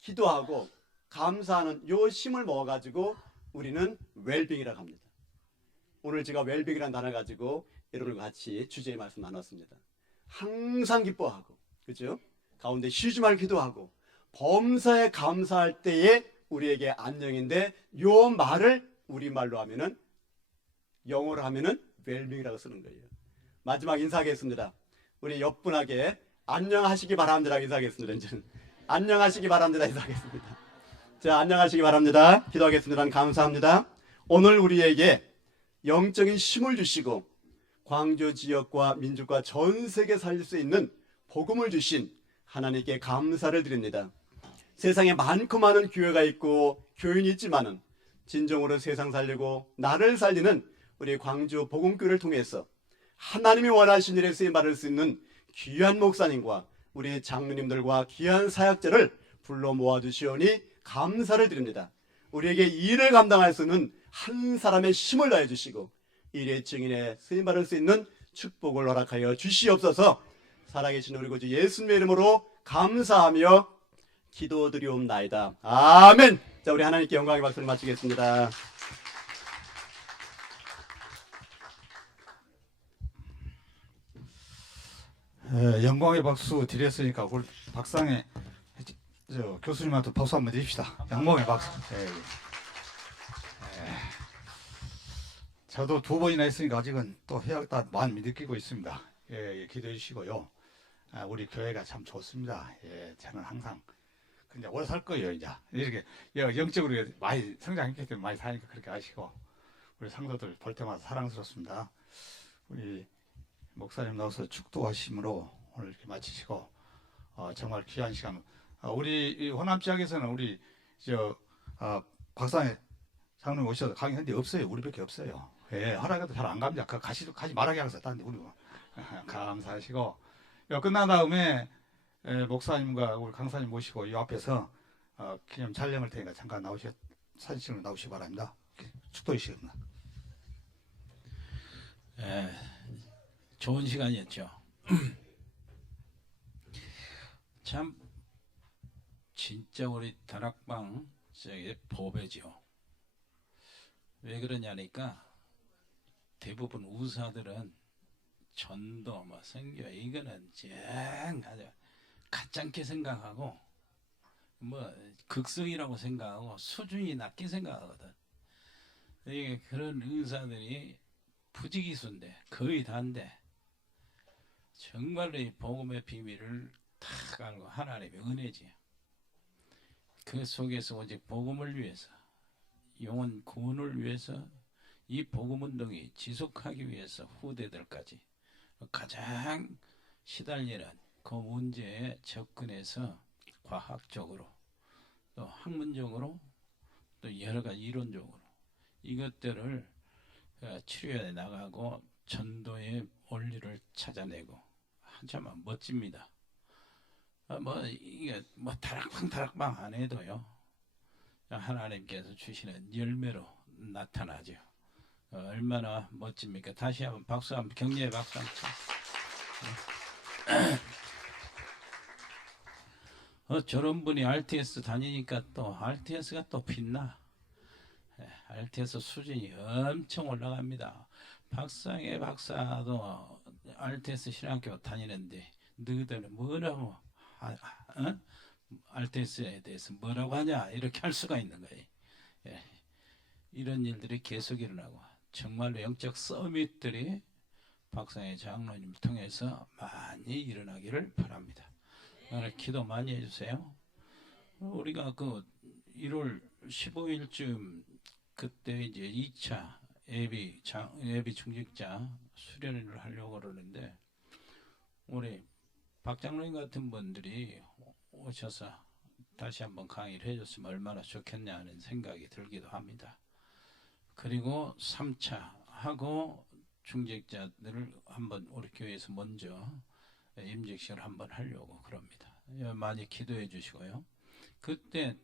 기도하고 감사하는 요 힘을 모아가지고 우리는 웰빙이라고 합니다. 오늘 제가 웰빙이라는 단어 가지고 여러분과 같이 주제의 말씀 나눴습니다. 항상 기뻐하고 그죠? 가운데 쉬지 말고 기도하고 범사에 감사할 때에 우리에게 안녕인데 요 말을 우리말로 하면은 영어로 하면은 웰빙이라고 쓰는 거예요. 마지막 인사하겠습니다. 우리 옆분에게 안녕하시기 바랍니다. 인사하겠습니다. 이제는 안녕하시기 바랍니다. 인사하겠습니다. 자, 안녕하시기 바랍니다. 기도하겠습니다. 감사합니다. 오늘 우리에게 영적인 힘을 주시고 광주 지역과 민족과 전 세계 살릴 수 있는 복음을 주신 하나님께 감사를 드립니다. 세상에 많고 많은 교회가 있고 교인이 있지만은 진정으로 세상 살리고 나를 살리는 우리 광주 복음교회를 통해서 하나님이 원하신 일에 쓰임 받을 수 있는 귀한 목사님과 우리 장로님들과 귀한 사역자를 불러 모아주시오니 감사를 드립니다. 우리에게 일을 감당할 수 있는 한 사람의 힘을 더해 주시고 일의 증인에 쓰임 받을 수 있는 축복을 허락하여 주시옵소서. 살아계신 우리 구주 예수님의 이름으로 감사하며 기도드리옵나이다. 아멘. 자, 우리 하나님께 영광의 박수를 마치겠습니다. 영광의 박수 드렸으니까 우리 박상의 교수님한테 박수 한번 드립시다. 영광의 박수. 저도 2번이나 했으니까 아직은 또 해야겠다 마음이 느끼고 있습니다. 기도해 주시고요. 우리 교회가 참 좋습니다. 저는 항상 근데 오래 살 거예요. 이제 이렇게 영적으로 많이 성장했기 때문에 많이 사니까 그렇게 아시고 우리 상도들 볼 때마다 사랑스럽습니다. 우리 목사님 나와서 축도하심으로 오늘 이렇게 마치시고 정말 귀한 시간. 우리 호남 지역에서는 우리 박상혜 장로님 오셔서 강의한 데 없어요. 우리밖에 없어요. 허락해도 잘 안 갑니다. 가지 말하게 하겠어. 딴데 우리 감사하시고 끝난 다음에 목사님과 우리 강사님 모시고 이 앞에서 기념 촬영을 테니까 잠깐 사진 찍으러 나오시기 바랍니다. 축도해 주시겠나? 좋은 시간이었죠. 참 진짜 우리 다락방 보배죠. 왜 그러냐니까 대부분 우사들은 전도 선교 이거는 아주 가짜게 생각하고 극성이라고 생각하고 수준이 낮게 생각하거든. 이게 그런 의사들이 부지기수인데 거의 다인데 정말로 이 복음의 비밀을 탁 알고 하나님의 은혜지. 그 속에서 오직 복음을 위해서 영혼 구원을 위해서 이 복음 운동이 지속하기 위해서 후대들까지 가장 시달리는 그 문제에 접근해서 과학적으로 또 학문적으로 또 또 여러 가지 이론적으로 이것들을 치료해 나가고 전도의 원리를 찾아내고 한참 멋집니다. 이게 다락방 안 해도요. 하나님께서 주시는 열매로 나타나죠. 얼마나 멋집니까? 다시 한번 박수 한번 격려의 박수 한번 쳐. 저런 분이 RTS 다니니까 또 RTS가 또 빛나. RTS 수준이 엄청 올라갑니다. 박상의 박사도 RTS 신학교 다니는데 너희들은 뭐라고 RTS에 대해서 뭐라고 하냐 이렇게 할 수가 있는 거예요. 예. 이런 일들이 계속 일어나고 정말로 영적 서밋들이 박상의 장로님을 통해서 많이 일어나기를 바랍니다. 오늘 기도 많이 해주세요. 우리가 그 1월 15일쯤 그때 이제 2차 예비 중직자 수련회를 하려고 그러는데 우리 박 장로님 같은 분들이 오셔서 다시 한번 강의를 해줬으면 얼마나 좋겠냐 하는 생각이 들기도 합니다. 그리고 3차 하고 중직자들을 한번 우리 교회에서 먼저 임직식을 한번 하려고 그럽니다. 많이 기도해 주시고요. 그때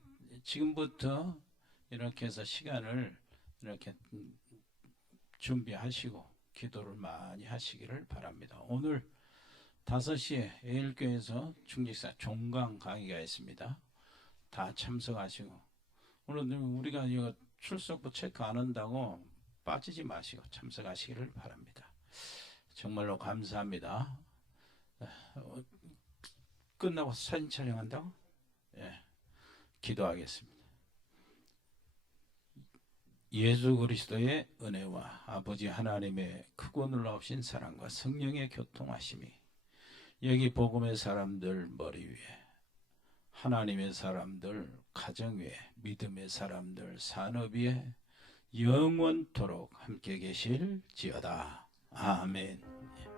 지금부터 이렇게 해서 시간을 이렇게 준비하시고 기도를 많이 하시기를 바랍니다. 오늘 5시에 에일교에서 중직사 종강 강의가 있습니다. 다 참석하시고 오늘 우리가 이거 출석부 체크 안 한다고 빠지지 마시고 참석하시기를 바랍니다. 정말로 감사합니다. 끝나고 사진 촬영한다고? 예, 기도하겠습니다. 예수 그리스도의 은혜와 아버지 하나님의 크고 놀라우신 사랑과 성령의 교통하심이 여기 복음의 사람들 머리 위에, 하나님의 사람들 가정 위에, 믿음의 사람들 산업 위에 영원토록 함께 계실지어다. 아멘.